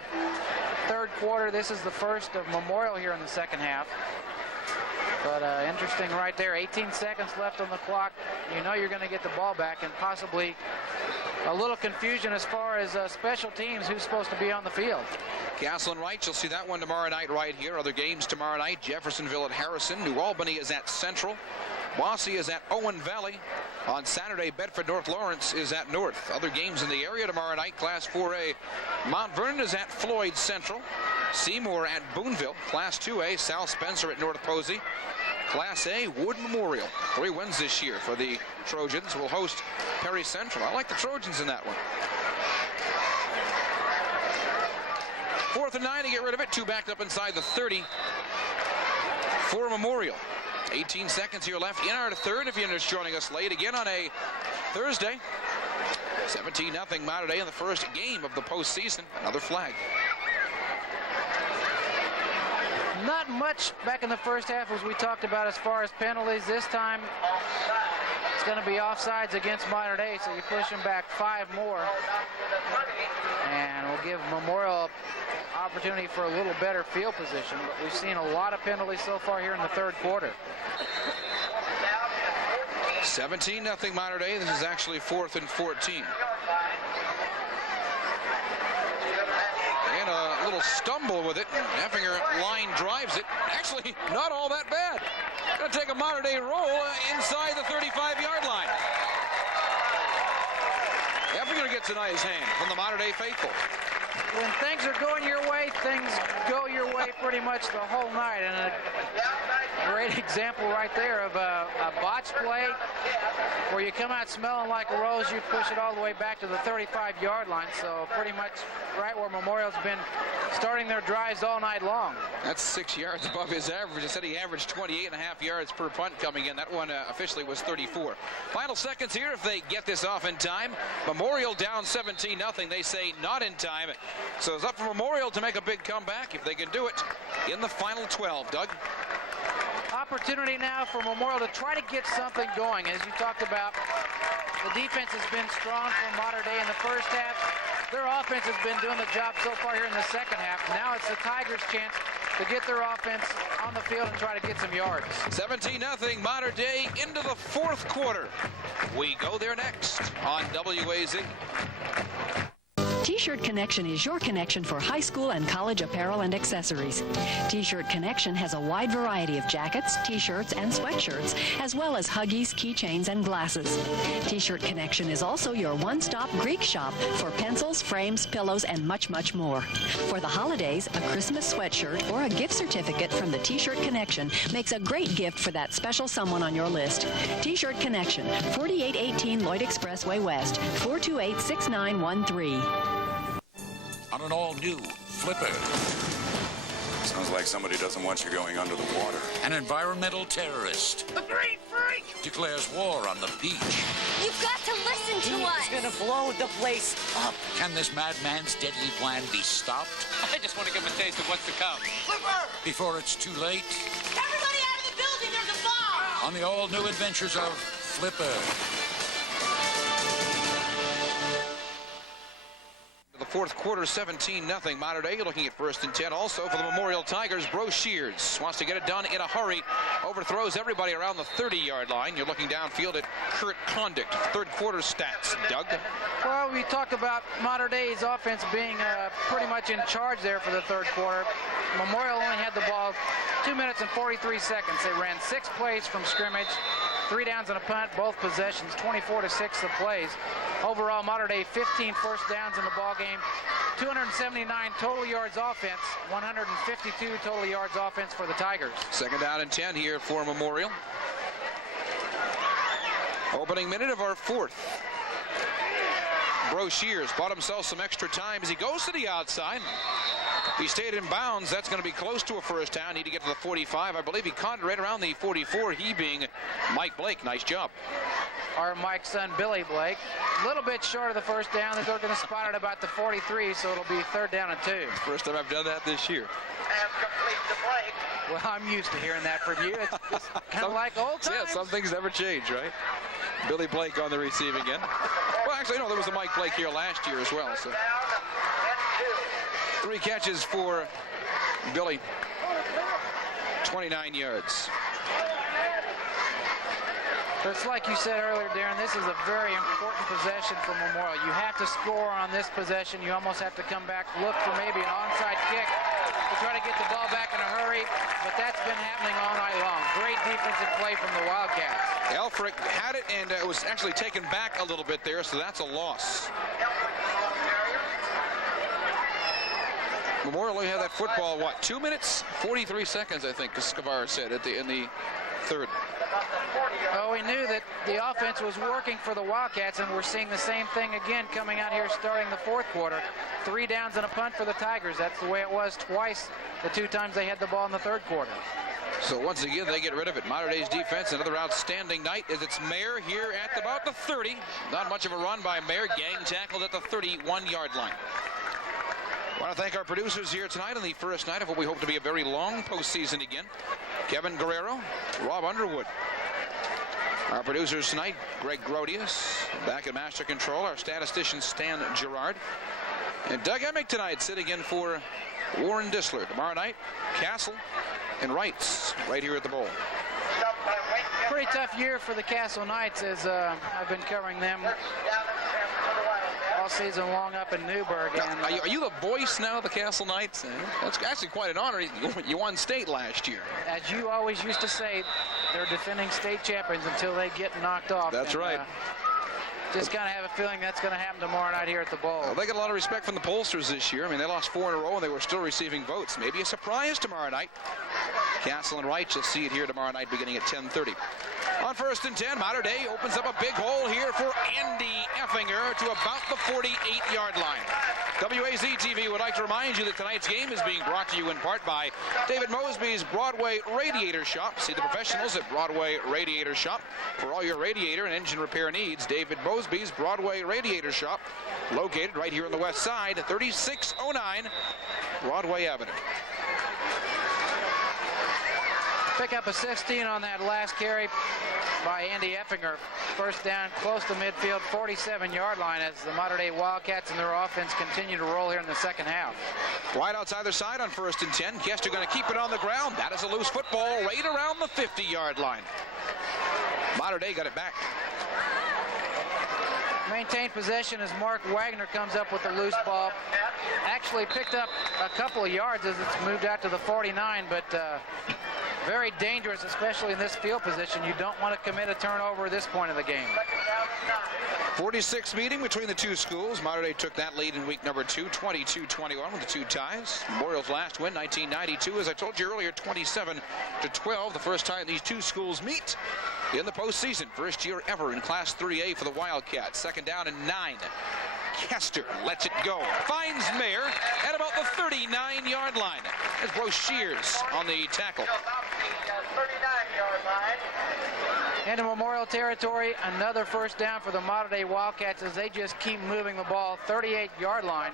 third quarter. This is the first of Memorial here in the second half. But interesting right there. 18 seconds left on the clock. You know you're going to get the ball back, and possibly a little confusion as far as special teams, who's supposed to be on the field. Castle and Wright, you'll see that one tomorrow night right here. Other games tomorrow night, Jeffersonville at Harrison. New Albany is at Central. Wassee is at Owen Valley. On Saturday, Bedford North Lawrence is at North. Other games in the area tomorrow night, Class 4A. Mount Vernon is at Floyd Central. Seymour at Boonville. Class 2A, South Spencer at North Posey. Class A, Wood Memorial. 3 wins this year for the Trojans. Will host Perry Central. I like the Trojans in that one. 4th and 9 to get rid of it. 2 backed up inside the 30 for Memorial. 18 seconds here left in our third. If you're just joining us late again on a Thursday. 17-0 Mater Dei in the first game of the postseason. Another flag. Not much back in the first half as we talked about as far as penalties. This time it's going to be offsides against Mater Dei, so you push them back 5 more. And we'll give Memorial opportunity for a little better field position, but we've seen a lot of penalties so far here in the third quarter. 17-0 Mater Dei. This is actually 4th and 14. And a little stumble with it. Effinger line drives it. Actually, not all that bad. Going to take a Mater Dei roll inside the 35-yard line. Effinger gets a nice hand from the Mater Dei faithful. When things are going your way, things go your way pretty much the whole night. And a great example right there of a botched play where you come out smelling like a rose, you push it all the way back to the 35-yard line. So pretty much right where Memorial's been starting their drives all night long. That's 6 yards above his average. I said he averaged 28.5 yards per punt coming in. That one officially was 34. Final seconds here if they get this off in time. Memorial down 17-0. They say not in time. So it's up for Memorial to make a big comeback if they can do it in the final 12. Doug? Opportunity now for Memorial to try to get something going. As you talked about, the defense has been strong for Mater Dei in the first half. Their offense has been doing the job so far here in the second half. Now it's the Tigers' chance to get their offense on the field and try to get some yards. 17-0 Mater Dei into the fourth quarter. We go there next on WAZ. T-Shirt Connection is your connection for high school and college apparel and accessories. T-Shirt Connection has a wide variety of jackets, T-shirts, and sweatshirts, as well as Huggies, keychains, and glasses. T-Shirt Connection is also your one-stop Greek shop for pencils, frames, pillows, and much, much more. For the holidays, a Christmas sweatshirt or a gift certificate from the T-Shirt Connection makes a great gift for that special someone on your list. T-Shirt Connection, 4818 Lloyd Expressway West, 428-6913. On an all-new Flipper. Sounds like somebody doesn't want you going under the water. An environmental terrorist. A green free! declares war on the peach. You've got to listen to us. He's gonna blow the place up. Can this madman's deadly plan be stopped I just want to give him a taste of what's to come. Flipper! before it's too late? Everybody out of the building, there's a bomb! On the all-new adventures of Flipper. The fourth quarter, 17-0. Mater Dei looking at 1st and 10. Also for the Memorial Tigers, Broshears wants to get it done in a hurry. Overthrows everybody around the 30-yard line. You're looking downfield at Kurt Condict. Third quarter stats. Doug? Well, we talked about Mater Dei's offense being pretty much in charge there for the third quarter. Memorial only had the ball 2 minutes and 43 seconds. They ran 6 plays from scrimmage, 3 downs and a punt, both possessions, 24-6 the plays. Overall, Mater Dei 15 first downs in the ball game, 279 total yards offense, 152 total yards offense for the Tigers. Second down and 10 here for Memorial. Opening minute of our fourth. Broshears bought himself some extra time as he goes to the outside. If he stayed in bounds, that's going to be close to a first down. Need to get to the 45. I believe he caught it right around the 44, he being Mike Blake. Nice job. Our Mike's son, Billy Blake. A little bit short of the first down. They're going to spot it about the 43, so it'll be 3rd down and 2. First time I've done that this year. And complete to Blake. Well, I'm used to hearing that from you. It's kind of like old times. Yeah, some things never change, right? Billy Blake on the receiving end. Well, actually, no, there was a Mike Blake here last year as well. So 3 catches for Billy. 29 yards. It's like you said earlier, Darren, this is a very important possession for Memorial. You have to score on this possession. You almost have to come back, look for maybe an onside kick to try to get the ball back in a hurry, but that's been happening all night long. Great defensive play from the Wildcats. Elfrich had it, and it was actually taken back a little bit there, so that's a loss. Memorial only had that football, what, 2 minutes? 43 seconds, I think, Escobar said in the third. Well, we knew that the offense was working for the Wildcats, and we're seeing the same thing again coming out here starting the fourth quarter. 3 downs and a punt for the Tigers. That's the way it was twice, the 2 times they had the ball in the third quarter. So once again, they get rid of it. Mater Dei's defense, another outstanding night as it's Mayer here at about the 30. Not much of a run by Mayer. Gang tackled at the 31-yard line. I want to thank our producers here tonight on the first night of what we hope to be a very long postseason again. Kevin Guerrero, Rob Underwood. Our producers tonight, Greg Grodius, back at Master Control, our statistician Stan Gerard, and Doug Emick tonight sitting in for Warren Disler. Tomorrow night, Castle and Wrights right here at the Bowl. Pretty tough year for the Castle Knights as I've been covering them all season long up in Newburgh. And, are you the voice now of the Castle Knights? That's actually quite an honor. You won state last year. As you always used to say, they're defending state champions until they get knocked off. That's right. Just kind of have a feeling that's going to happen tomorrow night here at the Bowl. Well, they get a lot of respect from the pollsters this year. I mean, they lost 4 in a row, and they were still receiving votes. Maybe a surprise tomorrow night. Castle and Wright, you'll see it here tomorrow night beginning at 10:30. On 1st and 10, Mater Dei opens up a big hole here for Andy Effinger to about the 48-yard line. WAZ-TV would like to remind you that tonight's game is being brought to you in part by David Mosby's Broadway Radiator Shop. See the professionals at Broadway Radiator Shop for all your radiator and engine repair needs. David Mosby's Broadway Radiator Shop, located right here on the west side, 3609 Broadway Avenue. Pick up a 16 on that last carry by Andy Effinger. First down close to midfield, 47-yard line as the Mater Dei Wildcats and their offense continue to roll here in the second half. Wide outside their side on 1st and 10. Kester going to keep it on the ground. That is a loose football right around the 50-yard line. Mater Dei got it back. Maintained possession as Mark Wagner comes up with the loose ball. Actually picked up a couple of yards as it's moved out to the 49, but very dangerous, especially in this field position. You don't want to commit a turnover at this point of the game. 46 meeting between the two schools. Mater Dei took that lead in week number 2, 22-21 with the 2 ties. Memorial's last win, 1992, as I told you earlier, 27-12. The first time these two schools meet in the postseason. First year ever in Class 3A for the Wildcats. Second down and 9. Kester lets it go. Finds Mayer at about the 39-yard line. As Broshears on the tackle. Into Memorial territory, another first down for the Mater Dei Wildcats as they just keep moving the ball, 38-yard line.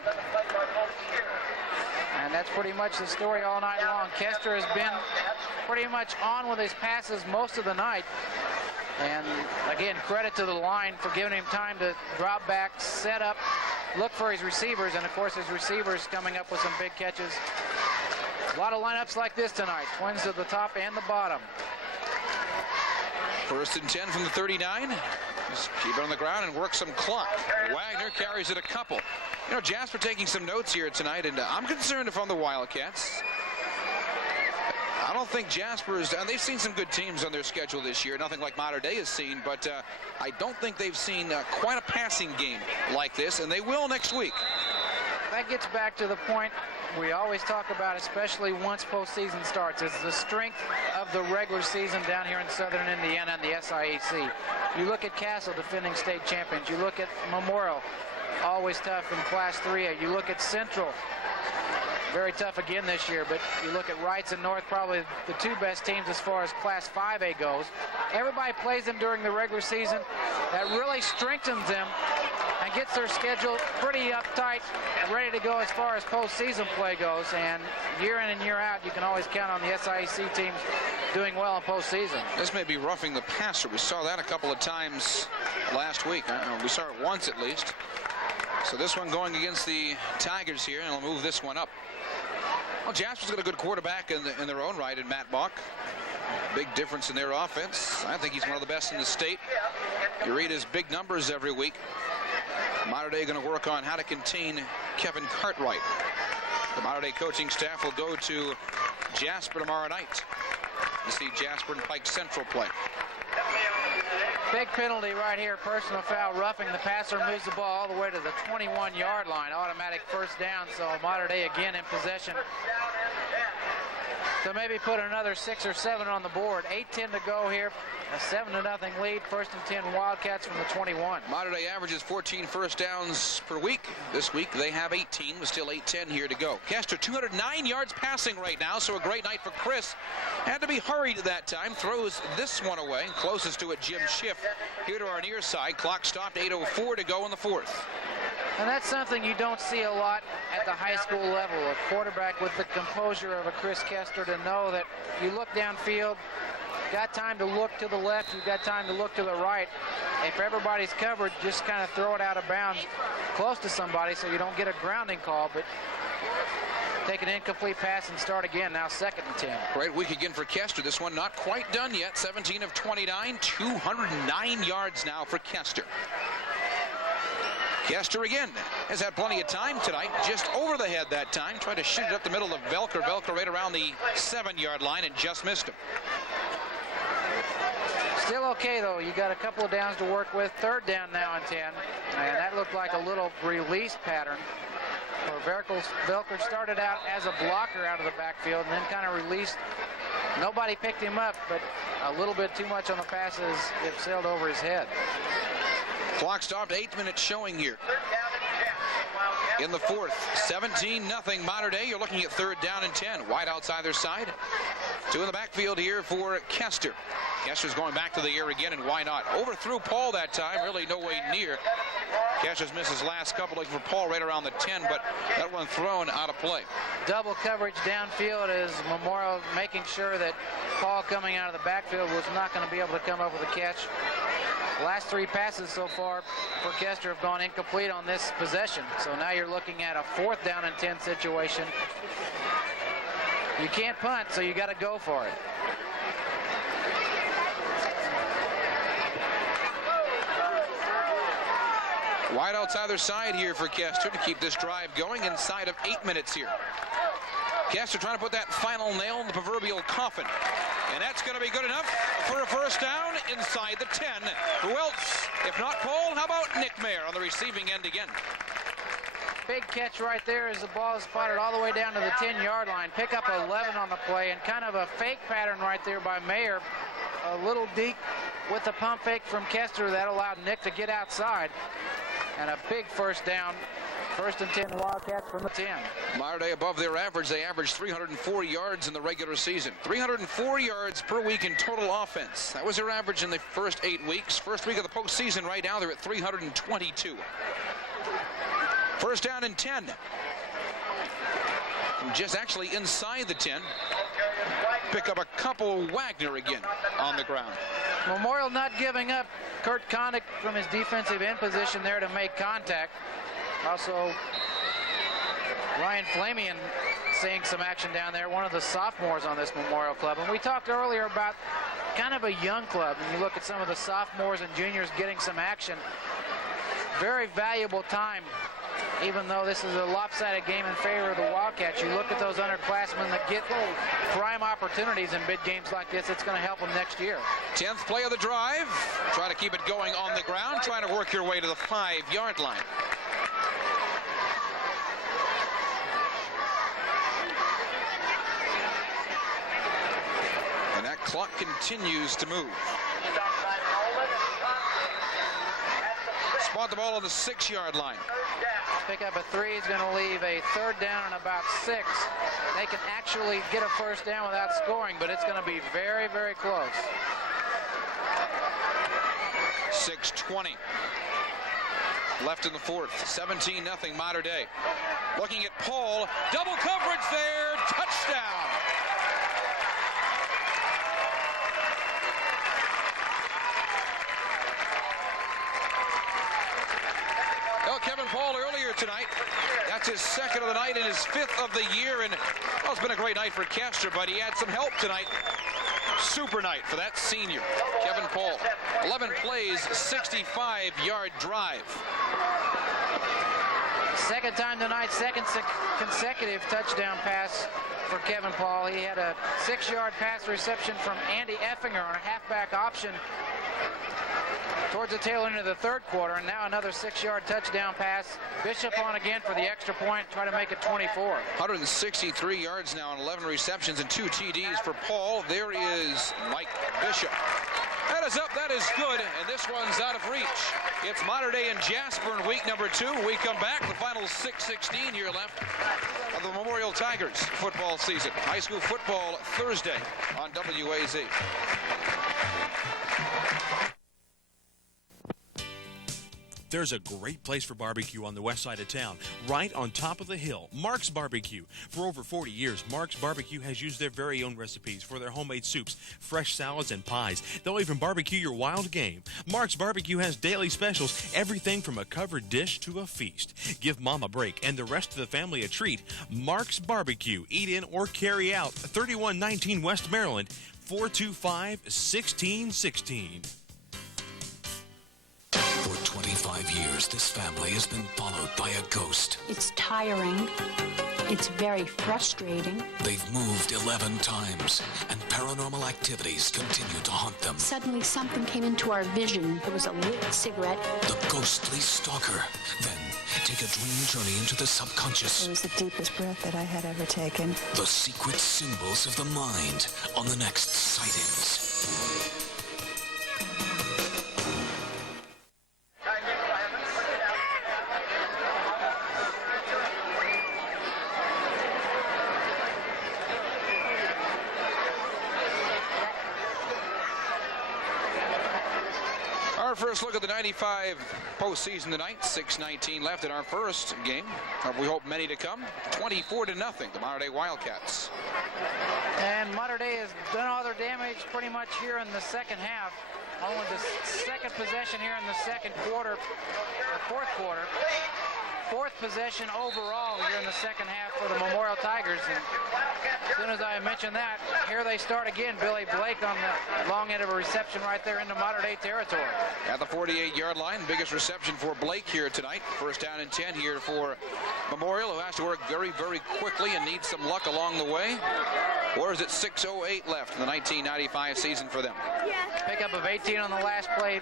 And that's pretty much the story all night long. Kester has been pretty much on with his passes most of the night. And again, credit to the line for giving him time to drop back, set up, look for his receivers, and of course his receivers coming up with some big catches. A lot of lineups like this tonight. Twins to the top and the bottom. First and 10 from the 39. Just keep it on the ground and work some clock. Wagner carries it a couple. You know, Jasper taking some notes here tonight, and I'm concerned if I'm the Wildcats. I don't think Jasper is, and they've seen some good teams on their schedule this year, nothing like Mater Dei has seen, but I don't think they've seen quite a passing game like this, and they will next week. That gets back to the point we always talk about, especially once postseason starts, is the strength of the regular season down here in Southern Indiana and the SIAC. You look at Castle, defending state champions. You look at Memorial, always tough in Class 3A. You look at Central, very tough again this year, but you look at Wrights and North, probably the two best teams as far as Class 5A goes. Everybody plays them during the regular season. That really strengthens them and gets their schedule pretty uptight and ready to go as far as postseason play goes. And year in and year out, you can always count on the SIAC teams doing well in postseason. This may be roughing the passer. We saw that a couple of times last week. We saw it once at least. So this one going against the Tigers here, and we'll move this one up. Well, Jasper's got a good quarterback in their own right in Matt Bach. Big difference in their offense. I think he's one of the best in the state. You read his big numbers every week. Mater Dei going to work on how to contain Kevin Cartwright. The Mater Dei coaching staff will go to Jasper tomorrow night to see Jasper and Pike Central play. Big penalty right here, personal foul, roughing the passer, moves the ball all the way to the 21-yard line. Automatic first down, so Mater Dei again in possession. So maybe put another 6 or 7 on the board. 8:10 to go here. A 7-0 lead. First and 10 Wildcats from the 21. Mater Dei averages 14 first downs per week. This week they have 18 with still 8:10 here to go. Kester 209 yards passing right now, so a great night for Chris. Had to be hurried that time. Throws this one away. Closest to it, Jim Schiff. Here to our near side. Clock stopped. 8:04 to go in the fourth. And that's something you don't see a lot at the high school level. A quarterback with the composure of a Chris Kester to know that you look downfield, got time to look to the left, you've got time to look to the right. If everybody's covered, just kind of throw it out of bounds close to somebody so you don't get a grounding call, but take an incomplete pass and start again. Now 2nd and 10. Great week again for Kester. This one not quite done yet. 17 of 29, 209 yards now for Kester. Kester again has had plenty of time tonight, just over the head that time. Tried to shoot it up the middle of Velker. Velker right around the 7-yard line and just missed him. Still okay, though. You got a couple of downs to work with. 3rd down now and 10. And that looked like a little release pattern where Velker started out as a blocker out of the backfield and then kind of released. Nobody picked him up, but a little bit too much on the passes. It sailed over his head. Clock stopped, 8 minutes showing here. In the fourth, 17-0 Mater Dei. You're looking at 3rd down and 10. Wide outside their side. 2 in the backfield here for Kester. Kester's going back to the air again, and why not? Overthrew Paul that time, really no way near. Kester's missed his last couple, looking for Paul right around the 10, but that one thrown out of play. Double coverage downfield as Memorial making sure that Paul coming out of the backfield was not going to be able to come up with a catch. Last 3 passes so far for Kester have gone incomplete on this possession. So now you're looking at a 4th down and 10 situation. You can't punt, so you got to go for it. Wide outside their side here for Kester to keep this drive going inside of 8 minutes here. Kester trying to put that final nail in the proverbial coffin. And that's going to be good enough for a first down inside the 10. Who else? If not Paul, how about Nick Mayer on the receiving end again? Big catch right there as the ball is spotted all the way down to the 10-yard line. Pick up 11 on the play and kind of a fake pattern right there by Mayer. A little deep with the pump fake from Kester that allowed Nick to get outside. And a big first down First and 10 Wildcats from the 10. Mater Dei above their average. They averaged 304 yards in the regular season. 304 yards per week in total offense. That was their average in the first 8 weeks. First week of the postseason right now, they're at 322. First down and 10. Just actually inside the 10. Pick up a couple. Wagner again on the ground. Memorial not giving up. Kurt Connick from his defensive end position there to make contact. Also, Ryan Flamian seeing some action down there, one of the sophomores on this Memorial club. And we talked earlier about kind of a young club. And you look at some of the sophomores and juniors getting some action. Very valuable time. Even though this is a lopsided game in favor of the Wildcats, you look at those underclassmen that get prime opportunities in big games like this, it's going to help them next year. 10th play of the drive. Try to keep it going on the ground, trying to work your way to the 5-yard line. And that clock continues to move. Spot the ball on the 6-yard line. Pick up a 3 is going to leave a third down and about 6. They can actually get a first down without scoring, but it's going to be very, very close. 6:20 left in the fourth. 17-0 Mater Dei. Looking at Paul. Double coverage there. Touchdown. Kevin Paul earlier tonight. That's his second of the night and his 5th of the year. And well, it's been a great night for Castor, but he had some help tonight. Super night for that senior, Kevin Paul. 11 plays, 65-yard drive. Second time tonight, second consecutive touchdown pass for Kevin Paul. He had a 6-yard pass reception from Andy Effinger on a halfback option towards the tail end of the third quarter, and now another 6-yard touchdown pass. Bishop on again for the extra point, try to make it 24. 163 yards now on 11 receptions and 2 TDs for Paul. There is Mike Bishop. That is up, that is good, and this one's out of reach. It's Mater Dei and Jasper in week number 2. We come back, the final 6:16 here left of the Memorial Tigers football season. High school football Thursday on WAZ. There's a great place for barbecue on the west side of town, right on top of the hill, Mark's Barbecue. For over 40 years, Mark's Barbecue has used their very own recipes for their homemade soups, fresh salads, and pies. They'll even barbecue your wild game. Mark's Barbecue has daily specials, everything from a covered dish to a feast. Give Mom a break and the rest of the family a treat. Mark's Barbecue. Eat in or carry out. 3119 West Maryland, 425-1616. For 25 years, this family has been followed by a ghost. It's tiring. It's very frustrating. They've moved 11 times, and paranormal activities continue to haunt them. Suddenly, something came into our vision. There was a lit cigarette. The ghostly stalker. Then, take a dream journey into the subconscious. It was the deepest breath that I had ever taken. The secret symbols of the mind on the next Sightings. Our first look at the 95 postseason tonight. 6:19 left in our first game. We hope many to come. 24-0, the Mater Dei Wildcats. And Mater Dei has done all their damage pretty much here in the second half. Only the second possession here in the second quarter, or fourth quarter. Fourth possession overall here in the second half for the Memorial Tigers. And as soon as I mention that, here they start again. Billy Blake on the long end of a reception right there into Mater Dei territory. At the 48-yard line, biggest reception for Blake here tonight. First down and 10 here for Memorial, who has to work very, very quickly and needs some luck along the way. Or is it 6:08 left in the 1995 season for them? Pickup of 18 on the last play.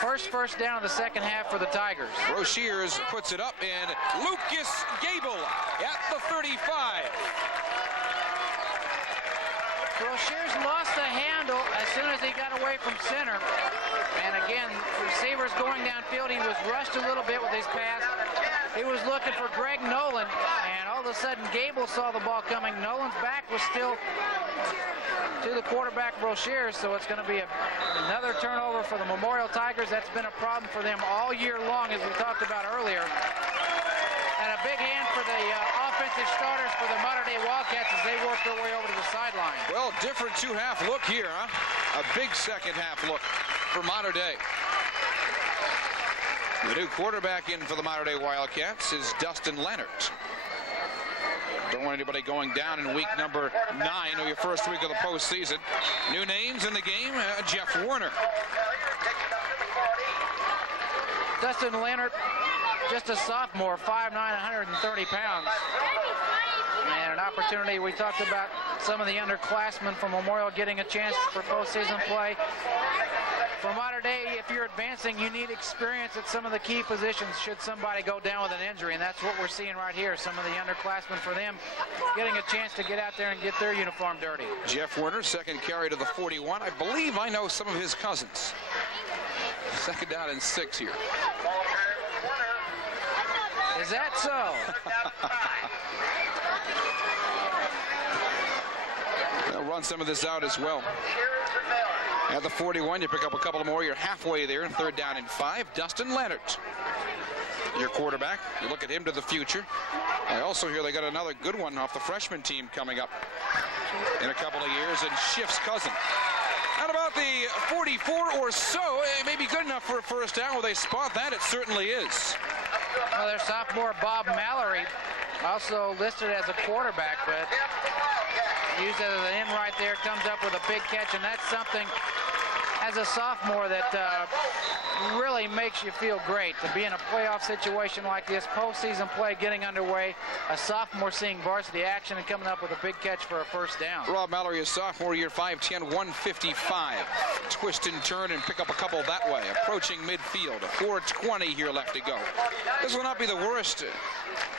First down of the second half for the Tigers. Roziers puts it up, and Lucas Gable at the 35. Roziers lost the handle as soon as he got away from center. And again, through receivers going downfield. He was rushed a little bit with his pass. He was looking for Greg Nolan, and all of a sudden Gable saw the ball coming. Nolan's back was still to the quarterback Brochere, so it's going to be another turnover for the Memorial Tigers. That's been a problem for them all year long, as we talked about earlier. And a big hand for the offensive starters for the Mater Dei Wildcats as they work their way over to the sideline. Well, different two-half look here, huh? A big second-half look for Mater Dei. The new quarterback in for the Mater Dei Wildcats is Dustin Leonard. Don't want anybody going down in week number 9 or your first week of the postseason. New names in the game, Jeff Werner. Dustin Leonard, just a sophomore, 5'9", 130 pounds. And an opportunity, we talked about some of the underclassmen from Memorial getting a chance for postseason play. For Mater Dei, if you're advancing, you need experience at some of the key positions should somebody go down with an injury, and that's what we're seeing right here. Some of the underclassmen for them getting a chance to get out there and get their uniform dirty. Jeff Werner, second carry to the 41. I believe I know some of his cousins. Second down and 6 here. Is that so? They'll run some of this out as well. At the 41, you pick up a couple more. You're halfway there, and third down and 5. Dustin Leonard, your quarterback. You look at him to the future. I also hear they got another good one off the freshman team coming up in a couple of years, and Schiff's cousin. At about the 44 or so, it may be good enough for a first down. Will they spot that? It certainly is. Well, their sophomore Bob Mallory, also listed as a quarterback, but used as an end right there, comes up with a big catch, and that's something as a sophomore that really makes you feel great to be in a playoff situation like this, postseason play getting underway, a sophomore seeing varsity action and coming up with a big catch for a first down. Rob Mallory is sophomore year, 5'10", 155. Twist and turn and pick up a couple that way. Approaching midfield, 4:20 here left to go. This will not be the worst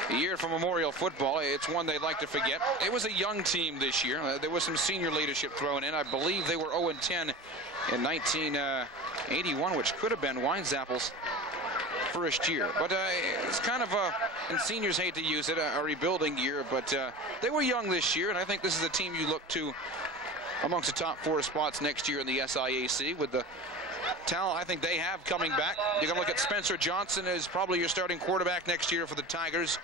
year for Memorial football. It's one they'd like to forget. It was a young team this year. There was some senior leadership thrown in. I believe they were 0-10 in 1981, which could have been Weinzappel's first year. But it's kind of and seniors hate to use it, a rebuilding year, but they were young this year, and I think this is a team you look to amongst the top 4 spots next year in the SIAC with the talent I think they have coming back. You're going to look at Spencer Johnson as probably your starting quarterback next year for the Tigers.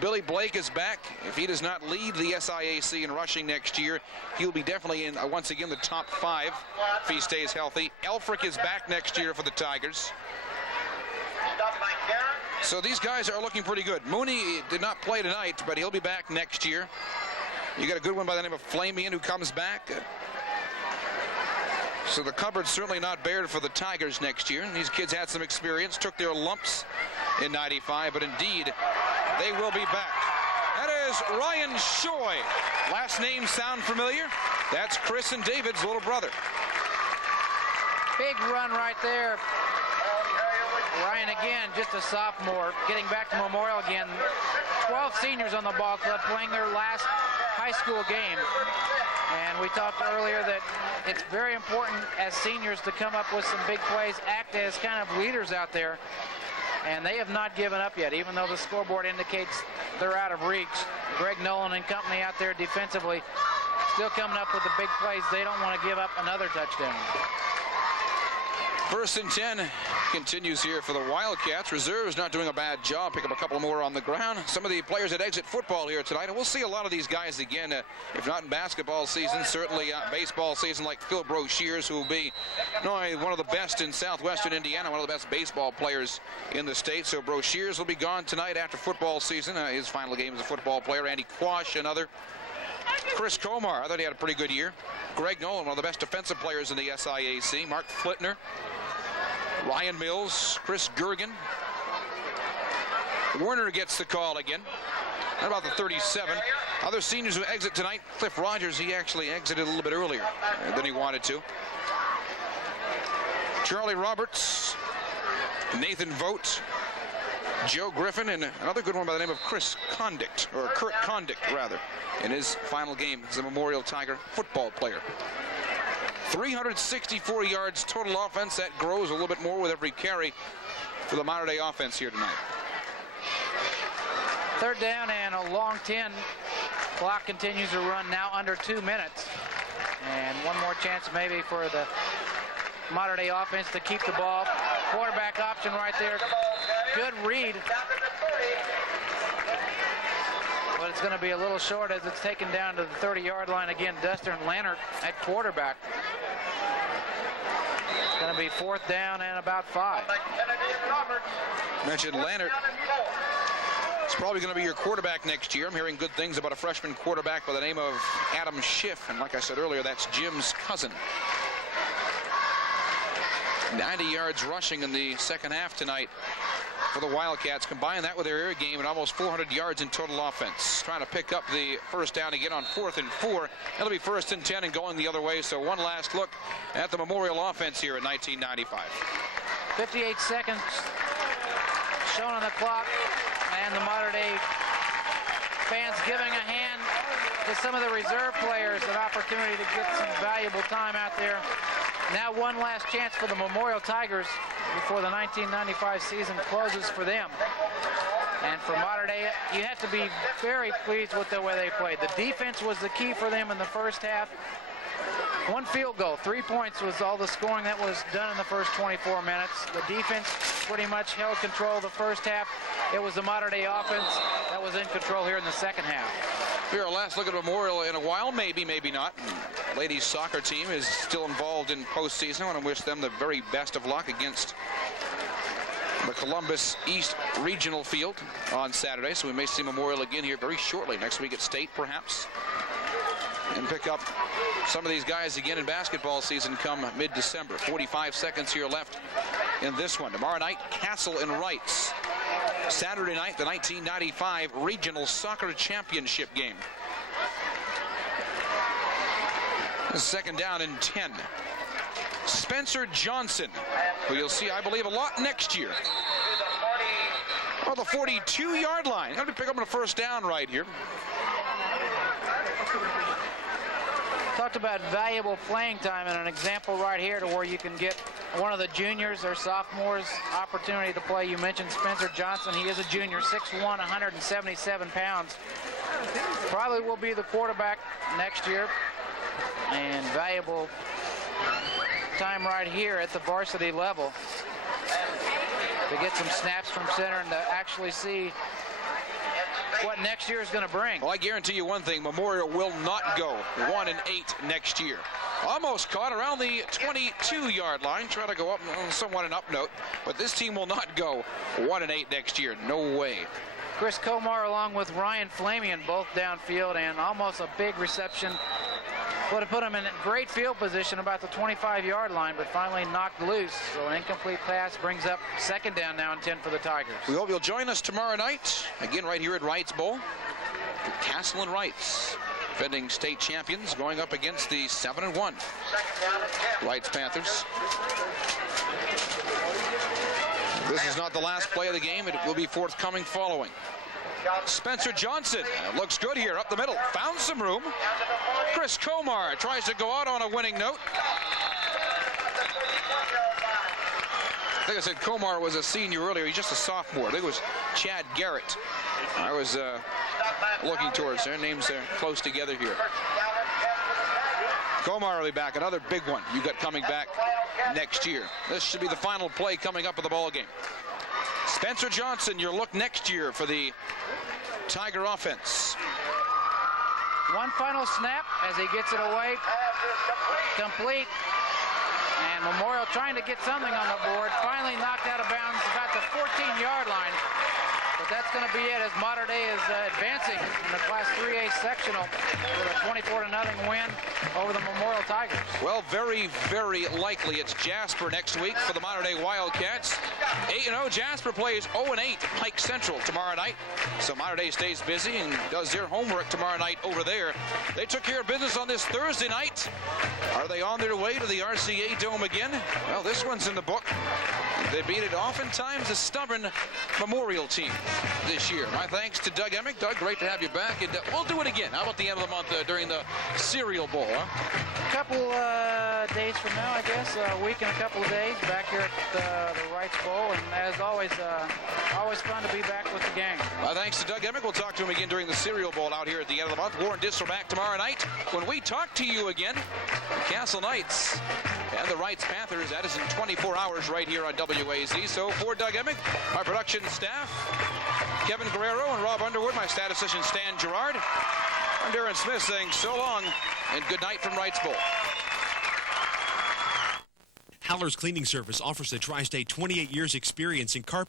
Billy Blake is back. If he does not lead the SIAC in rushing next year, he'll be definitely in, once again, the top 5 if he stays healthy. Elfrick is back next year for the Tigers. So these guys are looking pretty good. Mooney did not play tonight, but he'll be back next year. You got a good one by the name of Flamian who comes back. So the cupboard's certainly not bared for the Tigers next year. These kids had some experience, took their lumps in 95, but indeed, they will be back. That is Ryan Shoy. Last name sound familiar? That's Chris and David's little brother. Big run right there. Ryan again, just a sophomore, getting back to Memorial again. 12 seniors on the ball club playing their last high school game. And we talked earlier that it's very important as seniors to come up with some big plays, act as kind of leaders out there. And they have not given up yet, even though the scoreboard indicates they're out of reach. Greg Nolan and company out there defensively still coming up with the big plays. They don't want to give up another touchdown. First and 10 continues here for the Wildcats. Reserves not doing a bad job. Pick up a couple more on the ground. Some of the players that exit football here tonight, and we'll see a lot of these guys again, if not in basketball season, certainly baseball season, like Phil Brochere, who will be not only one of the best in southwestern Indiana, one of the best baseball players in the state. So Brochere will be gone tonight after football season. His final game as a football player. Andy Quash, another. Chris Komar, I thought he had a pretty good year. Greg Nolan, one of the best defensive players in the SIAC. Mark Flitner. Ryan Mills, Chris Gergen. Werner gets the call again. How about the 37? Other seniors who exit tonight, Cliff Rogers, he actually exited a little bit earlier than he wanted to. Charlie Roberts, Nathan Vogt, Joe Griffin, and another good one by the name of Chris Condict, or Kurt Condict, rather, in his final game as a Memorial Tiger football player. 364 yards total offense. That grows a little bit more with every carry for the Mater Dei offense here tonight. 3rd down and a long 10. Clock continues to run now under 2 minutes. And one more chance maybe for the Mater Dei offense to keep the ball. Quarterback option right there. Good read. But it's going to be a little short as it's taken down to the 30-yard line again. Duster and Lannert at quarterback. It's going to be 4th down and about 5. Mentioned Lannert. It's probably going to be your quarterback next year. I'm hearing good things about a freshman quarterback by the name of Adam Schiff. And like I said earlier, that's Jim's cousin. 90 yards rushing in the second half tonight for the Wildcats. Combine that with their air game and almost 400 yards in total offense. Trying to pick up the first down again on 4th and 4. It'll be 1st and 10 and going the other way. So one last look at the Memorial offense here in 1995. 58 seconds shown on the clock. And the Mater Dei fans giving a hand to some of the reserve players, an opportunity to get some valuable time out there. Now one last chance for the Memorial Tigers before the 1995 season closes for them. And for Mater Dei, you have to be very pleased with the way they played. The defense was the key for them in the first half. 1 field goal, 3 points was all the scoring that was done in the first 24 minutes. The defense pretty much held control the first half. It was the Mater Dei offense that was in control here in the second half. Here, our last look at Memorial in a while, maybe, maybe not. Ladies soccer team is still involved in postseason. I want to wish them the very best of luck against the Columbus East Regional Field on Saturday. So we may see Memorial again here very shortly. Next week at State, perhaps. And pick up some of these guys again in basketball season come mid-December. 45 seconds here left in this one. Tomorrow night, Castle and Wrights. Saturday night, the 1995 Regional Soccer Championship game. Second down and 10. Spencer Johnson, who you'll see, I believe, a lot next year. Oh, the 42-yard line. How to pick up on a first down right here. Talked about valuable playing time, and an example right here to where you can get one of the juniors or sophomores opportunity to play. You mentioned Spencer Johnson. He is a junior, 6'1", 177 pounds. Probably will be the quarterback next year. And valuable time right here at the varsity level to get some snaps from center and to actually see what next year is going to bring. Well, I guarantee you one thing, Memorial will not go 1-8 next year. Almost caught around the 22-yard line, trying to go up somewhat an up note, but this team will not go 1-8 next year. No way. Chris Komar along with Ryan Flamian both downfield, and almost a big reception. Would have put him in a great field position about the 25-yard line, but finally knocked loose. So an incomplete pass brings up second down now and 10 for the Tigers. We hope you'll join us tomorrow night, again right here at Wrights Bowl. Castle and Wrights, defending state champions, going up against the 7-1 Wrights Panthers. This is not the last play of the game. It will be forthcoming following. Spencer Johnson looks good here up the middle, found some room. Chris Komar tries to go out on a winning note. I think I said Komar was a senior earlier. He's just a sophomore. I think it was Chad Garrett I was looking towards. Their names are close together here. Komar will be back. Another big one you got coming back next year. This should be the final play coming up in the ball game. Spencer Johnson, your look next year for the Tiger offense. One final snap as he gets it away. Complete. And Memorial trying to get something on the board. Finally knocked out of bounds about the 14-yard line. But that's going to be it as Mater Dei is advancing in the Class 3A sectional with a 24-0 win over the Memorial Tigers. Well, very, very likely it's Jasper next week for the Mater Dei Wildcats. 8-0. Jasper plays 0-8 Pike Central tomorrow night. So Mater Dei stays busy and does their homework tomorrow night over there. They took care of business on this Thursday night. Are they on their way to the RCA Dome again? Well, this one's in the book. They beat it oftentimes a stubborn Memorial team this year. My thanks to Doug Emick. Doug, great to have you back. And we'll do it again. How about the end of the month during the Cereal Bowl? Huh? A couple days from now, I guess, a week and a couple of days back here at the Wrights Bowl. And as always, always fun to be back with the gang. Thanks to Doug Emick. We'll talk to him again during the Cereal Bowl out here at the end of the month. Warren Distel back tomorrow night when we talk to you again. The Castle Knights and the Wrights Panthers. That is in 24 hours right here on WAZ. So for Doug Emick, our production staff, Kevin Guerrero and Rob Underwood, my statistician Stan Gerard, I'm Darren Smith saying so long and good night from Wrights Bowl. Haller's Cleaning Service offers the Tri-State 28 years experience in carpet